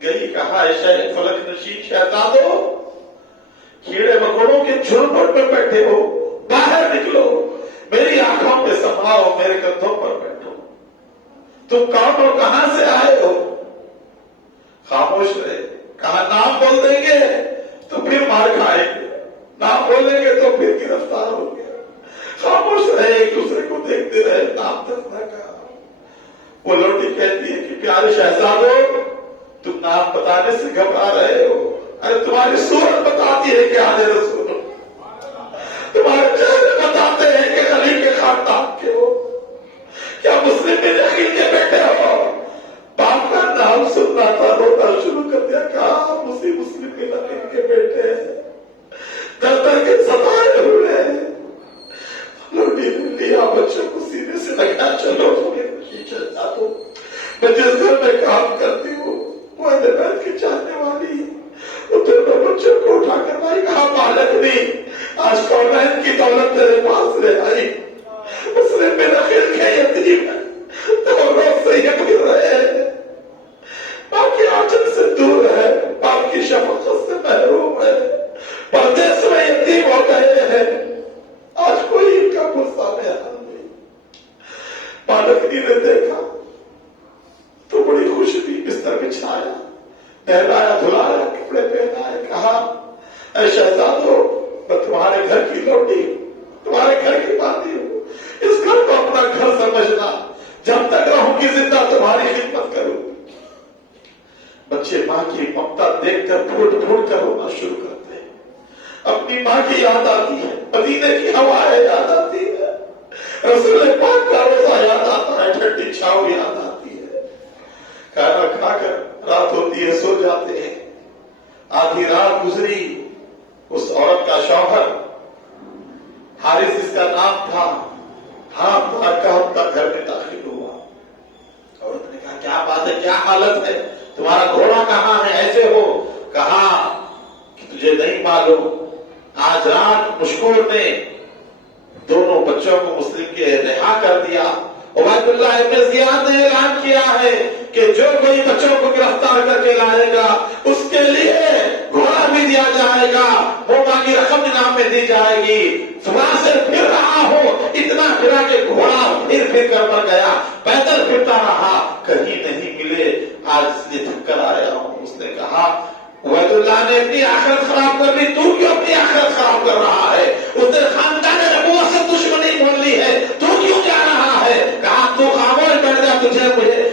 گئی کہا شہ فلک نشین شہزادو, کیڑے مکوڑوں کے جھرمٹ میں بیٹھے ہو, باہر نکلو, میری آنکھوں میں سماؤ, میرے کندھوں پر بیٹھو. تم کون ہو, کہاں سے آئے ہو؟ خاموش رہے. کہا نام بول دیں گے تو پھر مار کھائیں گے, نام بولیں گے تو پھر گرفتار ہو گے. خاموش رہے, ایک دوسرے کو دیکھتے رہے, نام تک نہ کہا. وہ لوٹی کہتی ہے کہ پیارے شہزادو تم نام بتانے سے گھبرا رہے ہو. ارے تمہاری صورت بتاتی ہے کہ آنے رسول, تمہارے چہرے بتاتے ہیں کہ علی کے خاندان کے ہو. کیا مسلم بن عقیل کے بیٹے ہو؟ باپ کا نام سننا تھا, رونا شروع کر دیا. کہا مسلم بن عقیل کے بیٹے ہیں, در در کے ستائے ہوئے ہیں. لوٹی نے لیا, بچوں کو سینے سے لگا, چلو شہزادو میں جس گھر میں کام کرتی ہوں وہ اہل بیت کی چاہنے والی ہے. وہ دونوں بچوں کو اٹھا کر لائی. کہا مالک نہیں, آج کونین کی دولت تیرے پاس لے آئی. مسلم بن عقیل کے یتیم ہے, تو روز سے یہ پھر رہے ہیں, باپ کی آنچل سے دور ہے, باپ کی شفقت سے محروم ہے, پردیس میں یتیم ہو گئے ہیں. آج کوئی ان کا غصہ نہیں. مالکنی نے دیکھا تو بڑی خوش تھی, بستر بچھایا, نہلایا دھلایا, کپڑے پہنائے. کہا اے شہزادو میں تمہارے گھر کی لوٹی, تمہارے گھر کی باتی ہوں. اس گھر کو اپنا گھر سمجھنا, جب تک رہوں گی زندہ تمہاری خدمت کروں. بچے ماں کی ممتا دیکھ کر پھوٹ پھوٹ کر رونا شروع کرتے ہیں. اپنی ماں کی یاد آتی ہے, مدینے کی ہوائیں یاد آتی ہے, رسول پاک کا روزہ یاد آتا ہے, ٹھنڈی چھاؤں یاد آتی ہے. کھانا کھا کر رات ہوتی ہے, سو جاتے ہیں. آدھی رات گزری. اس عورت کا شوہر حارث اس کا نام تھا, تھا، ہاتھ مار کا اپنا گھر میں داخل ہوا. عورت نے کہا کیا بات ہے، کیا حالت ہے، تمہارا گھوڑا کہاں ہے، ایسے ہو؟ کہا کہ تجھے نہیں معلوم، آج رات مشکور نے دونوں بچوں کو مسلم کے رہا کر دیا. عبید اللہ ابن زیاد نے اعلان کیا ہے کہ جو کوئی بچوں کو گرفتار کر کے لائے گا اس کے لیے گھوڑا بھی دیا جائے گا، موقع کی رقم انعام میں دی جائے گی. صبح سے پھر رہا ہو، اتنا پھرا کہ گھوڑا پھر کر مر گیا، پیدل پھرتا رہا، کہیں نہیں ملے. آج اس لیے تھک کر آیا ہوں. اس نے کہا عبید اللہ نے اپنی آخرت خراب کر لی، تو کیوں اپنی آخرت خراب کر رہا ہے؟ اس نے خاندان نبوت سے دشمنی بول لی ہے، تو کیوں جا رہا ہے؟ کہا تو خاموش بیٹھ جا، تجھے مجھے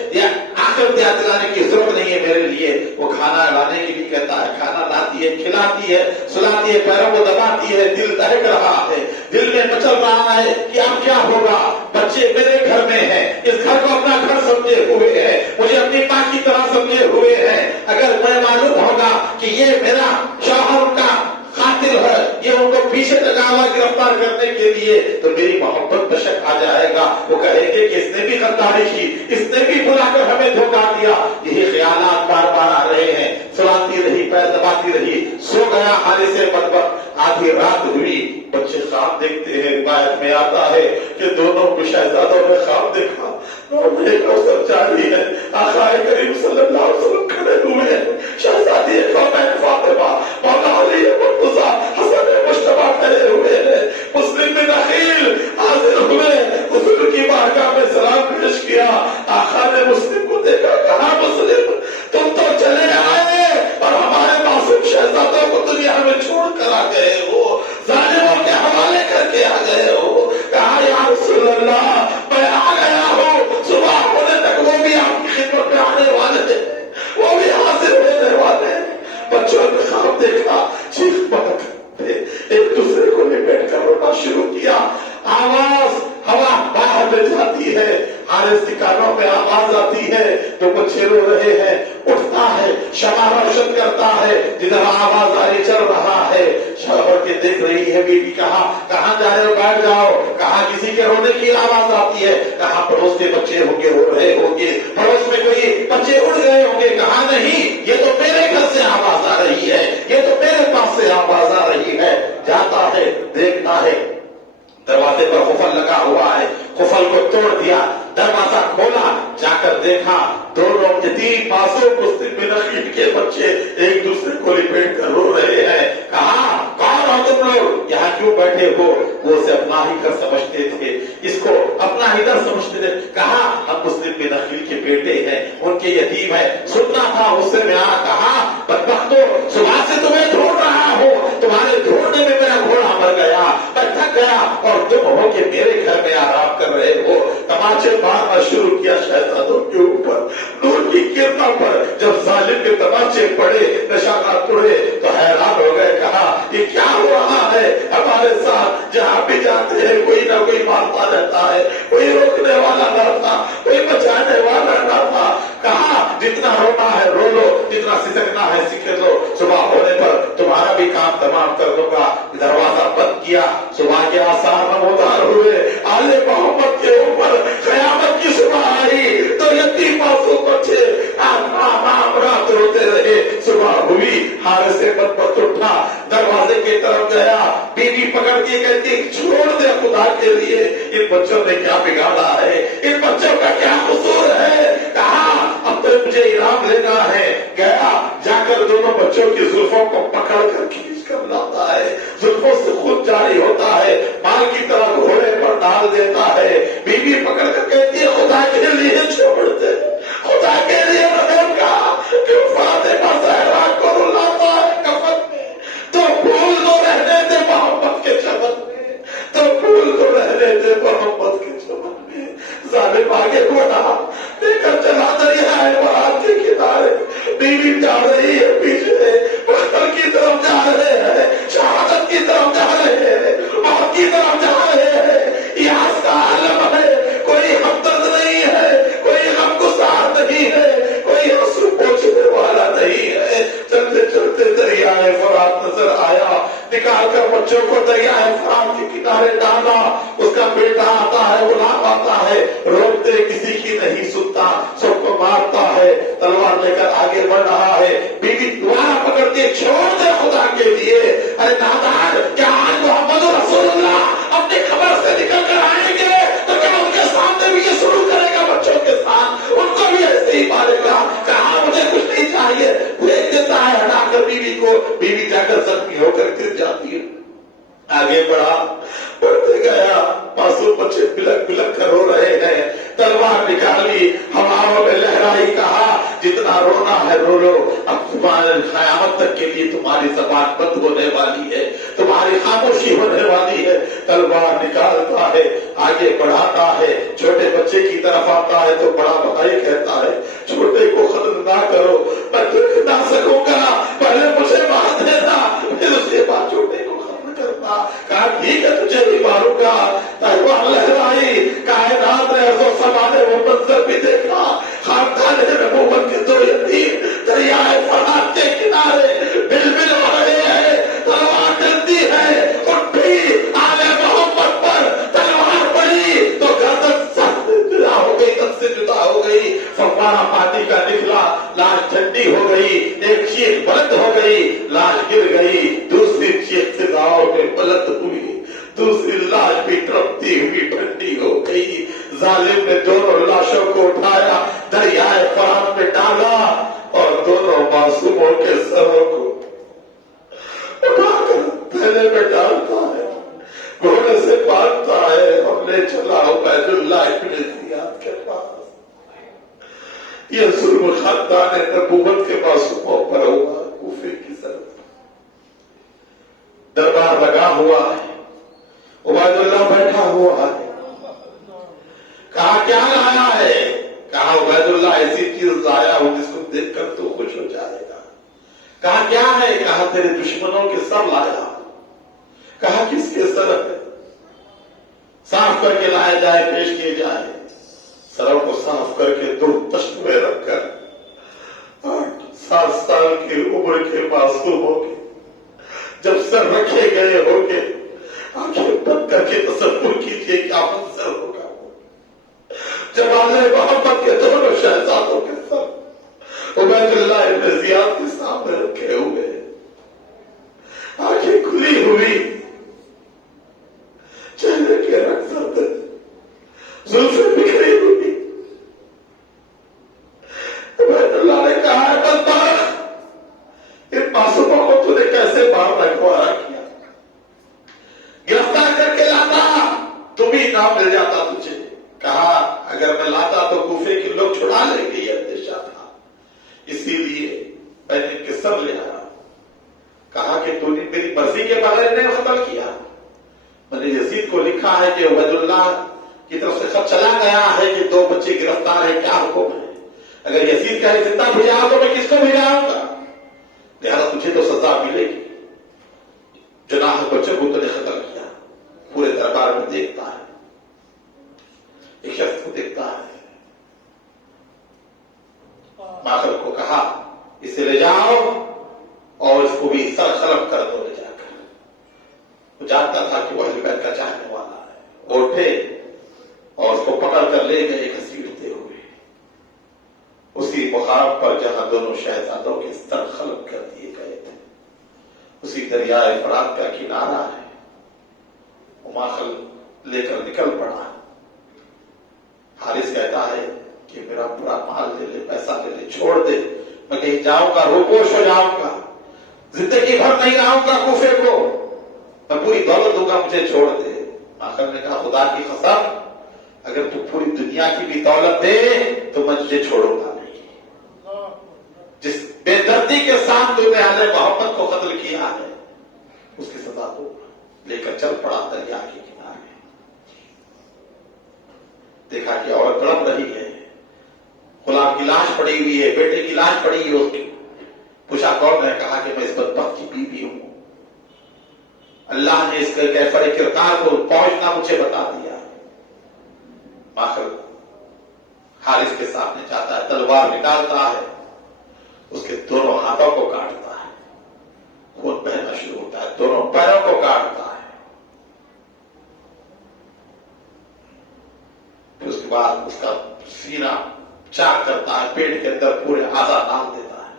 آخرت یاد دلانے کی ضرورت نہیں ہے میرے لیے. وہ کھانا لانے کے لیے کہتا ہے، کھانا لاتی ہے، کھلاتی ہے، سلاتی ہے، پیروں کو دباتی ہے. دل دہک رہا ہے، دل میں مچل رہا ہے کہ اب کیا ہوگا. بچے میرے گھر میں ہیں، اس گھر کو اپنا گھر سمجھے ہوئے ہیں، مجھے اپنی ماں کی طرح سمجھے ہوئے ہیں. اگر میں معلوم ہوگا کہ یہ میرا شوہر کا قاتل ہے، یہ ان کو پیچھے لگا ہوا گرفتار کرنے کے لیے، تو میری محبت میں شک آ جائے گا. وہ کہیں گے کہ اس نے بھی غداری کی، اس نے بھی بلا کر ہمیں دھوکہ دیا. یہی خیالات بار بار آ رہے ہیں. سلاتی رہی، پیر دباتی رہی، سو گیا حارث بدبخت. آدھی رات ہوئی، بچے خواب دیکھتے ہیں. روایت میں آتا ہے کہ دونوں کو شہزادوں نے خواب دیکھا. جاری ہے، آقا کریم صلی اللہ علیہ وسلم کھڑے ہوئے ہیں، شہزادی فاطمہ، مولا علی مرتضیٰ، حسن مجتبیٰ کھڑے ہوئے ہیں. مسلم بن عقیل حاضر ہوئے، حضور کی بارگاہ میں سلام پیش کیا. آقا نے مسلم کو دیکھا، کہا مسلم تم تو چلے آئے اور ہمارے معصوم شہزادوں کو دنیا میں چھوڑ کر آ گئے ہو، ظالموں کے حوالے کر کے آ گئے ہو. کہا یا رسول اللہ میں آ گیا ہوں، صبح ہونے تک وہ بھی آپ کی خدمت میں آنے والے ہیں، وہ بھی حاضر ہونے والے ہیں. بچوں نے خواب دیکھا، چیخ پڑ ایک دوسرے کو لپیٹ کر رونا شروع کیا. آواز ہوا باہر میں جاتی ہے، حارث کی کانوں میں آواز آتی ہے تو بچے رو رہے ہیں. اٹھتا ہے، شمع روشن کرتا ہے، جدھر آواز آئی چل رہا ہے. شوہر کے دیکھ رہی ہے بیوی. کہا کہاں جا رہے ہو؟ بیٹھ جاؤ. کہا کسی کے رونے کی آواز آتی ہے. کہا پڑوس کے بچے ہوں گے، رو رہے ہوں گے، پڑوس میں کوئی بچے اڑ گئے ہوں گے. کہا نہیں، یہ تو میرے گھر سے آواز آ رہی ہے، یہ تو میرے پاس سے آواز آ رہی ہے. جاتا ہے، دیکھتا ہے دروازے پر قفل لگا ہوا ہے. قفل کو توڑ دیا، دروازہ کھولا، جا کر دیکھا دونوں یتیم معصوم مسلم بن عقیل کے بچے ایک دوسرے کو لپیٹ کر رو رہے ہیں. کہا کون ہو تم لوگ، یہاں کیوں بیٹھے ہو؟ وہ اسے اپنا ہی گھر سمجھتے تھے، اس کو اپنا ہی گھر سمجھتے تھے. کہا ہم مسلم بن عقیل کے بیٹے ہیں، ان کے یتیم ہیں. سننا تھا غصے میں آ. کہا بدبختو، صبح سے تمہیں ڈھونڈ رہا ہوں، تمہارے ڈھونڈنے میں میرا گھوڑا مر گیا، میں تھک گیا اور تم ہو کہ میرے گھر میں آرام کر رہے ہو. تماچے مارنا شروع کیا شہزادوں کے اوپر، نور کی کرنوں پر. جب ظالم کے تماچے پڑے، نشانات اڑے تو حیران ہو گئے. کہا یہ کیا ہو رہا ہے ہمارے ساتھ؟ جہاں بھی جاتے ہیں کوئی نہ کوئی مارتا رہتا ہے، کوئی روکنے والا نہ تھا، کوئی بچانے والا نہ تھا. کہا جتنا رونا ہے رو لو، جتنا سسکنا ہے سکھ لو، صبح ہونے پر تمہارا بھی کام تمام کر دوں گا. دروازہ بند کیا. صبح کے آثار نمودار ہوئے. آل محمد کے اوپر قیامت کی صبح آئی تو یتیم معصوم بچے رات روتے رہے. صبح ہوئی، حارث بدبخت اٹھا، دروازے کی طرف گیا. بیوی پکڑ کے کہتی چھوڑ دے خدا کے لیے، ان بچوں نے کیا بگاڑا ہے، ان بچوں کا کیا قصور ہے. کہا اب تو مجھے انعام لینا ہے. گیا، جا کر دونوں بچوں کی زلفوں کو پکڑ کر کھینچ کر لاتا ہے. زلفوں سے خود جاری ہوتا ہے، مال کی طرح گھوڑے پر ڈال دیتا ہے. بیوی پکڑ کر کہتی ہے خدا کے لیے چھوڑ دے، خدا کے لیے رحم کا. کہ فاطمہ زہرا کو رلاتا ہے کفن میں، تو پھول تو رہنے دے محمد کے چمن میں، تو پھول تو رہنے دے محمد کے چمن میں. ظالم آگے بڑھا، لے کر چلا دریا ہے بہار کے کنارے. بیوی جا رہی ہے پیچھے، پتھر کی طرف جا رہے ہیں، شہادت کی طرف جا رہے ہیں، موت کی طرف جا رہے ہیں. یہ آسان کر بچوں کو دریائے فرات کے کنارے ڈالا. اس کا بیٹا آتا ہے, غلام آتا ہے, روکتے کسی کی نہیں سنتا, سب کو مارتا ہے, تلوار لے کر آگے بڑھ رہا ہے. بیوی دوبارہ پکڑتی, چھوڑ دے خدا کے لیے. ارے نادان, کیا آج محمد رسول اللہ اپنی خبر سے نکل کر آئیں گے تو کیا ان کے سامنے بھی یہ شروع کرے گا بچوں کے ساتھ, ان کو بھی ایسے ہی مارے گا. کہا مجھے کچھ نہیں چاہیے, پھینک دیتا ہے ہٹا کر بیوی کو. بیوی جا کر زخمی ہو کر گر جاتی ہے. آگے بڑھا, بڑھتے گیا, معصوم بچے بلک بلک کر رو رہے ہیں. تلوار نکالی, ہواؤں میں لہرائی, کہا جتنا رونا ہے رو لو, اب تمہارے قیامت تک کے لیے تمہاری زبان بند ہونے والی ہے, تمہاری خاموشی ہونے والی ہے. تلوار نکالتا ہے, آگے بڑھاتا ہے, چھوٹے بچے کی طرف آتا ہے تو بڑا بھائی کہتا ہے چھوٹے کو ختم نہ کرو, میں دیکھ نہ سکوں گا, پہلے مجھے مار دینا, پھر اس کے بعد چھوٹے کو ختم کرنا. کہا ٹھیک ہے تجھے بھی ماروں گا. تلوار لہرائی, کائنات نے ارض و سما نے وہ منظر بھی دیکھا. خاندان نبوت کے دو یتیم دریائے فرات کے کنارے بل بل ہو رہے ہیں. تلوار ڈرتی ہے, اٹھی آل محمد پر تلوار پڑی تو گردن سخت جدا ہو گئی, تب سے جدا ہو گئی. فوارہ پانی کا نکلا, لاش ٹھنڈی ہو گئی, ایک چیخ بلند ہو گئی, لاش گر گئی. دوسری چیخ فضاؤں میں بلند ہوئی, دوسری لاش بھی تڑپتی ہوئی ٹھنڈی ہو گئی. ظالم نے دونوں لاشوں کو اٹھایا, دریائے فرات میں ڈالا اور دونوں معصوموں کے سروں کو اٹھا کر تھیلے میں ڈالتا ہے, گھوڑے سے باندھتا ہے اور لے چلا عبید اللہ ابن زیاد کے پاس. یہ ظلم خاندان نبوت کے معصوموں پر ہوا. کوفے کی طرف دربار لگا ہوا ہے, عبید اللہ بیٹھا ہوا ہے. کہا کیا لایا ہے؟ کہا عبید اللہ ایسی چیز لایا ہوں جس کو دیکھ کر تو خوش ہو جائے گا. کہا کیا ہے؟ کہا تیرے دشمنوں کے سر لایا. کہا کس کے سر ہے؟ صاف کر کے لائے جائے, پیش کیے جائے. سروں کو صاف کر کے دو تشت میں رکھ کر 8-7 سال کی عمر کے معصوموں کے جب سر رکھے گئے ہو کے آنکھیں بند کر کے تصور کیجیے کیا منظر ہوگا. جب آل محمد کے دونوں شہزادوں کے سر عبید اللہ ابن زیاد کے سامنے رکھے ہوئے, آنکھیں کھلی ہوئی, چہرے کے رنگ زرد, زلفیں بکھری ہوئی. عبید اللہ نے کہا ہے بدبخت, ان معصوموں کو تو نے کیسے باہر رکھوایا کیا, گرفتار کر کے لاتا تو بھی نام مل جاتا تجھے. کہا اگر میں لاتا تو کوفے کے لوگ چھڑا لیں گے, یہ اندیشہ تھا, اسی لیے میں نے ان کے سر لے آیا. کہا کہ تو نے میری مرضی کے بغیر نہیں قتل کیا. میں نے یزید کو لکھا ہے کہ عبید اللہ کی طرف سے خط چلا گیا ہے کہ 2 بچے گرفتار ہیں, کیا حکم ہے؟ اگر یزید کہے زندہ بھجاؤ تو میں کس کو بھجاؤں گا؟ لہٰذا تجھے تو سزا ملے گی. جناح بچوں کو تو نے قتل کیا. پورے دربار میں دیکھتا ہے, ایک شخص کو دیکھتا ہے, ماخر کو کہا اسے لے جاؤ اور اس کو بھی سر قلم کر دو لے جا کر. وہ جانتا تھا کہ وہ اہل بیت کا چاہنے والا ہے. وہ اٹھے اور اس کو پکڑ کر لے گئے گھسیٹتے ہوئے اسی مقام پر جہاں دونوں شہزادوں کے سر قلم کر دیے گئے تھے. اسی دریائے فرات کا کنارہ ہے. وہ ماخل لے کر نکل پڑا. حارث کہتا ہے کہ میرا پورا مال لے لے, پیسہ لے لے, چھوڑ دے, میں کہیں جاؤں گا روپوش ہو جاؤں گا, زندگی بھر نہیں رہوں گا کوفے کو, میں پوری دولت دوں گا, مجھے چھوڑ دے. آخر نے کہا خدا کی قسم اگر تو پوری دنیا کی بھی دولت دے تو میں تجھے چھوڑوں گا نہیں. جس بے دردی کے ساتھ تو نے اہل محمد کو قتل کیا ہے اس کی سزا دو. لے کر چل پڑا دریا کے کنارے. دیکھا کہ عورت تڑپ رہی ہے, غلام کی لاش پڑی ہوئی ہے, بیٹے کی لاش پڑی ہوئی ہے اس کی. پوچھا کون ہے؟ کہا کہ میں اس بدبخت کی بیوی ہوں. اللہ نے اس کے کیفر کردار کو پہنچنا مجھے بتا دیا. آخر حارث کے سامنے جاتا ہے, تلوار نکالتا ہے, اس کے دونوں ہاتھوں کو کاٹتا ہے, خون بہنا شروع ہوتا ہے، دونوں پیروں کو کاٹتا ہے. پھر اس کے بعد اس کا سینہ چاک کرتا ہے، پیٹ کے اندر پورے اعضا ڈال دیتا ہے،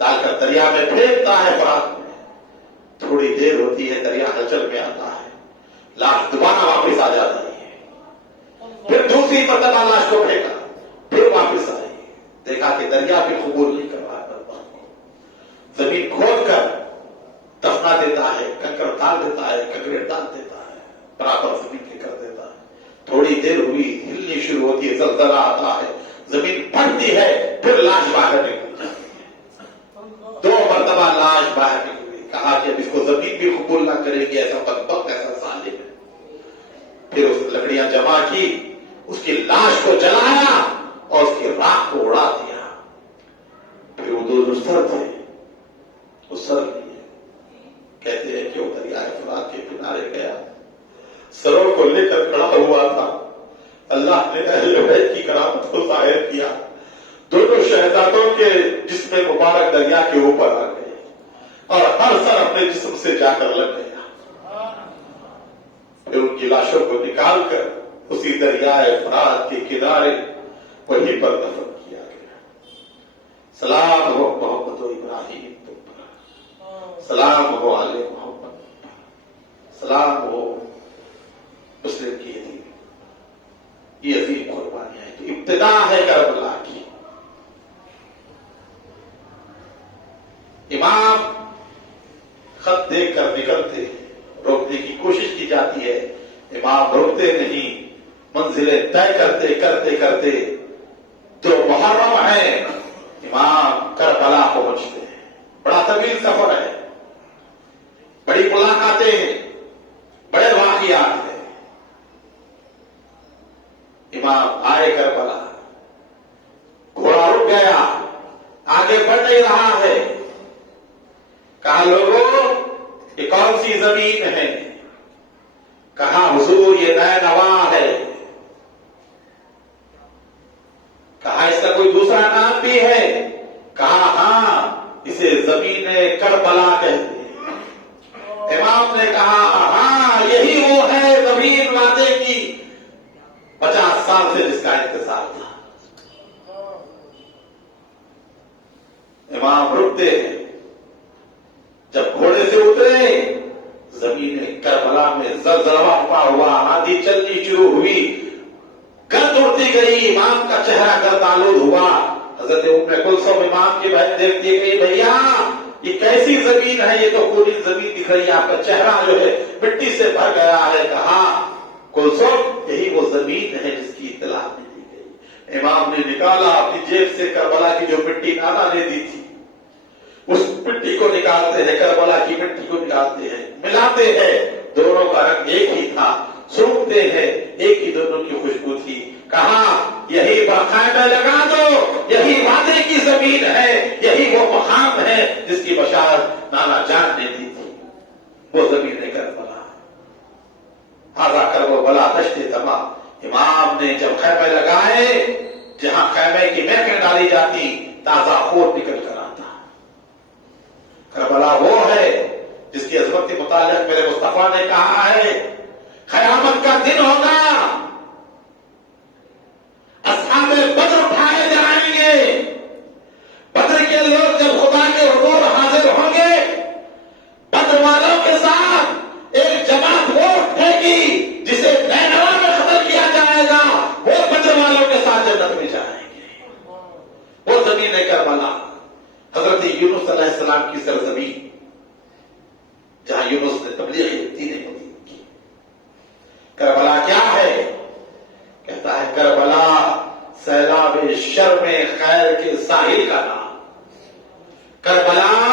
ڈال کر دریا میں پھینکتا ہے. فرات میں تھوڑی دیر ہوتی ہے، دریا ہلچل میں آتا ہے، لاش دوبارہ واپس آ جاتی ہے. پھر دوسری مرتبہ لاش کو پھینکا، پھر واپس آئی، دیکھا کہ دریا بھی قبول نہیں کر رہا ہے. زمین کھود کر دفنا دیتا ہے، کنکر ڈال دیتا ہے، ککڑے ڈال دیتا ہے، برابر زمین کے کر دیتا ہے. تھوڑی دیر ہوئی، ہلنی شروع ہوتی ہے، زلزلہ آتا ہے، زمین پھٹتی ہے، پھر لاش باہر نکل جاتی ہے. 2 مرتبہ لاش باہر نکلی. کہا کہ اب اس کو زمین بھی قبول نہ کرے گی، ایسا بدبخت، ایسا ظالم ہے. پھر اس لکڑیاں جمع کی، اس کی لاش کو جلایا اور اس کی راکھ کو اڑا دیا. پھر وہ دونوں سر تھے، وہ سر لیے. کہتے ہیں کہ وہ دریائے فرات کے کنارے گیا، سروں کو لے کر کھڑا ہوا تھا. اللہ نے اہل بیت کی کرامت کو ظاہر کیا. دونوں شہزادوں کے جسم مبارک دریا کے اوپر آ گئے اور ہر سر اپنے جسم سے جا کر لگ گیا. پھر ان کی لاشوں کو نکال کر اسی دریائے فرات کے کنارے وہیں پر دفن کیا گیا. سلام ہو محمد و ابراہیم تم پر، سلام ہو آل محمد پر، سلام ہو مسلم کی عظیم. یہ عظیم قربانیاں ہیں. تو ابتدا ہے کربلا کی. امام خط دیکھ کر نکلتے، روکنے کی کوشش کی جاتی ہے، امام روکتے نہیں. منزلیں طے کرتے کرتے کرتے جو محرم ہے امام کربلا پہنچتے ہیں. بڑا طویل سفر ہے، بڑی ملاقاتیں ہیں، بڑے واقعات ہیں. امام آئے کربلا، گھوڑا رک گیا، آگے بڑھ نہیں رہا ہے. کہا لوگوں یہ کون سی زمین ہے؟ کہا حضور یہ نینوا ہے. کہا اس کا کوئی دوسرا نام بھی ہے؟ کہا ہاں اسے زمین کربلا کہتے ہیں. امام نے کہا ہاں یہی وہ ہے زمین وعدے کی 50 سال سے جس کا انتظار تھا. امام رکتے ہیں. جب گھوڑے سے اترے زمین کربلا میں زلزلہ پا ہوا، آندھی چلنی شروع ہوئی، گرد اڑتی گئی، امام کا چہرہ گرد آلود ہوا. حضرت ام کلثوم امام کی بہن دیکھتی گئی، بھیا یہ کیسی زمین ہے؟ یہ تو پوری زمین دکھ رہی ہے، آپ کا چہرہ جو ہے مٹی سے بھر گیا ہے. کہا کلثوم یہی وہ زمین ہے جس کی اطلاع نہیں دی گئی. امام نے نکالا اپنی جیب سے کربلا کی جو مٹی نانا نے دی تھی، اس مٹی کو نکالتے ہیں، کربلا کی مٹی کو نکالتے ہیں، ملاتے ہیں. دونوں کا رنگ ایک ہی تھا. سونگتے ہیں، ایک ہی دونوں کی خوشبو تھی. کہا یہی باقاعدہ لگا دو، یہی وعدے کی زمین ہے، یہی وہ مقام ہے جس کی بشارت نانا جان نے دی تھی. وہ زمین کربلا. ہاذا کربلا دشت تبا. امام نے جب خیمے لگائے، جہاں خیمے کی مہکیں ڈالی جاتی تازہ خون نکل کر آتا. کربلا وہ ہے جس کی عظمت کے متعلق میرے مصطفیٰ نے کہا ہے قیامت کا دن ہوگا، اصحاب بدر اٹھائے جائیں گے. بدر کے لوگ جب خدا کے حضور حاضر ہوں گے، بدر والوں کے ساتھ ایک جماعت وہ اٹھے گی جسے نینوا میں قتل کیا جائے گا. وہ بدر والوں کے ساتھ جنت میں جائیں گے. وہ زمین کربلا حضرت یونس علیہ السلام کی سرزمین، جہاں یونس نے تبلیغ دین مبین کی. کربلا کیا ہے؟ کہتا ہے کربلا سیلاب شر میں خیر کے ساحل کا نام. کربلا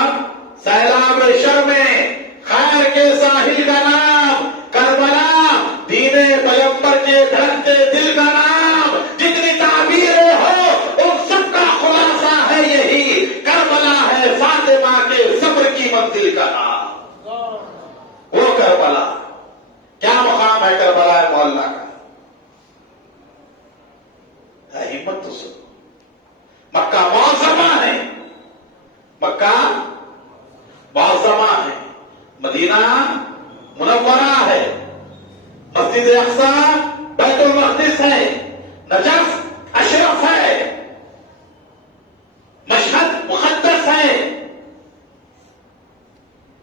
منورہ ہے، مسجد اقصی بیت المقدس ہے، نجف اشرف ہے، مشہد مقدس ہے،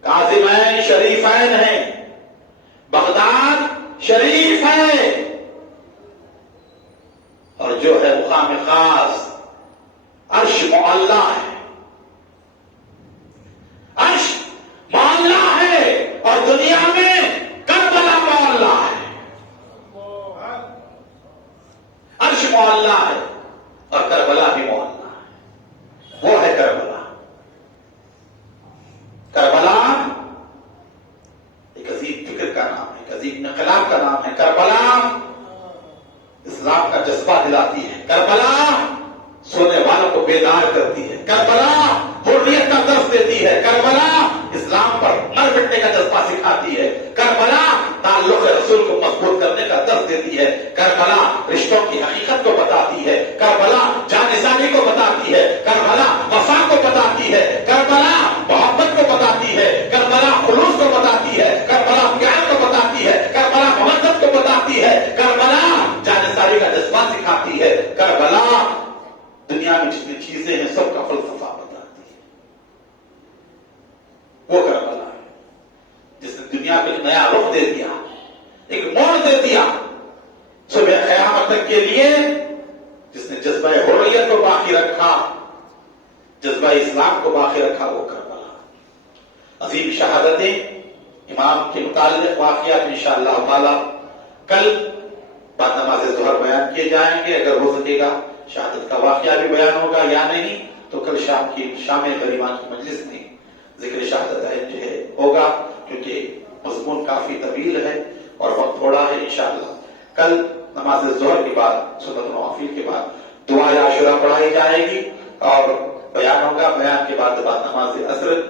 کاظمین شریفین ہے، بغداد شریف ہے، اور جو ہے مقام خاص عرش معلی ہے، عرش معلی ہے، اور دنیا میں کربلا معلی ہے، عرش معلی ہے اور کربلا بھی معلی ہے، وہ ہے کربلا۔ کربلا ایک عظیم فکر کا نام ہے، ایک عظیم انقلاب کا نام ہے۔ کربلا اسلام کا جذبہ دلاتی ہے، کربلا سونے والوں کو بیدار کرتی ہے، کربلا حریت کا درس دیتی ہے، کربلا اسلام پر مر مٹنے کا جذبہ سکھاتی ہے، کربلا تعلق رسول کو مضبوط کرنے کا درس دیتی ہے، کربلا رشتوں کی حقیقت کو بتاتی ہے، کربلا جانثانی کو بتاتی ہے، کربلا وفا کو بتاتی ہے، کربلا محبت کو بتاتی ہے، کربلا خلوص کو بتاتی ہے، کربلا پیار کو بتاتی ہے، کربلا مودت کو بتاتی ہے، کربلا جانثانی کا جذبہ سکھاتی ہے، کربلا دنیا میں جتنی چیزیں ہیں سب کا فلسفہ بتاتی ہے۔ وہ کربلا ہے جس نے دنیا کو ایک نیا رخ دے دیا، ایک موڑ دے دیا صبح قیامت تک کے لیے، جس نے جذبہ حریت کو باقی رکھا، جذبہ اسلام کو باقی رکھا، وہ کربلا۔ عظیم شہادتیں امام کے متعلق واقعات انشاءاللہ تعالی کل بعد نماز ظہر بیان کیے جائیں گے، اگر ہو سکے گا شہادت کا واقعہ بھی بیان ہوگا، یا نہیں تو کل شام غریبان کی مجلس میں ذکر شہادت جو ہے ہوگا، کیونکہ مضمون کافی طویل ہے اور وقت تھوڑا ہے۔ انشاءاللہ کل نماز ظہر کے بعد سنت النوافل کے بعد دعا عاشورہ پڑھائی جائے گی اور بیان ہوگا، بیان کے بعد نماز عصر